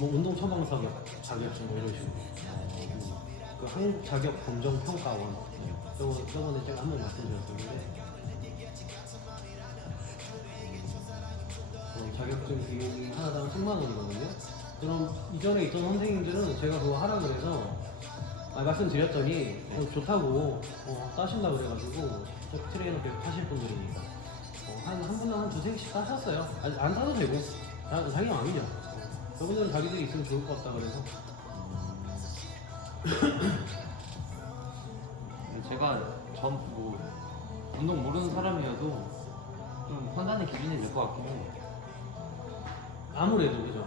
뭐 운동 처방 자격증 뭐 이런 식으로. 그 한국 자격 검정 평가원. 저번에 제가 한번 말씀드렸었는데 자격증 비용이 하나당 10만 원이거든요. 그럼 이전에 있던 선생님들은 제가 그거 하라 그래서 말씀드렸더니 좋다고 따신다 그래가지고 트레이너 계속 하실 분들이니까 한 분은 한 두세 개씩 따셨어요. 안 따도 되고 자기 마음이죠. 저분들은 자기들이 있으면 좋을 것 같다 그래서. 제가 뭐 운동 모르는 사람이어도 좀 판단의 기준이 될 것 같긴 해요. 아무래도 그죠.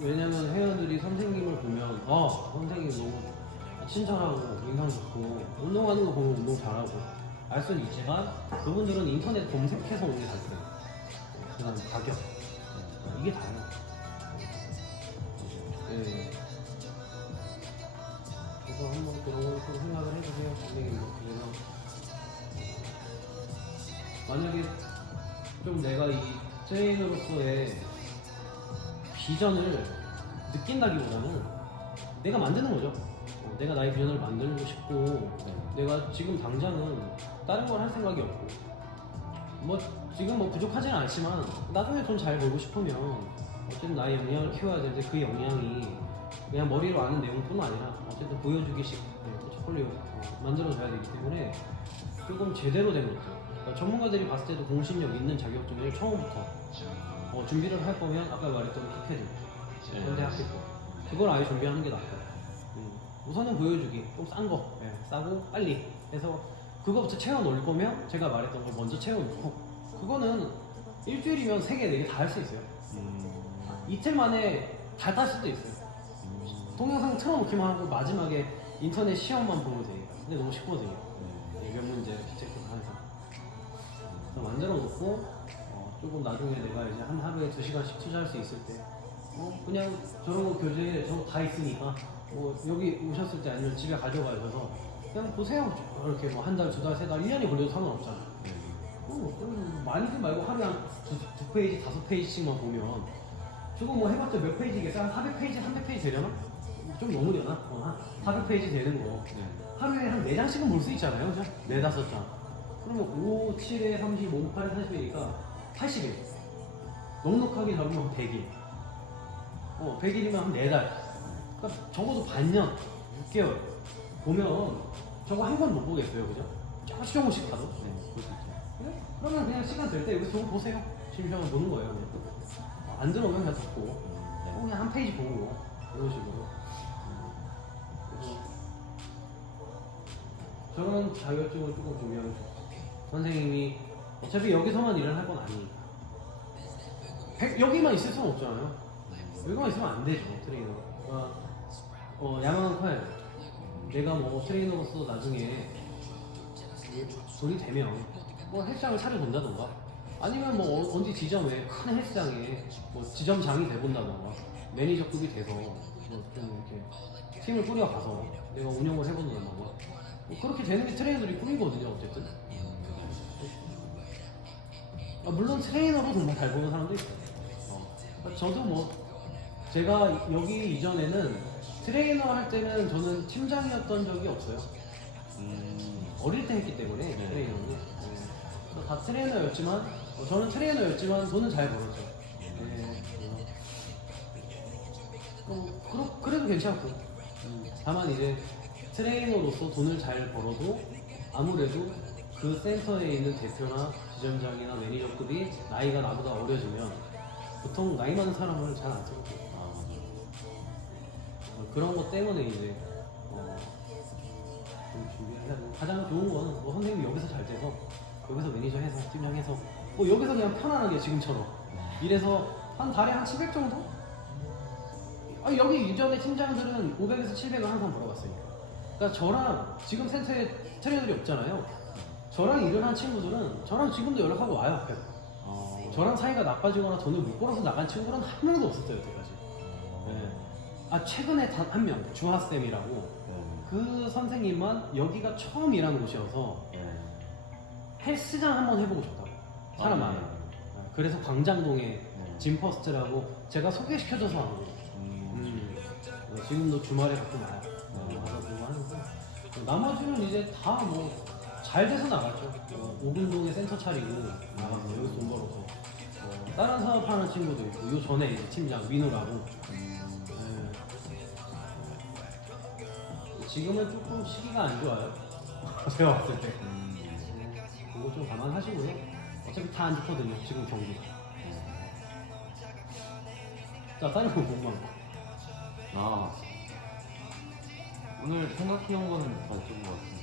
왜냐면 회원들이 선생님을 보면 선생님 너무 친절하고 인상 좋고 운동하는 거 보면 운동 잘하고 알 수는 있지만 그분들은 인터넷 검색해서 오는 게 잘 돼요. 그 다음 가격 이게 다예요. 그래서 한번 그런 걸 좀 생각을 해주세요 선생님. 그래서 만약에 좀 내가 이 트레이너로서의 비전을 느낀다기보다는 내가 만드는 거죠. 내가 나의 비전을 만들고 싶고 내가 지금 당장은 다른 걸 할 생각이 없고 뭐 지금 뭐 부족하지는 않지만 나중에 돈 잘 벌고 싶으면 어쨌든 나의 역량을 키워야 되는데 그 역량이 그냥 머리로 아는 내용뿐만 아니라 어쨌든 보여주기식 포트폴리오 만들어줘야 되기 때문에 조금 제대로 된 것들. 그러니까 전문가들이 봤을 때도 공신력 있는 자격증을 처음부터 준비를 할 거면 아까 말했던 피케드, 현대 학교법 그걸 아예 준비하는 게 낫고 우선은 보여주기 좀 싼 거, 싸고 빨리 해서 그거부터 채워 놓을 거면 제가 말했던 걸 먼저 채워 놓고 그거는 일주일이면 3개, 4개 다 할 수 있어요. 이틀 만에 다 딸 수도 있어요. 동영상 틀어놓기만 하고 마지막에 인터넷 시험만 보면 되니까. 근데 너무 쉽거든요. 몇 문제 피체크 하면서 만들어 놓고 조금 나중에 내가 이제 한 하루에 2시간씩 투자할 수 있을 때 그냥 저런 거 교재에 저거 다 있으니까 여기 오셨을 때 아니면 집에 가져가셔서 그냥 보세요. 이렇게 뭐 한 달, 두 달, 세 달, 1년이 걸려도 상관없잖아요. 많이도 말고 하루에 한 두 페이지, 5페이지씩만 보면 저거 뭐 해봤자 몇 페이지겠어? 한 400페이지, 300페이지 되려나? 좀 너무 되나? 한 400페이지 되는 거 하루에 한 4장씩은 볼 수 있잖아요. 그죠? 4, 5장. 그러면 5, 7에 30, 5, 8에 40이니까 80일. 넉넉하게 잡으면 100일. 100일이면 한 4달. 그러니까 적어도 반년, 6개월 보면 저거 한 번 못 보겠어요. 그죠? 조금씩 봐도. 네? 그러면 그냥 시간 될 때 여기서 저거 보세요. 실력을 보는 거예요. 그냥. 안 들어오면 그냥 듣고 그냥 한 페이지 보고 이런 식으로. 그래서 저는 자격증을 조금 준비하면 좋아요. 선생님이 어차피 여기서만 일을 할 건 아니니까 여기만 있을 수는 없잖아요. 여기만 있으면 안 되죠. 트레이너가 야망은 커야 돼. 내가 뭐 트레이너로서 나중에 돈이 되면 뭐 헬스장을 차려본다던가 아니면 뭐 어디 지점에 큰 헬스장에 뭐 지점장이 돼본다던가 매니저급이 돼서 뭐 좀 이렇게 팀을 꾸려가서 내가 운영을 해본다던가 뭐 그렇게 되는 게 트레이너들이 꿈이거든요. 어쨌든 물론 트레이너로 정말 잘 보는 사람도 있어요. 저도 뭐 제가 여기 이전에는 트레이너 할 때는 저는 팀장이었던 적이 없어요. 어릴 때 했기 때문에 트레이너는 다 트레이너였지만 저는 트레이너였지만 돈은 잘 벌었죠. 그래도 괜찮고 다만 이제 트레이너로서 돈을 잘 벌어도 아무래도 그 센터에 있는 대표나 지점장이나 매니저급이 나이가 나보다 어려지면 보통 나이 많은 사람을 잘 안 쓰거든요. 그런 것 때문에 이제 좀 준비해야 되고 가장 좋은 거는 뭐 선생님이 여기서 잘 돼서 여기서 매니저 해서 팀장 해서 여기서 그냥 편안하게 지금처럼 이래서 한 달에 한 700 정도? 여기 이전에 팀장들은 500에서 700을 항상 벌어왔으니까 그러니까 저랑 지금 센터에 트레이너들이 없잖아요. 저랑 일을 한 친구들은 저랑 지금도 연락하고 와요. 앞에서 저랑 사이가 나빠지거나 돈을 못 벌어서 나간 친구는 한 명도 없었어요. 여태까지. 최근에 단 한 명, 주하쌤이라고 그 선생님만 여기가 처음 일하는 곳이어서 헬스장 한번 해보고 싶다고 사람 많아요. 그래서 광장동에 짐퍼스트라고 제가 소개시켜줘서 하는 거예요. 지금도 주말에 가끔 와요. 와서 그거 하는데 나머지는 이제 다 뭐 잘 돼서 나갔죠. 오근동에 센터 차리고 나가서 여기서 돈 벌어서 다른 사업하는 친구도 있고 요 전에 이제 팀장 민우라고 지금은 조금 시기가 안 좋아요. 제가 봤을 때. 그거 좀 감안하시고요. 어차피 다 안 좋거든요. 지금 경기가. 자, 다른 거 궁금한 거. 오늘 생각해온 거는 다 좋은 것 같습니다.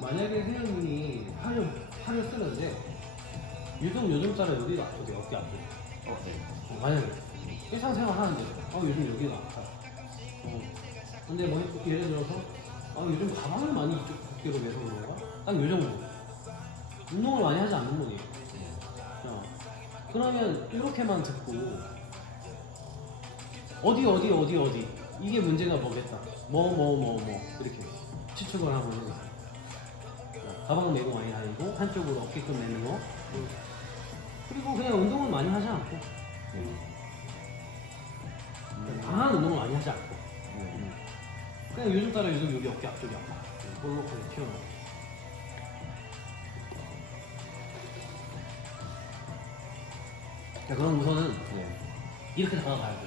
만약에 회원님이 팔을 쓰는데 유독 요즘 따라 여기가 아프대, 어깨 아프대. 만약에 일상생활 하는데 요즘 여기가 아파. 근데 뭐 예를 들어서 요즘 가방을 많이 이쪽 어깨로 매서 그런가? 딱 요 정도. 운동을 많이 하지 않는 분이에요. 그러면 이렇게만 듣고 어디 이게 문제가 뭐겠다. 뭐 이렇게 추측을 하고 있는 거예요. 가방 메고 많이 다니고 한쪽으로 어깨끈 매는 거 그리고 그냥 운동을 많이 하지 않고 강한 운동을 많이 하지 않고 그냥 요즘 따라 요즘 여기 어깨 앞쪽이 아파 볼록하게 튀어나와. 자, 그럼 우선은 이렇게 다가가야 돼.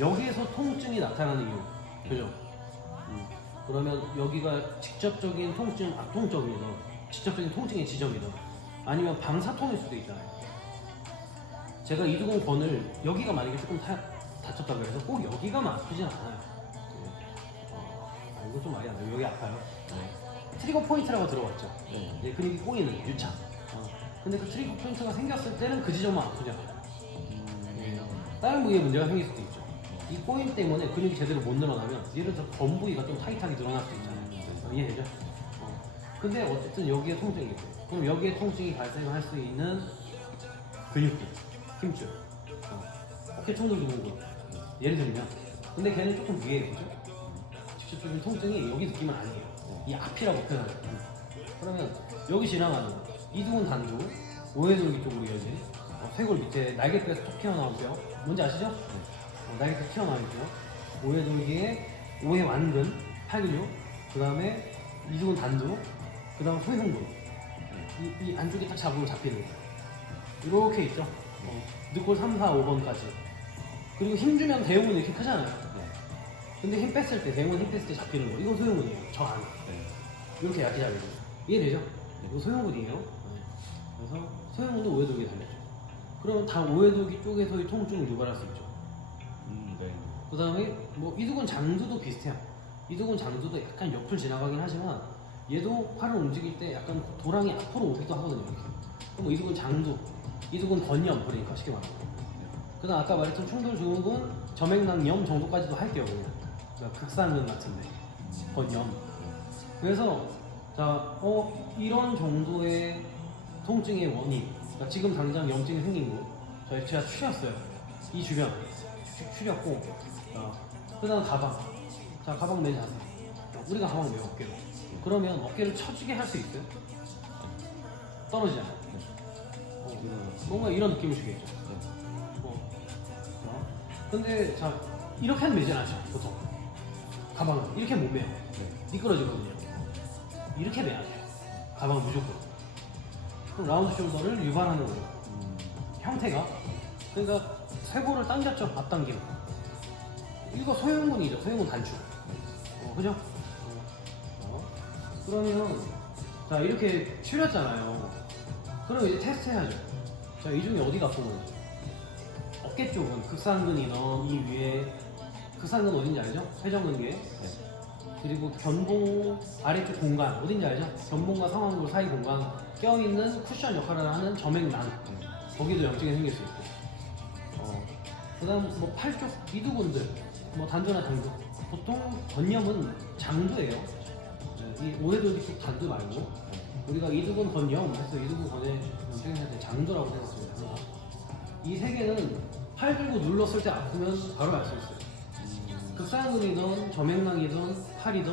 여기에서 통증이 나타나는 이유 그죠? 그러면 여기가 직접적인 통증, 악통적이든 직접적인 통증의 지점이든 아니면 방사통일 수도 있잖아요. 제가 이두근권을 여기가 만약에 조금 다쳤다고 해서 꼭 여기가만 아프진 않아요. 이거 좀 말이 안 나요. 여기 아파요. 트리거 포인트라고 들어봤죠? 근육이 꼬이는 유착. 근데 그 트리거 포인트가 생겼을 때는 그 지점만 아프잖아요. 다른 부위에 문제가 생길 수도 있죠. 이 포인트 때문에 근육이 제대로 못 늘어나면 예를 들어 건 부위가 좀 타이트하게 늘어날 수 있잖아요. 이해되죠? 근데 어쨌든 여기에 통증이 있고, 그럼 여기에 통증이 발생할 수 있는 근육들, 힘줄, 어깨 통증 부분, 예를 들면, 근데 걔는 조금 위에 있죠? 직접적인 통증이 여기 느낌은 아니에요. 이 앞이라고 표현하죠. 그러면 여기 지나가는 이두근 단두, 오해돌기 쪽으로 이어진 쇄골 밑에 날개뼈에서 톡 튀어나오죠. 뭔지 아시죠? 날개뼈 튀어나오죠. 오해돌기에 오해완근, 팔근육, 그 다음에 이두근 단두, 그 다음 소흉근. 이 안쪽에 딱 잡으면 잡히는 거예요. 이렇게 있죠. 늑골 3, 4, 5번까지. 그리고 힘주면 대흉은 이렇게 크잖아요. 근데 힘 뺐을 때, 대흉은 힘 뺐을 때 잡히는 거. 이건 소흉근이에요. 저 안에. 이렇게 약해 잡히고. 이해되죠? 이거 소흉근이에요. 그래서 소흉근도 오해돌기에 달렸죠. 그러면 다 오해돌기 쪽에서의 통증을 유발할 수 있죠. 네. 그 다음에 뭐 이두근 장두도 비슷해요. 이두근 장두도 약간 옆을 지나가긴 하지만 얘도 팔을 움직일 때 약간 도랑이 앞으로 오기도 하거든요. 이렇게. 뭐 이두근 장두, 이두근 건염, 그러니까 쉽게 말하면. 그다음 아까 말했던 충돌 증후군, 점액낭염 정도까지도 할게요. 그러니까 극산근 같은데 건염. 그래서 자, 이런 정도의 통증의 원인. 그러니까 지금 당장 염증이 생긴 곳, 제가 추렸어요. 이 주변 추렸고, 그다음 가방. 자, 가방 내 자세. 우리가 가방 내 어깨로. 그러면 어깨를 쳐주게 할 수 있어요? 떨어지잖아요. 뭔가 이런 느낌을 주겠죠. 근데 자, 이렇게 하면 되지 않죠, 보통. 가방은 이렇게 못 매요. 미끄러지거든요. 이렇게 매야 돼요. 가방은 무조건. 그럼 라운드 숄더를 유발하는 거예요. 형태가. 그러니까 쇄골을 당겼죠, 앞당기는. 이거 소형근이죠, 소형근 단축. 그죠? 그러면 자, 이렇게 추렸잖아요. 그럼 이제 테스트 해야죠. 자, 이 중에 어디가 아픈 건지. 어깨 쪽은 극상근이나 이 위에 극상근 어딘지 알죠? 회전근개. 그리고 견봉 아래쪽 공간 어딘지 알죠? 견봉과 상완골 사이 공간 껴있는 쿠션 역할을 하는 점액낭. 거기도 염증이 생길 수 있고. 그다음 뭐 팔 쪽 이두근들, 뭐 단두나 장두. 보통 건염은 장두예요. 이 오해돌기 쪽 단두 말고 우리가 이두근 건염 해서 이두근 건에 염증할 때 장두라고 생각합니다. 이 세 개는 팔 들고 눌렀을 때 아프면 바로 알 수 있어요. 극상근이든 점액낭이든 팔이든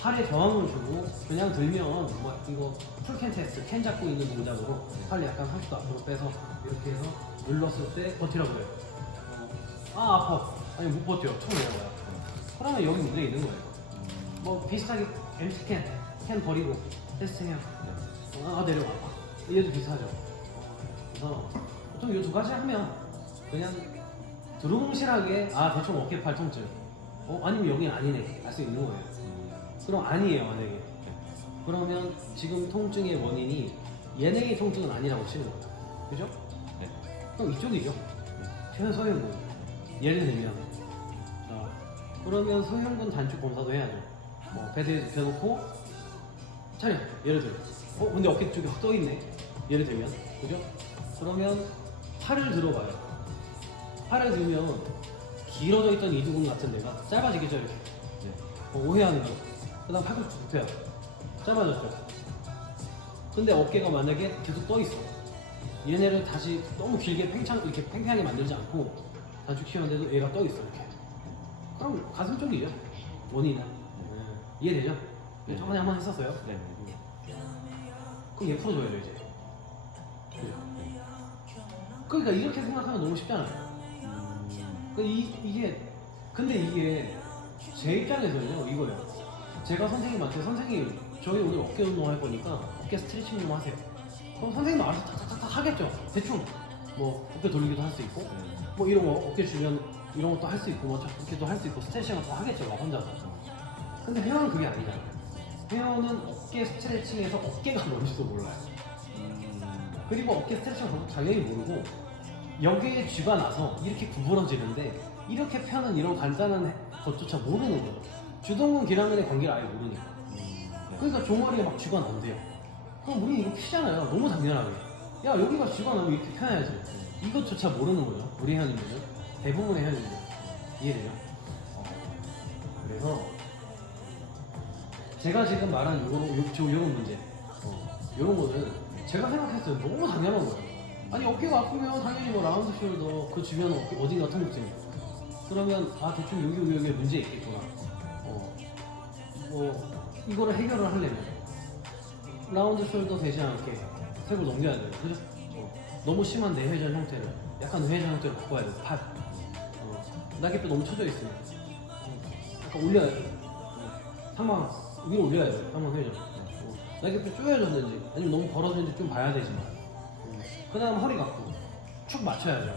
팔에 저항을 주고 그냥 들면 뭐 이거 풀캔 테스트, 캔 잡고 있는 동작으로 팔을 약간 30도 앞으로 빼서 이렇게 해서 눌렀을 때 버티라고 해요. 아, 아파. 아니 못 버텨. 처음 내려가요. 그러면 여기 문제 있는 거예요. 뭐 비슷하게 MC 캔 버리고 테스팅해요. 내려가. 얘도 비슷하죠. 그래서 보통 이 두 가지 하면 그냥 두루뭉실하게 대충 어깨 팔 통증. 아니면 여긴 아니네. 알 수 있는 거예요. 그럼 아니에요, 만약에. 그러면 지금 통증의 원인이 얘네의 통증은 아니라고 치는 거예요. 그죠? 네. 그럼 이쪽이죠. 최소형근. 예를 들면 그러면 소형근 단축 검사도 해야죠. 뭐 베드에 눕혀놓고 차려. 예를 들어. 근데 어깨 쪽이 확 떠있네. 예를 들면. 그죠? 그러면 팔을 들어봐요. 팔을 들면 길어져 있던 이두근 같은 데가 짧아지겠죠, 이렇게. 오해하는 거. 그 다음 팔꿈치 굽혀요. 짧아졌죠. 근데 어깨가 만약에 계속 떠있어. 얘네를 다시 너무 길게 이렇게 팽팽하게 만들지 않고 단축시켰는데도 얘가 떠있어, 이렇게. 그럼 가슴 쪽이죠. 원인은. 이해되죠? 네. 저번에 한번 했었어요. 네. 그럼 얘 풀어줘야죠, 이제. 그죠? 그러니까 이렇게 생각하면 너무 쉽잖아요. 근데 이게 제 입장에서는요, 이거예요. 제가 선생님한테 선생님, 저희 오늘 어깨 운동할 거니까 어깨 스트레칭 좀 하세요. 그럼 선생님도 알아서 탁탁탁 하겠죠. 대충 뭐 어깨 돌리기도 할 수 있고, 뭐 이런 거 어깨 주면 이런 것도 할 수 있고, 뭐 어깨도 할 수 있고, 스트레칭 같은 거 하겠죠, 막 혼자서. 근데 회원은 그게 아니잖아요. 회원은 어깨 스트레칭에서 어깨가 뭔지도 몰라요. 그리고 어깨 스트레칭을 당연히 모르고 여기에 쥐가 나서 이렇게 구부러지는데 이렇게 펴는 이런 간단한 것조차 모르는 거죠. 주동근 기랑근의 관계를 아예 모르니까. 그러니까 종아리에 막 쥐가 난대요. 그럼 우리 이거 피잖아요. 너무 당연하게. 야 여기가 쥐가 나면 이렇게 펴야지. 이것조차 모르는 거죠. 우리 회원님들은 대부분의 회원님들 이해되죠? 그래서 제가 지금 말한 요런 문제, 요런 거는 제가 생각했을 때 너무 당연한 거예요. 아니 어깨가 아프면 당연히 뭐 라운드 숄더 그 주변 어디가 통증. 그러면 아 대충 여기에 문제 있겠구나. 뭐 이거를 해결을 하려면 라운드 숄더 되지 않게 색을 넘겨야 돼요. 그죠? 너무 심한 내회전 형태를 약간 회전 형태로 바꿔야 돼요. 팔. 날개뼈 너무 쳐져 있으면 약간 올려야 돼요. 상방 위로 올려야 돼요. 상방 회전. 날개뼈 쪼여졌는지 아니면 너무 벌어졌는지 좀 봐야 되지만 그 다음 허리 각도 축 맞춰야죠.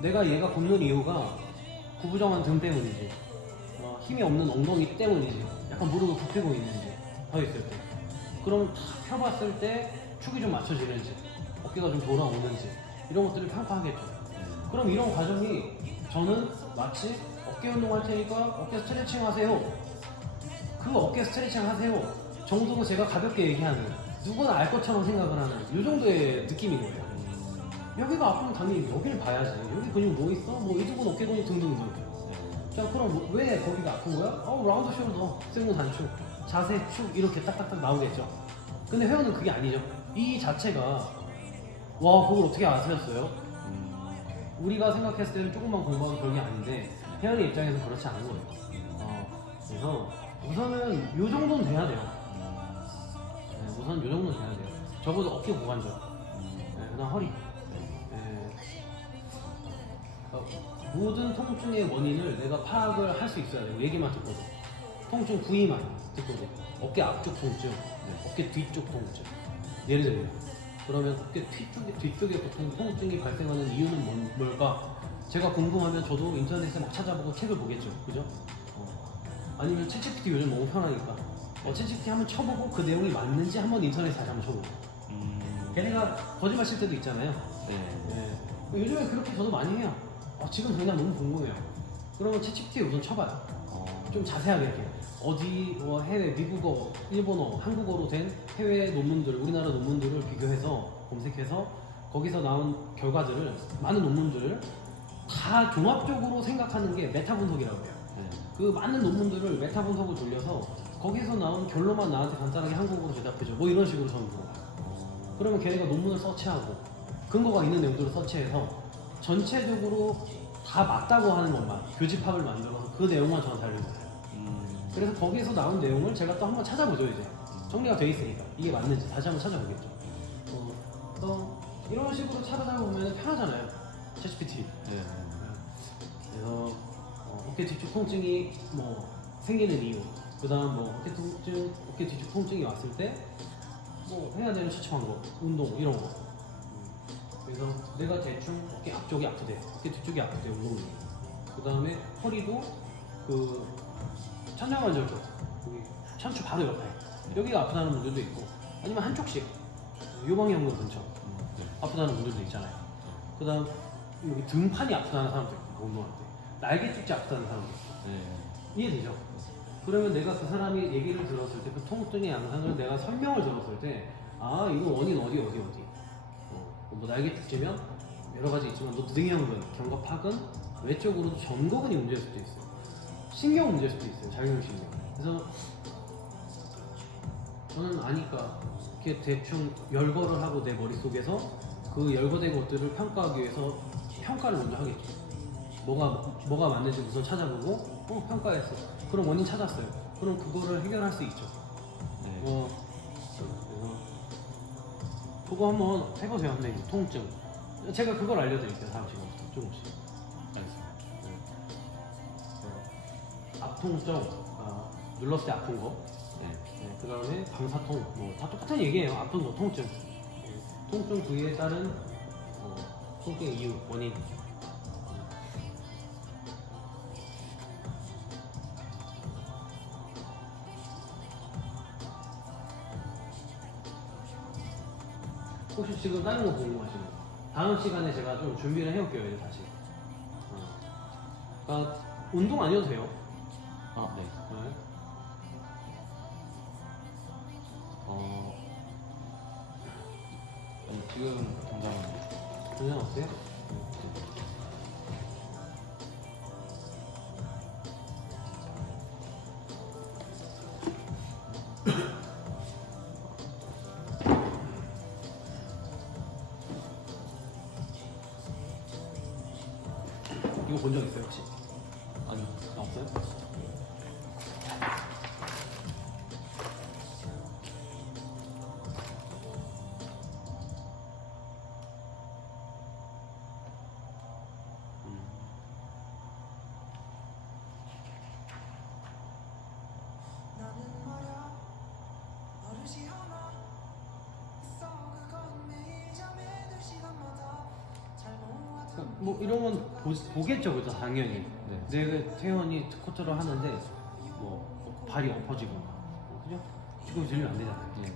내가 얘가 굽는 이유가 구부정한 등 때문이지 힘이 없는 엉덩이 때문이지 약간 무릎을 굽히고 있는지 서 있을 때 그럼 탁 펴봤을 때 축이 좀 맞춰지는지 어깨가 좀 돌아오는지 이런 것들을 평가하겠죠. 그럼 이런 과정이 저는 마치 어깨 운동할 테니까 어깨 스트레칭 하세요. 그 어깨 스트레칭 하세요 정도는 제가 가볍게 얘기하는 누구나 알 것처럼 생각을 하는 이 정도의 느낌인 거예요. 여기가 아프면 당연히 여기를 봐야지. 여기 근육 뭐 있어? 뭐 이두근 어깨 근육 등등등. 자 그럼 왜 거기가 아픈 거야? 라운드 숄더, 승모 단축, 자세 축 이렇게 딱딱딱 나오겠죠. 근데 회원은 그게 아니죠. 이 자체가 와 그걸 어떻게 아셨어요? 우리가 생각했을 때는 조금만 공부하면 별게 아닌데 회원의 입장에서 그렇지 않은 거예요. 그래서 우선은 요 정도는 돼야 돼요. 우선 요 정도는 돼야 돼요. 적어도 어깨 고관절, 그다음 허리. 모든 통증의 원인을 내가 파악을 할 수 있어야 돼요. 얘기만 듣고도. 통증 부위만 듣고도. 어깨 앞쪽 통증, 어깨 뒤쪽 통증. 예를 들면 그러면 어깨 뒤쪽에 보통 통증이 발생하는 이유는 뭘까? 제가 궁금하면 저도 인터넷에 막 찾아보고 책을 보겠죠. 그죠? 아니면 챗GPT 요즘 너무 편하니까 챗GPT 한번 쳐보고 그 내용이 맞는지 한번 인터넷에 다시 한번 쳐보고 걔네가 거짓말 칠 때도 있잖아요. 요즘에 그렇게 저도 많이 해요. 지금 당장 너무 궁금해요. 그러면 챗GPT에 우선 쳐봐요. 좀 자세하게 이렇게 어디 해외 미국어, 일본어, 한국어로 된 해외 논문들, 우리나라 논문들을 비교해서 검색해서 거기서 나온 결과들을 많은 논문들을 다 종합적으로 생각하는 게 메타 분석이라고 해요. 그 많은 논문들을 메타 분석을 돌려서 거기서 나온 결론만 나한테 간단하게 한국어로 대답해줘. 뭐 이런 식으로 저는 물어봐요. 그러면 걔네가 논문을 서치하고 근거가 있는 내용들을 서치해서 전체적으로 다 맞다고 하는 것만 교집합을 만들어서 그 내용만 저한테 알려줘요. 그래서 거기에서 나온 내용을 제가 또 한번 찾아보죠. 이제 정리가 돼 있으니까 이게 맞는지 다시 한번 찾아보겠죠. 그래서 이런 식으로 찾아보면 편하잖아요. 챗GPT. 그래서 어깨 뒤쪽 통증이 뭐 생기는 이유, 그다음 뭐 어깨 통증, 어깨 뒤쪽 통증이 왔을 때 뭐 해야 되는 추측한 거, 운동 이런 거. 그래서 내가 대충 어깨 앞쪽이 아프대, 어깨 뒤쪽이 아프대 운동이. 그다음에 허리도 그 천장관절 쪽, 여기 천추 바로 옆에 여기가 아프다는 분들도 있고, 아니면 한쪽씩 요방연근 근처 아프다는 분들도 있잖아요. 그다음 여기 등판이 아프다는 사람도 있고 운동할 때. 날개 쪽지 아프다는 사람도 있고. 이해되죠? 그러면 내가 그 사람이 얘기를 들었을 때 그 통증의 양상을 내가 설명을 들었을 때 아 이거 원인 어디 뭐 날개 쪽지면 여러 가지 있지만 너 등형근, 견갑하근, 외쪽으로도 전거근이 문제일 수도 있어요. 신경 문제일 수도 있어요. 작용신경. 그래서 저는 아니까 이렇게 대충 열거를 하고 내 머릿속에서 그 열거된 것들을 평가하기 위해서 평가를 먼저 하겠죠. 뭐가 맞는지 우선 찾아보고 평가했어. 그럼 원인 찾았어요. 그럼 그거를 해결할 수 있죠. 그거 한번 해보세요. 선생님. 통증. 제가 그걸 알려드릴게요. 다음 시간부터 조금씩. 알겠습니다. 앞통증, 눌렀을 때 아픈 거. 그 다음에 방사통, 뭐 다 똑같은 얘기예요. 아픈 거, 통증. 통증 부위에 따른 통증의 이유, 원인. 혹시 지금 다른 거 궁금하시나요? 다음 시간에 제가 좀 준비를 해올게요, 이제 다시. 그러니까 운동 아니어도 돼요. 지금 당장은 전혀 없어요? 이거 본 적 있어요 혹시? 아니 없어요? 뭐 이런 건 보겠죠, 그죠? 당연히. 네. 내 태연이 스쿼트를 하는데 뭐 발이 엎어지거나, 그죠? 지금 들리면 안 되잖아요. 예.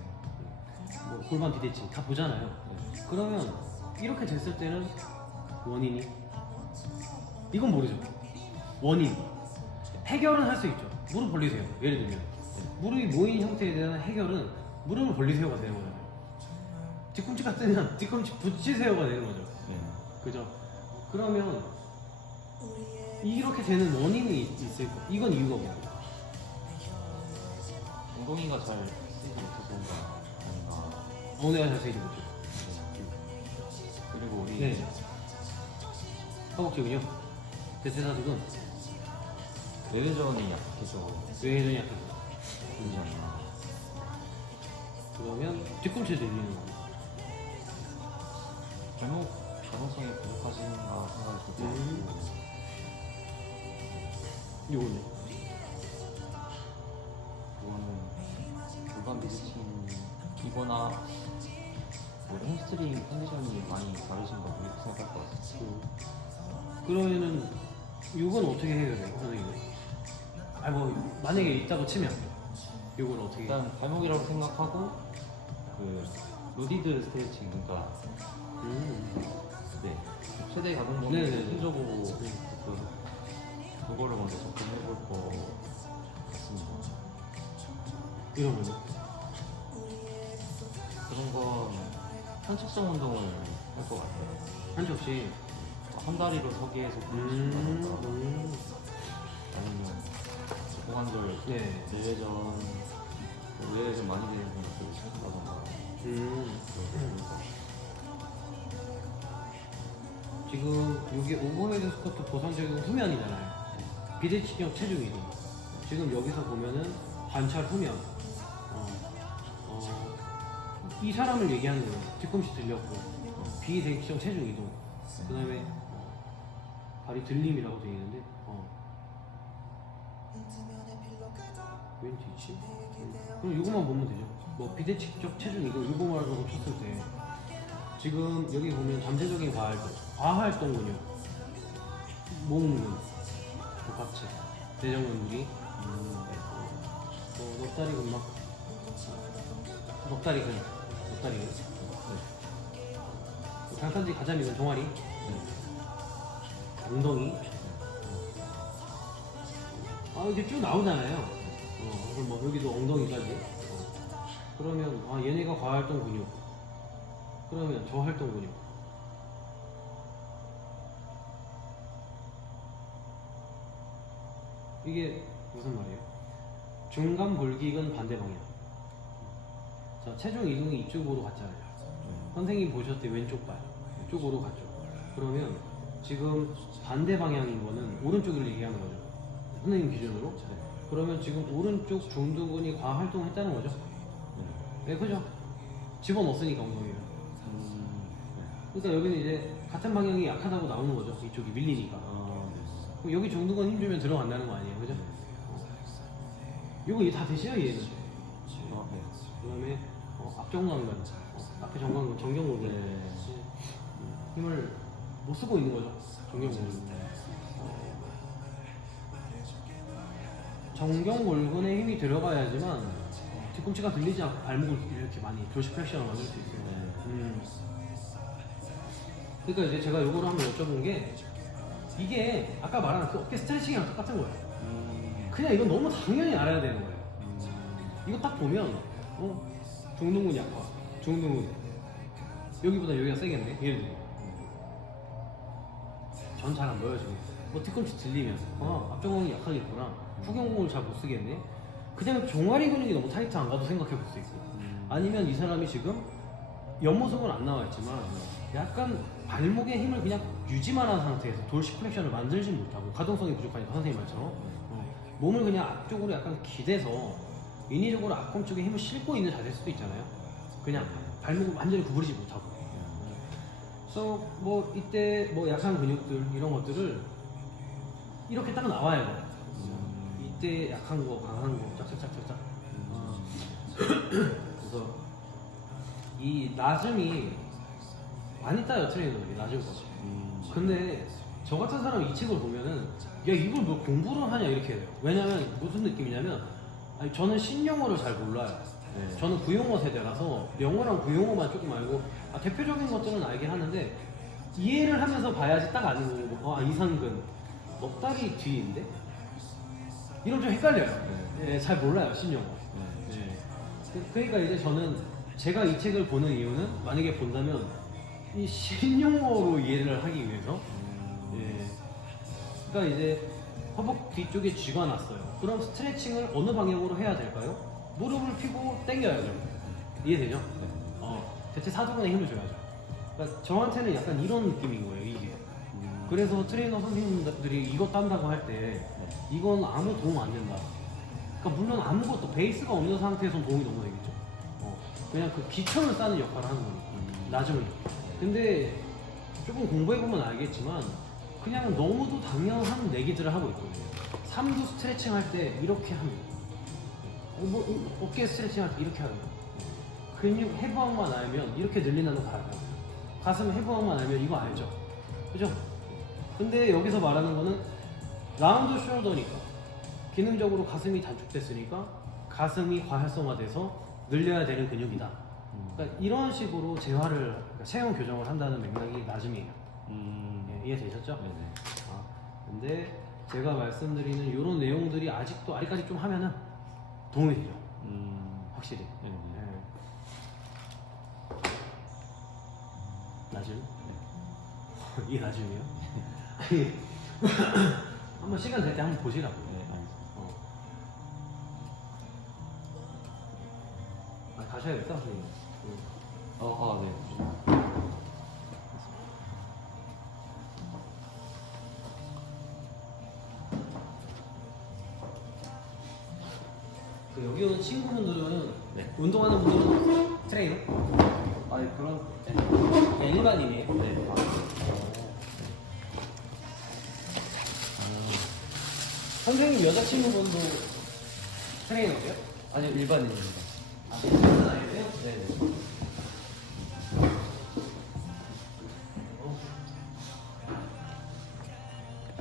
뭐 골반 비대칭 다 보잖아요. 네. 그러면 이렇게 됐을 때는 원인이 이건 모르죠. 원인 해결은 할 수 있죠. 무릎 벌리세요. 예를 들면 무릎이 모인 형태에 대한 해결은 무릎을 벌리세요가 되는 거잖아요. 뒤꿈치가 뜨면 뒤꿈치 붙이세요가 되는 거죠. 예. 그죠? 그러면 이렇게 되는 원인이 있을 거. 이건 이유가 뭐예요? 엉덩이가 잘 쓰지 못해서인가 아닌가. 엉덩이가 잘 쓰이지 못해요. 그리고 우리 네. 허벅지군요. 대퇴사두근 외회전이 약해서 외회전이 약해서. 들리지 않나. 그러면 뒤꿈치 들리는 거. 발목 가동성이 부족하신가 생각이 들고 요거는 그거는 골반 비대칭이거나 뭐 햄스트링 컨디션이 많이 다르신가 생각할 것 같아요. 그러면은 이건 어떻게 해결해요, 선생님? 아니 뭐 만약에 있다고 치면 이걸 어떻게? 일단 발목이라고 생각하고 그 로디드 스트레칭 그러니까 네 최대 가동 범위를 네네네. 힘줘보고 그거를 먼저 접근해볼 것 같습니다. 이런 거죠. 그런 건 편측성 운동을 할 것 같아요. 한쪽씩. 한 다리로 서기에서 아니면 고관절 네. 외회전 많이 되는 분들 시킨다던가 지금 이게 오버헤드 스쿼트 보상적인 후면이잖아요. 비대칭형 체중 이동. 지금 여기서 보면은 관찰 후면. 이 사람을 얘기하는 거예요. 뒤꿈치 들렸고 비대칭형 체중 이동. 그다음에 발이 들림이라고 되어 있는데 왠지 있지? 그럼 이거만 보면 되죠. 뭐 비대칭적 체중 이동 이거만으로 쳤을 때 지금 여기 보면 잠재적인 과활동 근육, 목근, 복합체, 내정근무리, 넉다리 근막, 넉다리 근육, 넉다리 근육, 장판지 가자미근 종아리, 엉덩이. 이렇게 쭉 나오잖아요. 그럼 뭐 여기도 엉덩이까지. 그러면 얘네가 과활동 근육. 그러면 저활동 근육. 이게 무슨 말이에요? 중간 볼기근 반대 방향. 자, 체중 이동이 이쪽으로 갔잖아요. 선생님 보셨을 때 왼쪽 발 이쪽으로 갔죠. 그러면 지금 반대 방향인 거는 오른쪽을 얘기하는 거죠. 선생님 기준으로. 그러면 지금 오른쪽 중두근이 과활동했다는 거죠. 네, 그죠? 집어넣었으니까 엉덩이를. 그러니까 여기는 이제 같은 방향이 약하다고 나오는 거죠. 이쪽이 밀리니까. 그럼 여기 중두근 힘주면 들어간다는 거 아니에요, 그죠? 이거 다 되시죠, 얘는? 그다음에 앞정강근, 앞에 정강근, 정경골근. 힘을 못 쓰고 있는 거죠, 정경골근. 정경골근에 힘이 들어가야지만 뒤꿈치가 들리지 않고 발목을 이렇게 많이 교시 프랙션을 만들 수 있어요. 그러니까 이제 제가 요거를 한번 여쭤본 게 이게 아까 말한 그 어깨 스트레칭이랑 똑같은 거예요. 그냥 이건 너무 당연히 알아야 되는 거예요. 이거 딱 보면 중둔근 약화, 중둔근 여기보다 여기가 세겠네. 예를 들어. 전 잘 안 보여요 지금. 뭐 뒤꿈치 들리면 앞정공이 약하겠구나. 후경공을 잘 못 쓰겠네. 그냥 종아리 근육이 너무 타이트한가도 생각해 볼 수 있고. 아니면 이 사람이 지금 옆모습은 안 나와 있지만 약간 발목의 힘을 그냥 유지만 한 상태에서 돌시 플렉션을 만들지 못하고 가동성이 부족하니까 선생님 말처럼 몸을 그냥 앞쪽으로 약간 기대서 인위적으로 앞꿈 쪽에 힘을 싣고 있는 자세일 수도 있잖아요. 그냥 발목을 완전히 구부리지 못하고. 그래서 뭐 이때 뭐 약한 근육들 이런 것들을 이렇게 딱 나와야 돼요. 이때 약한 거, 강한 거, 짝짝짝짝짝. 그래서 이 낮음이 많이 따요 트레이너들이 낮은 거. 근데 저 같은 사람 이 책을 보면은 야 이걸 뭐 공부를 하냐 이렇게 해요. 왜냐면 무슨 느낌이냐면 아니, 저는 신영어를 잘 몰라요. 네. 저는 구용어 세대라서 영어랑 구용어만 조금 알고 대표적인 것들은 알긴 하는데 이해를 하면서 봐야지 딱 아는 거고 이상근 넉다리 뒤인데? 이런 좀 헷갈려요. 네, 잘 몰라요 신영어. 네. 그러니까 이제 저는 제가 이 책을 보는 이유는 만약에 본다면 이 신용어로 이해를 하기 위해서 예. 그러니까 이제 허벅 뒤쪽에 쥐가 났어요. 그럼 스트레칭을 어느 방향으로 해야 될까요? 무릎을 펴고 당겨야죠. 이해되죠? 대체 사두근에 힘을 줘야죠. 그러니까 저한테는 약간 이런 느낌인 거예요 이게. 그래서 트레이너 선생님들이 이거 딴다고 할 때 이건 아무 도움 안 된다. 그러니까 물론 아무것도 베이스가 없는 상태에서 도움이 너무 되겠죠. 그냥 그 기초를 쌓는 역할을 하는 거니까 나중에. 근데 조금 공부해보면 알겠지만 그냥 너무도 당연한 내기들을 하고 있거든요. 삼두 스트레칭 할 때 이렇게 하는 거, 어깨 스트레칭 할 때 이렇게 하는 거, 근육 해부학만 알면 이렇게 늘린다는 거 알아요. 가슴 해부학만 알면 이거 알죠. 그죠? 근데 여기서 말하는 거는 라운드 숄더니까 기능적으로 가슴이 단축됐으니까 가슴이 과활성화돼서 늘려야 되는 근육이다. 그러니까 이런 식으로 재활을, 그러니까 체형 교정을 한다는 맥락이 낮음이에요. 예, 이해되셨죠? 네네. 근데 제가 말씀드리는 이런 내용들이 아직까지 좀 하면은 도움이 되죠. 확실히. 네네. 예. 낮음? 이게 낮음이에요? 아니, 한번 시간 될 때 한번 보시라고. 네, 알겠습니다. 가셔야겠다, 선생님. 네. 여기 오는 친구분들은 네. 운동하는 분들은 트레이너? 아니 그런 그냥 일반인이에요? 네. 선생님 여자친구분도 트레이너세요? 아니요 일반인입니다. 일반인 아니세요? 네네.